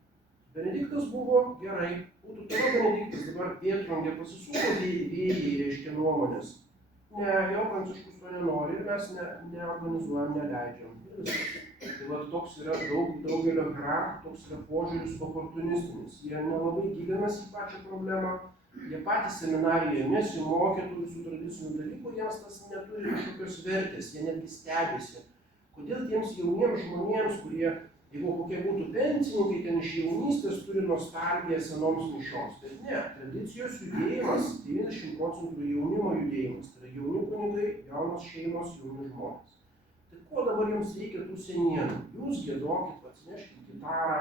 Benediktas buvo gerai, būtų toliau Benediktas, dabar Vėtrungė pasisuko vėjai, reiškia nuomonės. Ne, jau Pranciškus to nenori ir mes neorganizuojam, neleidžiam. Ir viskas. Tai va, toks yra daugelio hierarchų, toks yra požiūris oportunistinis. Jie nelabai gilinasi į pačią problemą, jie patys seminarijoje nesimokė tų visų tradicinių dalykų, jiems tas neturi kažkokios vertės, jie netgi stebisi. Kodėl tiems jauniems žmonėms, kurie, jeigu kokie būtų pensininkai, ten iš jaunystės turi nostalgiją senoms mišioms. Tai ne, tradicijos judėjimas 90% jaunimo judėjimas. Tai yra jauni kunigai, jaunos šeimos, jauni žmonės. Tai ko dabar jums reikia tų senienų? Jūs giedokit, atsineškit gitarą,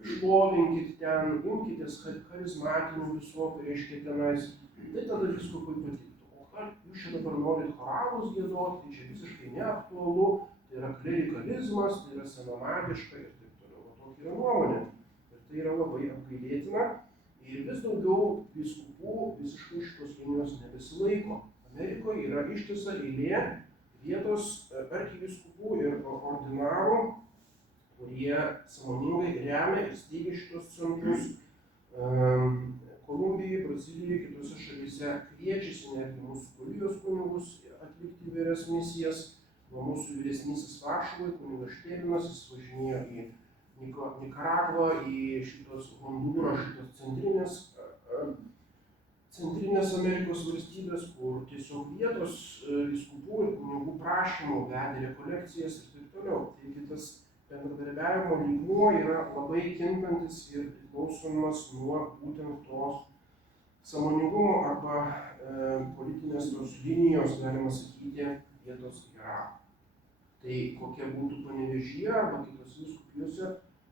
šlovinkit ten, imkitės charizmatinių visokių, reiškia tenais. Tai tada vyskupui patiktų. O ką jūs čia dabar norit choralus giedoti, tai čia visiškai neaktualu. Tai yra klerikalizmas, tai yra senamadiška ir taip toliau. O tokia yra nuomonė. Ir tai yra labai apgailėtina. Ir vis daugiau vyskupų visiškai šitos linijos nebesilaiko. Amerikoje yra ištisa eilė vietos arkivyskupų ir ordinarų, kurie sąmoningai remia ir steigia šitos centrus. Kolumbijoje, Brazilijoje, kitose šalyse kviečiasi netgi mūsų kurijos kunigus atlikti įvairias misijas. Nuo mūsų vyresnysis Varšuvai, kunigas Štebinas, jis važinėjo į Nikaragvą, į šitos Hondūrą, šitos centrinės Amerikos valstybės, kur tiesiog vietos vyskupų ir kunigų prašymų vedė rekolekcijas ir taip toliau. Taigi tas bendradarbiavimo lygmuo yra labai kintantis ir priklausomas nuo būtent tos sąmoningumo arba politinės tos linijos, galima sakyti, vietos hierarchų. Tai kokia būtų Panevėžyje arba kitose vyskupijose,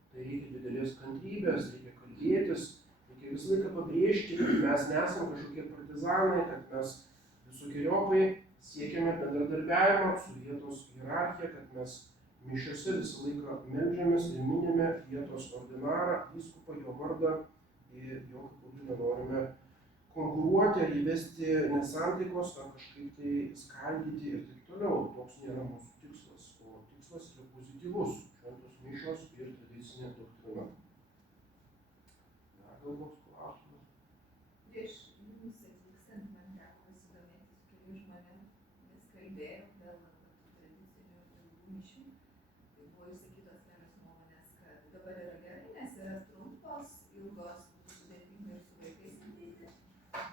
tai reikia didelės kantrybės, reikia kalbėtis, reikia visą laiką pabrėžti, kad mes nesam kažkokie partizanai, kad mes visokiojopai siekiame bendradarbiavimo su vietos hierarchija, kad mes mišiose visą laiką meldžiamės ir minime vietos ordinarą, vyskupą, jo vardą ir jokių būdų nenorime konkuruoti ar įvesti nesantaikos, ar kažkaip tai skaldyti ir taip toliau. Toks nėra mūsų tikslas, o tikslas yra pozityvus, šventos mišios ir tradicinė doktrina. Dar gal koks klausimas? Prieš jums atvykstant man teko pasidomėti su keliais žmonėmis, kalbėjau dėl tradicinių ilgų mišių. Tai buvo išsakytos kelios nuomonės, kad dabar yra gerai, nes yra trumpos, ilgos, būtų sudėtinga ir su vaikais ateiti.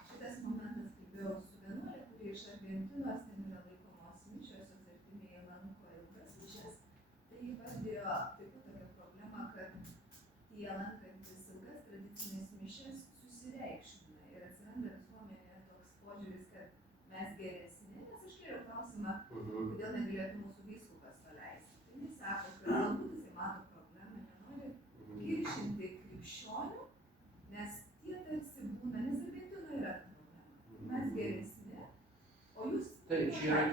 Šitas momentas kalbėjau su vienuolė, kuri iš Argentinos, ten yra laikomos mišios, jos artimieji lanko ilgas mišias. Tai įvardėjo taip pat tokią problemą, kad tie lankantis ilgas tradicinės mišias susireikšmina ir atsiranda visuomenėje toks požiūris, kad mes geresni, nes aš kėliau klausimą, kodėl negalėtų mūsų vyskupas paleisti. Tai jis sako, kad galbūt jisai mato problemą, nenori kiršinti krikščionių, nes tie tarsi būna, nes Argentinoje yra problema. Mes geresni, o jūs... Taip, čia yra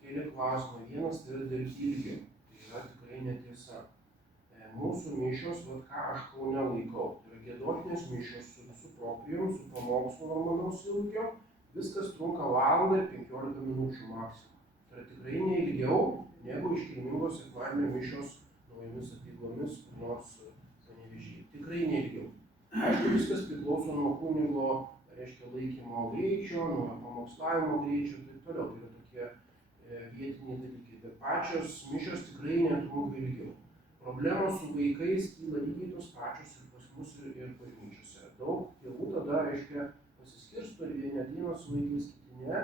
keli klausimai. Vienas tai yra dėl ilgio. Tai yra tikrai netiesa. Mūsų mišios, ką aš Kaune laikau, tai yra giedotinės mišios su visų proprijom, su pamokslu normalaus ilgio. Viskas trunka valandą ir 15 minučių maksimum. Tai yra tikrai neilgiau negu iškilmingos sekmadienio mišios naujomis apeigomis kur nors Panevėžyje. Tikrai neilgiau. Aišku, viskas priklauso nuo kunigo, reiškia, laikymo greičio, nuo pamokslavimo greičio ir taip toliau. Tai yra tokie vietiniai dalykai. Bet pačios mišios tikrai netrunka ilgiau. Problemos su vaikais kyla lygiai tos pačios ir pas mus ir bažnyčiose. Daug tėvų tada, reiškia, pasiskirsto ir vieni ateina su vaikais, kiti ne.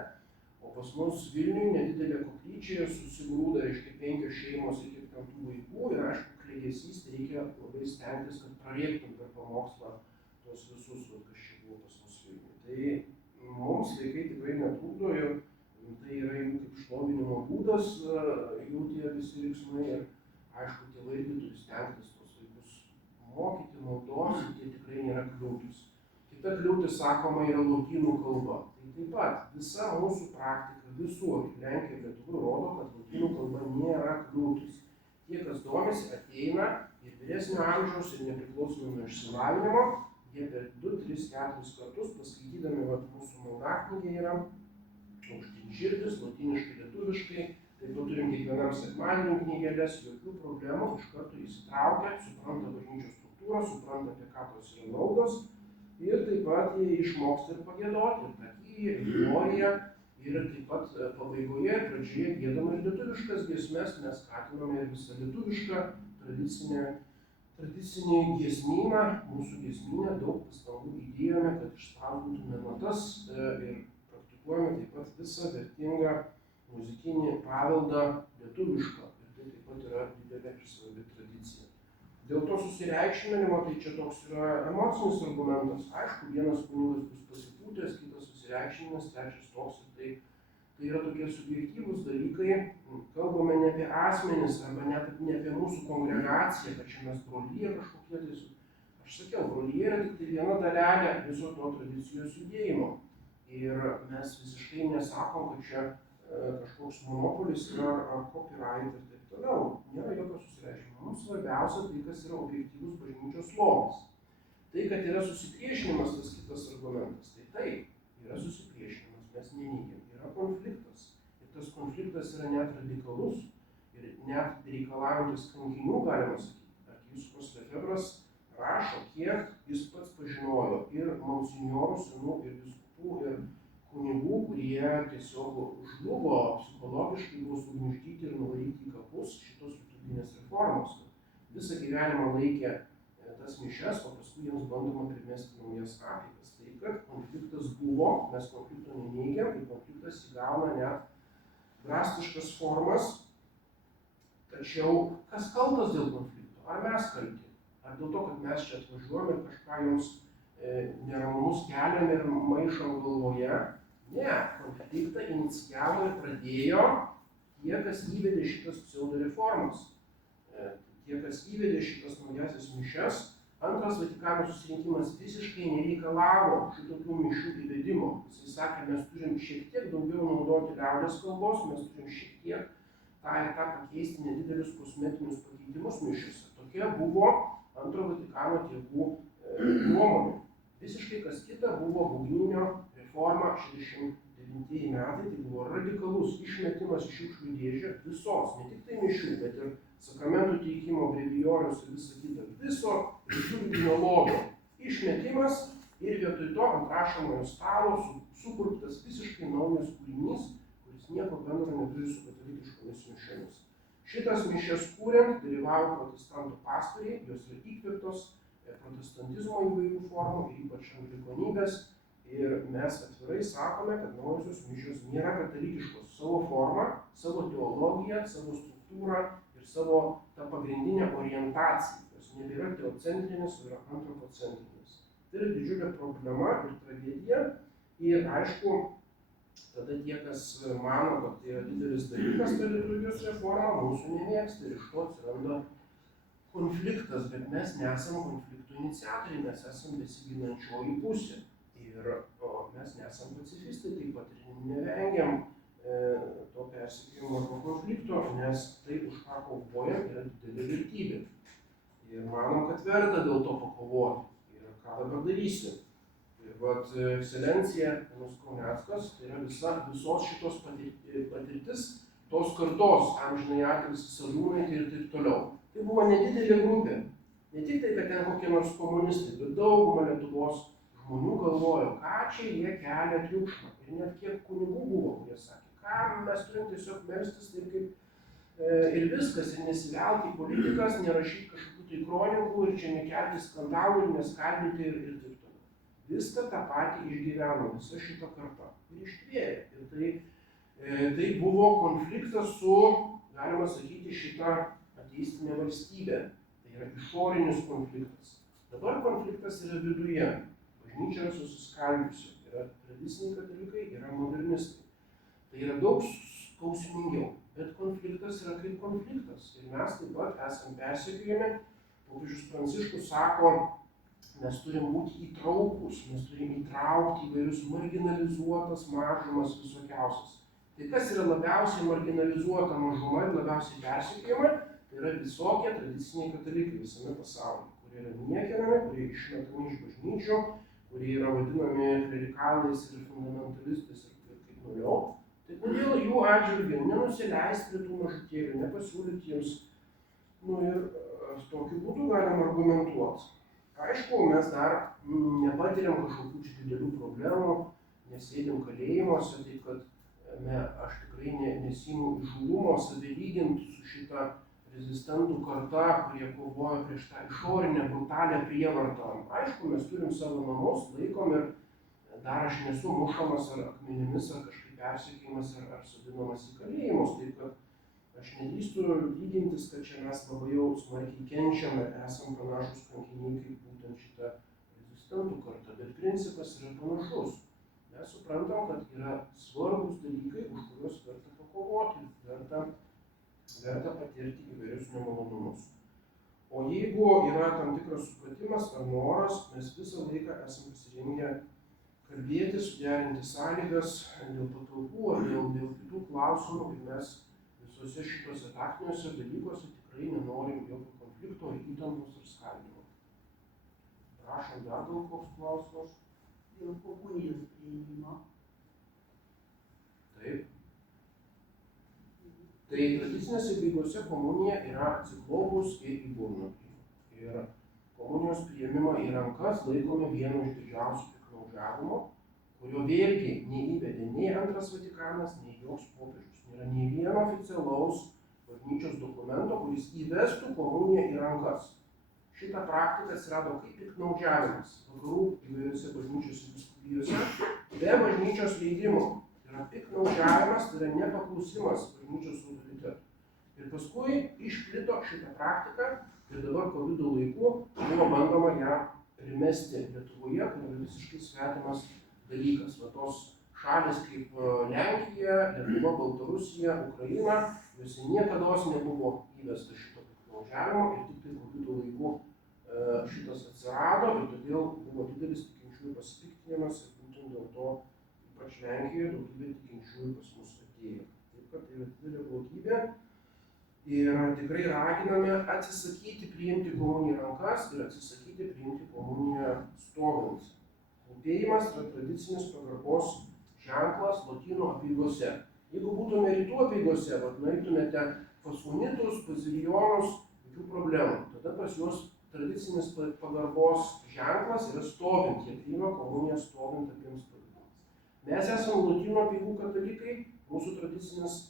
O pas mus Vilniuje nedidelė koplyčia susigrūda, reiškia, 5 šeimos ir kiek ten tų vaikų. Ir aišku, klegesys, tai reikia labai stengtis, kad prarėktum per pamokslą tos visus, kas čia buvo pas mus Vilniuje. Tai mums vaikai tikrai netrukdo ir tai yra jų kaip šlovinimo būdas, jų tie visi veiksmai. Ir aišku, tėvai irgi turi stengtis tos vaikus mokyti, maldos, tai tikrai nėra kliūtis. Kita kliūtis, sakoma, yra lotynų kalba. Tai taip pat visa mūsų praktika visur, Lenkija ir Lietuva rodo, kad lotynų kalba nėra kliūtis. Tie, kas domisi, ateina ir vyresnio amžiaus ir nepriklausomai nuo išsilavinimo, jie per 2, 3, 4 kartus paskaitydami, mūsų maldaknygė yra aukštinširdis, lotyniškai, lietuviškai, taip pat turim kiekvienam sekmadieniui knygelės, jokių problemų, iš karto įsitraukia, supranta bažnyčios struktūrą. struktūrą, supranta, apie ką tos yra maldos ir taip pat jie išmoksta ir pagiedoti, ir takyje, ir gloriją, ir taip pat pabaigoje, pradžioje giedama ir lietuviškas giesmes, mes skatiname ir visą lietuvišką tradicinį giesmyną, mūsų giesmynę daug pastangų įdėjome, kad išspausdintume natas ir praktikuojame taip pat visą vertingą muzikinį paveldą lietuvišką. Ir tai taip pat yra didelė ir svarbi tradicija. Dėl to susireikšminimo, tai čia toks yra emocinis argumentas. Aišku, vienas kunigas bus pasipūtęs, kitas susireikšminimas, trečias toks. Ir tai yra tokie subjektyvūs dalykai. Kalbame ne apie asmenis arba net ne apie mūsų kongregaciją, kad čia mes brolyje kažkokie tai. Aš sakiau, brolyje yra tik tai viena dalelė viso to tradicijos judėjimo. Ir mes visiškai nesakom, kad čia kažkoks monopolis yra ar copyright ir taip toliau. Nėra jokio susireikšminimo. Mums svarbiausia tai, kas yra objektyvus bažnyčios lobis. Tai, kad yra susipriešinimas, tas kitas argumentas. Tai taip, yra susipriešinimas, mes neneigiam. Yra konfliktas. Ir tas konfliktas yra net radikalus ir net reikalaujantis kankinių, galima sakyti. Arkivyskupas Lefebvras rašo, kiek jis pats pažinojo ir monsinjorų senų, ir vyskupų, ir kunigų, kurie tiesiog žlugo psichologiškai, buvo sugniuždyti ir nuvaryti į kapus šitos liturginės reformos. Visą gyvenimą laikė tas mišias, o paskui jiems bandoma primesti naujas apeigas. Tai, kad konfliktas buvo, mes konflikto neneigiam, tai konfliktas įgauna net drastiškas formas. Tačiau kas kaltas dėl konflikto? Ar mes kalti? Ar dėl to, kad mes čia atvažiuojame ir kažką jums neramumus keliam ir maišom galvoje? Ne, konfliktą inicijavo ir pradėjo tie, kas įvedė šitas pseudoreformas, tie, kas įvedė šitas naujasis mišias. Antras Vatikano susirinkimas visiškai nereikalavo šitokių mišių įvedimo. Jisai sakė, mes turim šiek tiek daugiau naudoti liaudies kalbos, mes turim šiek tiek tą ir tą pakeisti nedidelius kosmetinius pakeitimus mišiuose. Tokia buvo antro Vatikano tėvų nuomonė. Visiškai kas kita buvo Bugninio reforma 69 metai, tai buvo radikalus išmetimas iš šiukšlių dėžę visos, ne tik tai mišių, bet ir sakramentų teikimo, brevijorius ir visa kita, viso liturginio lobio išmetimas ir vietoj to ant rašomojo stalo sukurtas visiškai naujas kūrinys, kuris nieko bendro neturi su katalikiškomis mišiomis. Šitas mišias kūrent dalyvauja protestantų pastoriai, jos yra įkvėptos protestantizmo įvairių formų ir ypač anglikonybės. Ir mes atvirai sakome, kad naujosios mišios nėra katalikiškos savo formą, savo teologiją, savo struktūrą ir savo tą pagrindinę orientaciją. Jos nebėra teocentrinės, o yra antropocentrinės. Tai yra didžiulė problema ir tragedija. Ir aišku, tada tie, kas mano, kad tai yra didelis dalykas, ta liturgijos reforma mūsų nemėgsta ir iš to atsiranda konfliktas, bet mes nesam konfliktų iniciatoriai, mes esam besiginančioji pusė. Ir mes nesam pacifistai, taip pat ir nevengiam to persekiojimo arba konflikto, nes tai, už ką kovojam, yra didelė vertybė. Ir manom, kad verta dėl to pakovoti. Ir ką dabar darysim. Ir vat ekscelencija Jonas Kauneckas, tai yra visos šitos patirtis, tos kartos, amžinai atilsį Sadūnaitė ir taip toliau. Tai buvo nedidelė grupė. Ne tik tai, kad ten kokie nors komunistai, bet dauguma Lietuvos žmonių galvojo, ką čia jie kelia triukšmą. Ir net kiek kunigų buvo, kurie sakė, ką mes turim tiesiog melstis taip kaip ir viskas, ir nesivelti į politikas, nerašyti kažkokių tai kronikų ir čia nekelti skandalų ir neskaldyti ir taip toliau. Viską tą patį išgyveno visa šita karta ir ištvėrė. Ir tai buvo konfliktas su, galima sakyti, šita ateistinė valstybė. Tai yra išorinis konfliktas. Dabar konfliktas yra viduje. Bažnyčia yra susiskaldžiusi. Yra tradiciniai katalikai, yra modernistai. Tai yra daug skausmingiau. Bet konfliktas yra kaip konfliktas. Ir mes taip pat esam persekiojami. Popiežius Pranciškus sako, mes turim būti įtraukus, mes turim įtraukti įvairius marginalizuotas mažumas visokiausias. Tai kas yra labiausiai marginalizuota mažuma ir labiausiai persekiojama, tai yra visokie tradiciniai katalikai visame pasaulyje, kurie yra niekinami, kurie išmetami iš bažnyčių, kurie yra vadinami klerikalais ir fundamentalistais ir kaip toliau. Tai kodėl jų atžvilgiu nenusileisti prie tų mažutėlių, nepasiūlyti jiems Nu ir tokiu būdu galim argumentuoti. Aišku, mes dar nepatiriam kažkokių čia didelių problemų, nesėdim kalėjimuose, taip kad aš tikrai nesiimu įžūlumo save lyginti su šita rezistentų karta, kurie kovoja prieš tą išorinę brutalią prievartą. Aišku, mes turim savo namus, laikom ir dar aš nesu mušamas ar akmenimis, ar kažkaip persekiojamas, ar sodinamas į kalėjimus, taip kad aš nedrįstu lygintis, kad čia mes labai jau smarkiai kenčiam ir esam panašus kankiniai kaip būtent šita rezistentų karta, bet principas yra panašus. Mes suprantam, kad yra svarbus dalykai, už kuriuos verta pakovoti, verta patirti įvairius nemalonumus. O jeigu yra tam tikras supratimas ar noras, mes visą laiką esame pasirengę kalbėti, suderinti sąlygas dėl patalpų ar dėl kitų klausimų ir mes visose šitose taktiniuose dalykuose tikrai nenorim jokio konflikto, įtampos ir skaldimo. Prašom, dar gal koks klausimas? Dėl komunijos priėmimo. Taip. Tai tradicinėse apeigose komunija yra atsiklaupus ir į burną. Ir komunijos priėmimą į rankas laikome vienu iš didžiausių piktnaudžiavimo, kurio vėlgi neįvedė nei Antras Vatikanas, nei joks popiežius. Nėra nei vieno oficialaus bažnyčios dokumento, kuris įvestų komuniją į rankas. Šita praktika atsirado kaip piktnaudžiavimas vakarų įvairiose bažnyčios vyskupijose be bažnyčios leidimo. Tai yra piktnaudžiavimas, tai yra nepaklusimas bažnyčios autoritetų. Ir paskui išplito šitą praktiką ir dabar COVID laiku buvo bandoma ją primesti Lietuvoje, tai yra visiškai svetimas dalykas. Va tos šalis kaip Lenkija, Lietuva, Baltarusija, Ukraina, juose niekados nebuvo įvesta šito piktnaudžiavimo ir tik tai COVID laiku šitas atsirado ir todėl buvo didelis tikinčiųjų pasipiktinimas ir būtent dėl to ypač Lenkijoje daugybė tikinčiųjų pas mus atėjo. Taip kad tai yra didelė blogybė ir tikrai raginame atsisakyti priimti komuniją į rankas ir atsisakyti priimti komuniją stovint. Klūpėjimas yra tradicinis pagarbos ženklas lotynų apeigose. Jeigu būtume rytų apeigose, nueitumėte pas unitus, bazilijonus, jokių problemų. Tada pas juos tradicinis pagarbos ženklas yra stovint, jie priima komuniją stovint abiems pavidalais. Mes esame lotynų apeigų katalikai, mūsų tradicinis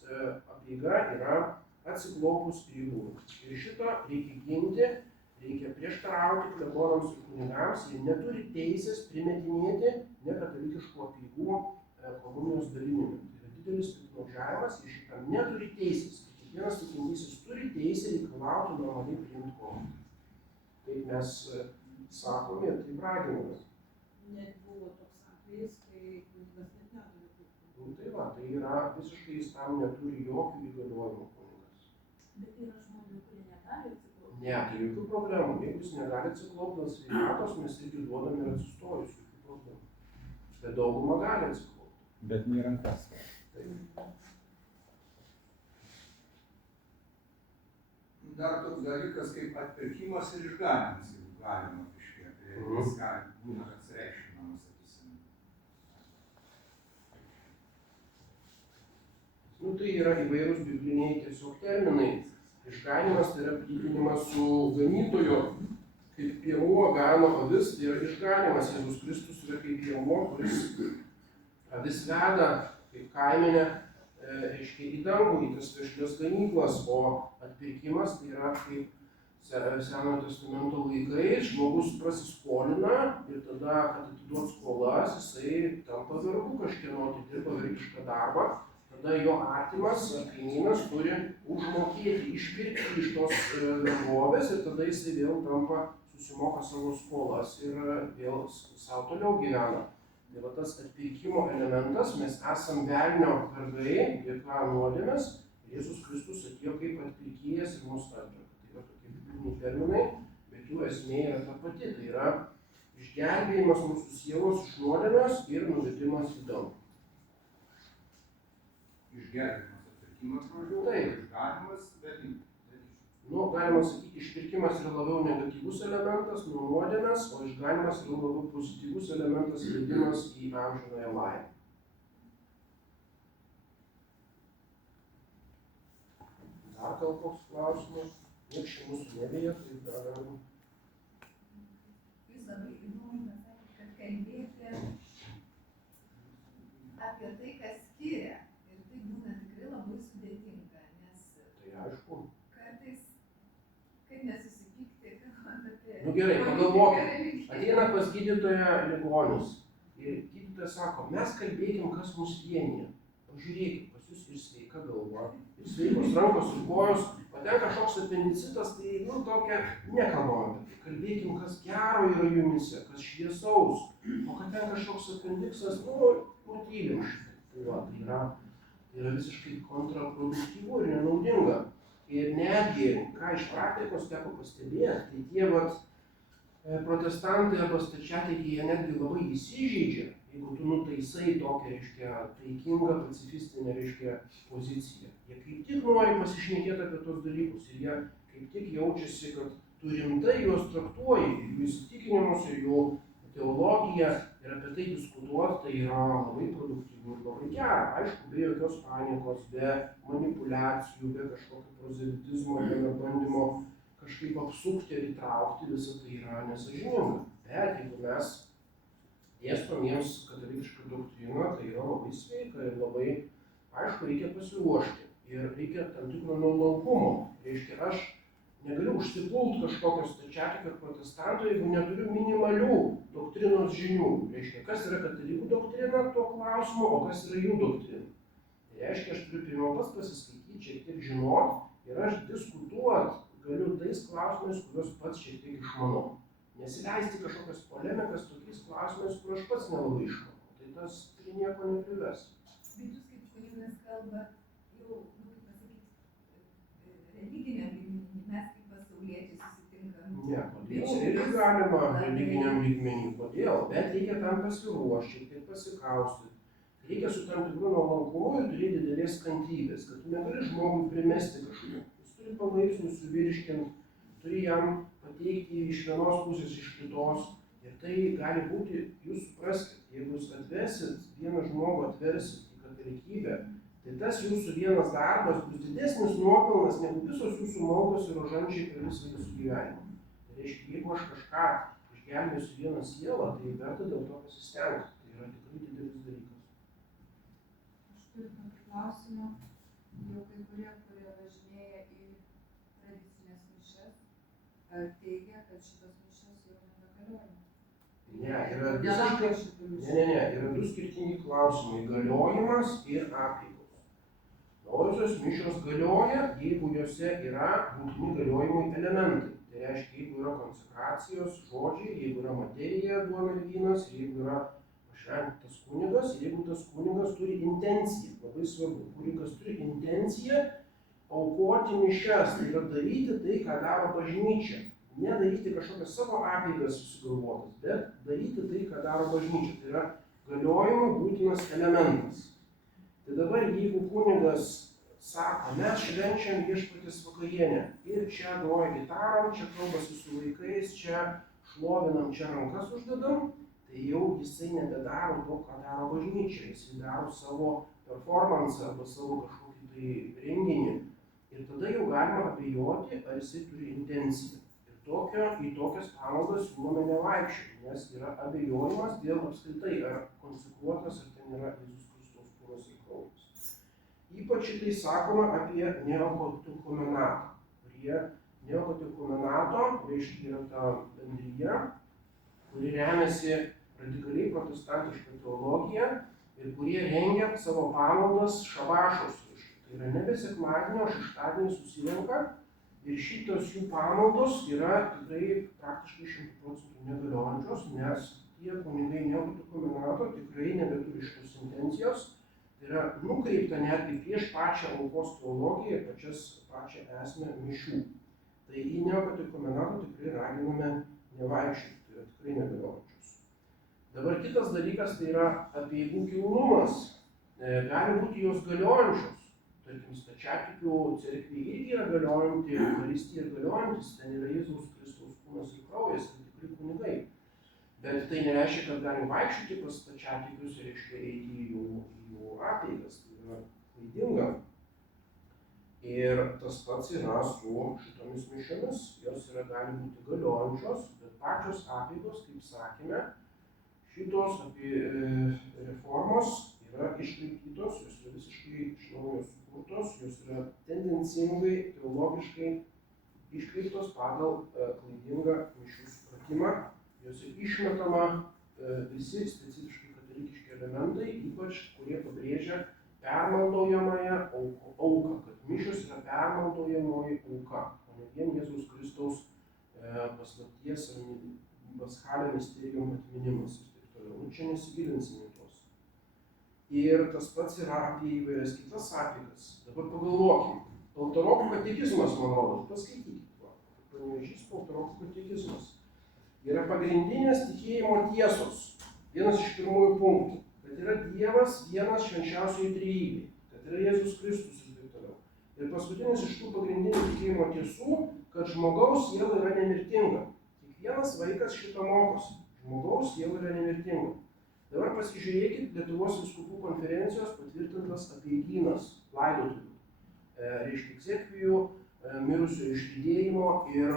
apeiga yra atsiklaupus ir į burną. Ir šito reikia ginti, reikia prieštarauti klebonams ir kunigams, jie neturi teisės primetinėti nekatalikiškų apeigų komunijos dalinimui. Tai yra didelis piktnaudžiavimas, jie šitam neturi teisės. Kiekvienas tikintysis turi teisę reikalauti normaliai priimti komuniją. Taip mes sakome ir taip raginame. Net buvo toks atvejis, kai kunigas net neturi kultūrų. Tai va, tai yra visiškai jis tam neturi jokių įgaliojimų kunigas. Bet yra žmonių, kurie negali atsiklaupti. Ne, tai jokių problemų. Jeigu jis negali atsiklaupti dėl sveikatos, mes irgi duodam ir atsistojus, jokių problemų. Bet dauguma gali atsiklaupti. Bet ne į rankas. Taip. Dar toks dalykas kaip atpirkimas ir išganimas, jeigu galima kažkiek. Jis gali būna atsireikšminamas, sakysim. Tai yra įvairūs bibliniai tiesiog terminai. Išganimas tai yra palyginimas su ganytoju. Kaip piemuo gano avis, tai yra išganimas. Jėzus Kristus yra kaip piemuo, kuris avis veda kaip kaimenė į dangų, į tas vešlias ganyklas, o atpirkimas tai yra kaip Senojo testamento laikais, žmogus prasiskolina ir tada, kad atiduot skolas, jisai tampa vergu kažkieno, atidirba vergišką darbą, tada jo artimas, kaimynas turi užmokėti, išpirkti iš tos vergovės ir tada jisai vėl tampa, susimoka savo skolas ir vėl savo toliau gyvena. Tai va tas atpirkimo elementas, mes esam velnio vergai, dėka nuodėmės, ir Jėzus Kristus atėjo kaip atpirkėjas ir mus atpirko. Tai yra tokie bibliniai terminai, bet jų esmė yra ta pati, tai yra išgelbėjimas mūsų sielos iš nuodėmės ir nuvedimas į dangų. Išgelbėjimas, atpirkimas žodžiu, Taip. išganimas, dalykas. Galima sakyti, išpirkimas yra labiau negatyvus elementas nuo nuodėmės, o išganimas yra labiau pozityvus elementas vedimas į amžinąją laimę. Dar gal koks klausimas? Niekas čia mūsų neveja, tai dar Jūs labai įdomu pasakėte, kad kalbėti apie tai, kas skiria. Ir tai būna tikrai labai sudėtinga, nes tai aišku. kartais, kaip nesusipykti, kalbant apie... Nu gerai, pagalvokit. Ateina pas gydytoją ligonis ir gydytojas sako, mes kalbėkim, kas mus vienyje. Pažiūrėkit, pas jūs ir sveika galva, ir sveikos rankos ir kojos, patenka kažkoks apendicitas, tai tokia nekalbama apie tai. Kalbėkim, kas gero yra jumise, kas šviesaus, o kad ten kažkoks apendiksas, nutylim šitą. Tai yra visiškai kontraproduktyvu ir nenaudinga. Ir netgi, ką iš praktikos teko pastebėti, tai tie protestantai arba stačiatikiai, jie netgi labai įsižeidžia, jeigu tu nutaisai tokią, taikingą, pacifistinę, poziciją. Jie kaip tik nori pasišnekėti apie tos dalykus ir jie kaip tik jaučiasi, kad tu rimtai juos traktuoji, jų įsitikinimus ir jų teologiją ir apie tai diskutuoti, tai yra labai produktyvu ir labai gera. Aišku, be jokios panikos, be manipulacijų, be kažkokio prozelitizmo, be bandymo kažkaip apsukti ir įtraukti, visą tai yra nesąžininga. Bet jeigu mes dėstom jiems katalikišką doktriną, tai yra labai sveika ir labai, aišku, reikia pasiruošti ir reikia tam tikro nuolankumo. Reiškia, aš negaliu užsipult kažkokio stačiatikio protestanto, jeigu neturiu minimalių doktrinos žinių. Reiškia, kas yra katalikų doktrina tuo klausimu, o kas yra jų doktrina. Tai reiškia, aš turiu pirmiau pats pasiskaityti, šiek tiek žinot ir aš diskutuot galiu tais klausimais, kuriuos pats šiek tiek išmanau. Nesileisti kažkokias polemikas tokiais klausimais, kur aš pats nelabai išmanau. Tai tas prie nieko neprives. Bet jūs kaip kunigas kalbat jau, kaip pasakyti, religiniam lygmenį, mes kaip pasauliečiai susitinkam. Ne, kodėl? Irgi galima religiniam lygmenį, kodėl? Bet reikia tam pasiruošti, tai pasikaustyti. Reikia su tam tikru nuolankumu ir turėti didelės kantrybės, kad tu negali žmogui primesti kažką. Jis turi palaipsniui suvirškinti, turi jam pateikti iš vienos pusės, iš kitos. Ir tai gali būti, jūs supraskite, jeigu jūs atvesit vieną žmogų, atversit į katalikybę, tai tas jūsų vienas darbas bus didesnis nuopelnas negu visos jūsų maldos ir rožančiai per visą jūsų gyvenimą. Tai reiškia, jeigu aš kažką išgelbėsiu vieną sielą, tai verta dėl to pasistengti. Tai yra tikrai didelis dalykas. Aš turiu tokį klausimą, jau kai kurie važinėja į tradicinės mišias, teigia, kad šitos mišios jau nebegaliojama. Yra du skirtingi klausimai – galiojimas ir apeigos. Naujosios mišios galioja, jeigu jose yra būtini galiojimui elementai. Tai reiškia, jeigu yra konsekracijos žodžiai, jeigu yra materija, duona ir vynas, jeigu yra pašventintas kunigas, jeigu tas kunigas turi intenciją, labai svarbu, kunigas turi intenciją aukoti mišias, tai yra daryti tai, ką daro bažnyčia. Nedaryti kažkokias savo apeigas susigalvotas, bet daryti tai, ką daro bažnyčia. Tai yra galiojimo būtinas elementas. Tai dabar, jeigu kunigas sako, mes švenčiam Viešpaties vakarienę ir čia groja gitarom, čia kalbasi su vaikais, čia šlovinam, čia rankas uždedam, tai jau jisai nebedaro to, ką daro bažnyčia. Jisai daro savo performansą arba savo kažkokį tai renginį. Ir tada jau galima abejoti, ar jisai turi intenciją. Į tokias pamaldas siūlome nevaikščioti, nes yra abejojimas dėl apskritai, ar konsekruotas, ar ten yra Jėzus Kristaus kūnas ir kraujas. Ypač šitai sakoma apie neokatekumenatą. Prie neokatekumenato, reiškia, yra ta bendrija, kuri remiasi radikaliai protestantišką teologiją ir kurie rengia savo pamaldas šabašos. Tai yra nebe sekmadienio, šeštadienį susirenka. Ir šitos jų pamaldos yra tikrai praktiškai 100% negaliojančios, nes tie kunigai neokatekumenato tikrai nebeturi šitos intencijos. Tai yra nukreipta netgi prieš pačią aukos teologiją ir pačią esmę mišių. Tai į neokatekumenato tikrai raginame nevaikščioti, tai yra tikrai negaliojančios. Dabar kitas dalykas tai yra apeigų kilnumas. Gali būti jos galiojančios. Tarkim, stačiatikių cerkvė irgi yra galiojanti, Eucharistija yra galiojantis, ten yra Jėzaus Kristaus kūnas ir kraujas, tai tikrai kunigai. Bet tai nereiškia, kad galim vaikščioti pas stačiatikius ir reiškia eiti į jų apeigas, tai yra klaidinga. Ir tas pats yra su šitomis mišiomis, jos gali būti galiojančios, bet pačios apeigos, kaip sakėme, šitos reformos yra iškraipytos, jos yra visiškai iš naujo sukurtos, jos yra tendencingai, teologiškai iškreiptos pagal klaidingą mišių supratimą, jos išmetama visi specifiškai katalikiški elementai, ypač kurie pabrėžia permaldaujamąją auką, kad mišios yra permaldaujamoji auka, o ne vien Jėzaus Kristaus paslapties ar paschalinio misterijum atminimas ir taip toliau. Čia nesigilinsim į tuos. Ir tas pats yra apie įvairias kitas apeigas. Dabar pagalvokim. Paltarokų katekizmas, man rodos, paskaitykit. Panevėžys Paltarokų katekizmas. Yra pagrindinės tikėjimo tiesos. Vienas iš pirmųjų punktų. Kad yra Dievas vienas švenčiausioji trejybė. Kad yra Jėzus Kristus ir taip toliau. Ir paskutinis iš tų pagrindinių tikėjimo tiesų, kad žmogaus siela yra nemirtinga. Kiekvienas vaikas šito mokosi. Žmogaus siela yra nemirtinga. Dabar pasižiūrėkit Lietuvos vyskupų konferencijos patvirtintas apeigynas laidotuvių. Reiškia egzekvijų, mirusio išlydėjimo ir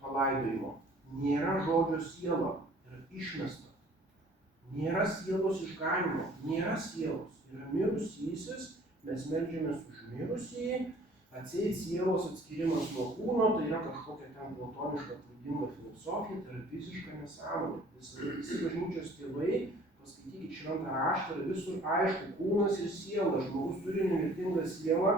palaidojimo. Nėra žodžio siela, yra išmesta. Nėra sielos išganimo, nėra sielos. Yra mirusysis, mes meldžiamės už mirusįjį, atseit sielos atskirimas nuo kūno, tai yra kažkokia ten platoniška klaidinga filosofija, tai yra visiška nesąmonė. Visi bažnyčios tėvai, paskaitykit šventą raštą, yra visur aišku, kūnas ir siela, žmogus turi nemirtingą sielą,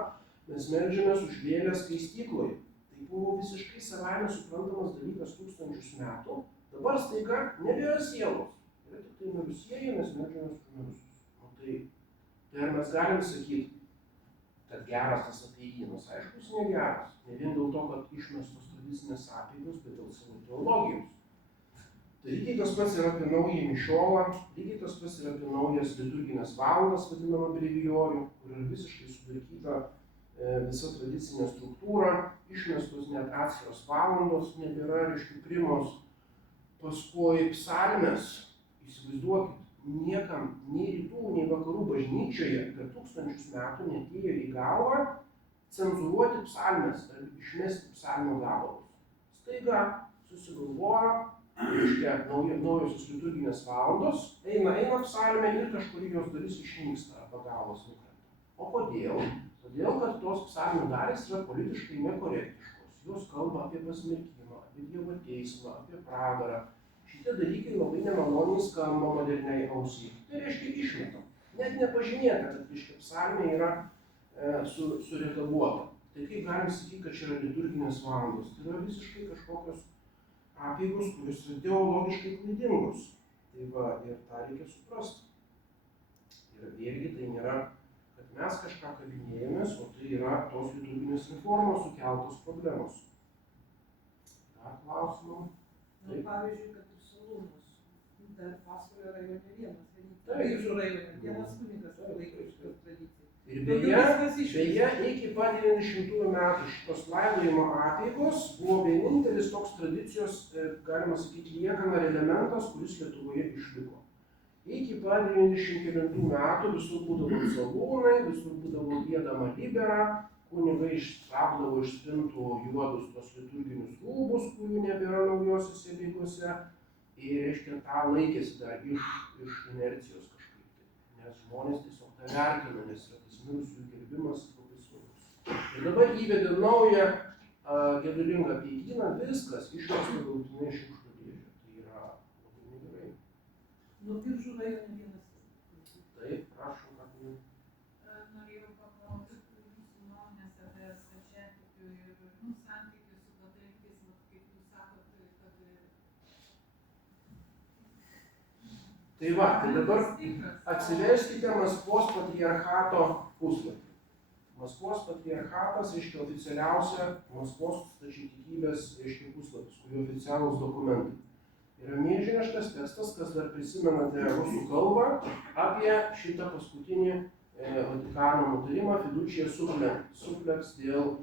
mes meldžiamės už vėlę skaistykloje. Tai buvo visiškai savaime suprantamas dalykas tūkstančius metų, dabar staiga nebėra sielos. Yra tik tai mirusieji, mes meldžiamės už mirusius. Tai ar mes galim sakyti, kad geras tas apeigynas? Aišku, jis negeras. Ne vien dėl to, kad išmestos tradicinės apeigos, bet dėl savo teologijos. Tai lygiai tas pats yra apie naują mišiolą, lygiai tas pats yra apie naujas liturginės valandas, vadinamą brevijorių, kur yra visiškai sudarkyta visa tradicinė struktūra, išmestos net atskiros valandos, nebėra, reiškia, primos, paskui psalmės. Įsivaizduokit, niekam nei rytų, nei vakarų bažnyčioje per tūkstančius metų neatėjo į galvą cenzūruoti psalmės ar išmesti psalmių gabalus. Staiga susigalvojo, reiškia, naujosios liturginės valandos, eina psalmė ir kažkur jos dalis išnyksta arba galas nukrenta. O kodėl? Todėl, kad tos psalmių dalys yra politiškai nekorektiškos. Jos kalba apie pasmerkimą, apie Dievo teismą, apie pragarą. Šitie dalykai labai nemaloniai skamba moderniai ausiai. Tai reiškia išmetam. Net nepažymėta, kad reiškia psalmė yra suredaguota. Tai kaip galim sakyti, kad čia yra liturginės valandos? Tai yra visiškai kažkokios apeigos, kurios yra teologiškai klaidingos. Tai va, ir tą reikia suprasti. Ir vėlgi tai nėra, kad mes kažką kabinėjomės, o tai yra tos liturginės reformos sukeltos problemos. Dar klausimų? Nu, pavyzdžiui, kad ir Salūnas, dar Pasvalio rajone vienas, Taip. Biržų rajone vienas kunigas laiko šitos tradicijos. Ir beje, iki pat 90 metų šitos laidojimo apeigos buvo vienintelis toks tradicijos, galima sakyti, liekana elementas, kuris Lietuvoje išliko. Iki pat 99 metų visur būdavo salūnai, visur būdavo giedama libera, kunigai ištraukdavo iš spintų juodus tos liturginius rūbus, kurių nebėra naujosiuose apeigose, ir, reiškia, tą laikėsi dar iš inercijos kažkaip tai, nes žmonės tiesiog tą vertina, nes yra tas mirusiųjų gerbimas labai svarbus. Ir dabar įvedė naują gedulingą apeigyną, viskas išmesta galutinai šiukšlių dėžę. Tai yra labai negerai. Nu, Biržų rajone vienas. Taip, prašom, ką tu. Norėjau paklausti jūsų nuomonės apie stačiatikių ir santykius su katalikais, kaip jūs sakot, kad... Tai va, tai dabar atsiverskite Maskvos patriarchato puslapį. Maskvos patriarchatas, reiškia, oficialiausia Maskvos stačiatikybės, reiškia, puslapis, kurio oficialūs dokumentai. Yra milžiniškas tekstas, kas dar prisimenate rusų kalbą, apie šitą paskutinį Vatikano nutarimą fiducia suplex dėl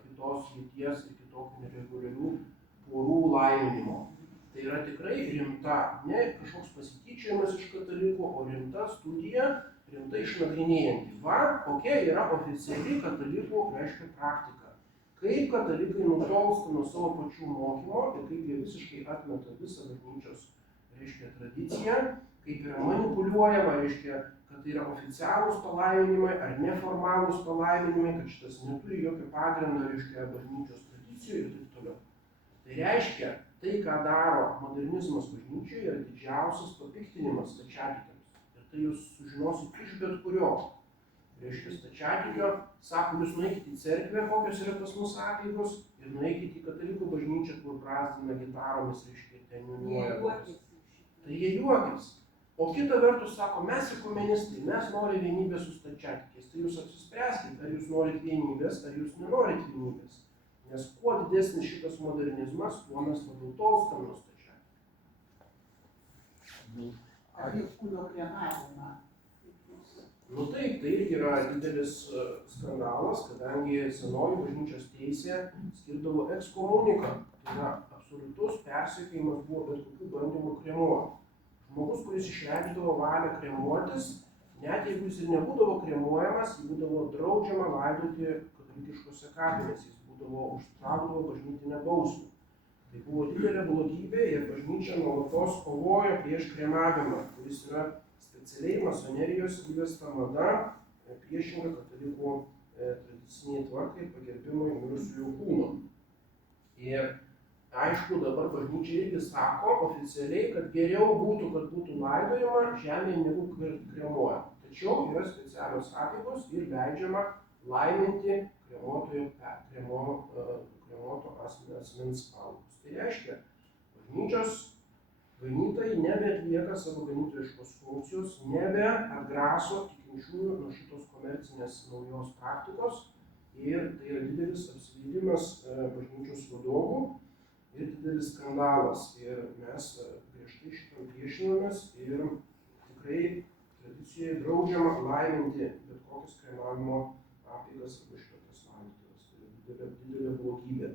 kitos lyties ir kitokių nereguliarių porų laiminimo. Tai yra tikrai rimta, ne kažkoks pasityčiojimas iš katalikų, o rimta studija, rimtai išnagrinėjanti. Va, kokia yra oficiali katalikų, reiškia, praktika. Kaip katalikai nutolsta nuo savo pačių mokymo ir kaip jie visiškai atmeta visą bažnyčios, reiškia, tradiciją, kaip yra manipuliuojama, reiškia, kad tai yra oficialūs palaiminimai ar neformalūs palaiminimai, kad šitas neturi jokio pagrindo, reiškia, bažnyčios tradicijų ir taip toliau. Tai reiškia, tai, ką daro modernizmas bažnyčioje, yra didžiausias papiktinimas stačiatikiams. Ir tai jūs sužinosit iš bet kurio. Reiškia, stačiatikio sako, jūs nueikite į cerkvę, kokios yra pas mus apeigos, ir nueikite į katalikų bažnyčią, kur brazdina gitaromis, reiškia, ten niūniuoja. Tai jie juokis. O kita vertus sako, mes ekumenistai, mes norime vienybės su stačiatikiais. Tai jūs apsispręskite, ar jūs norit vienybės, ar jūs nenorit vienybės. Nes kuo didesnis šitas modernizmas, tuo mes labiau tolstam nuo stačiatikio. Apie kūno kremavimą. Nu taip, tai irgi yra didelis skandalas, kadangi senoji bažnyčios teisė skirdavo ekskomuniką. Tai yra absoliutus persekiojimas buvo bet kokių bandymų kremuoti. Žmogus, kuris išreikšdavo valią kremuotis, net jeigu jis ir nebūdavo kremuojamas, jį būdavo draudžiama laidoti katalikiškose kapinėse, jis būdavo užtraukdavo bažnytinę bausmę. Tai buvo didelė blogybė ir bažnyčia nuolatos kovojo prieš kremavimą, kuris yra specialiai masonerijos įvesta mada, priešinga katalikų tradiciniai tvarkai pagerbimui mirusiųjų kūno. Ir aišku, dabar bažnyčia irgi sako oficialiai, kad geriau būtų, kad būtų laidojama žemėje negu kremuojama. Tačiau yra specialios apeigos ir leidžiama laiminti kremuoto asmens palaikus. Tai reiškia, bažnyčios ganytojai nebeatlieka savo ganytojiškos funkcijos, nebeatgraso tikinčiųjų nuo šitos komercinės naujos praktikos ir tai yra didelis apsileidimas bažnyčios vadovų ir didelis skandalas. Ir mes griežtai šitam priešinamės ir tikrai tradicijoje draudžiama laiminti bet kokias kremavimo apeigas arba šitokias laidotuvės. Tai yra didelė blogybė.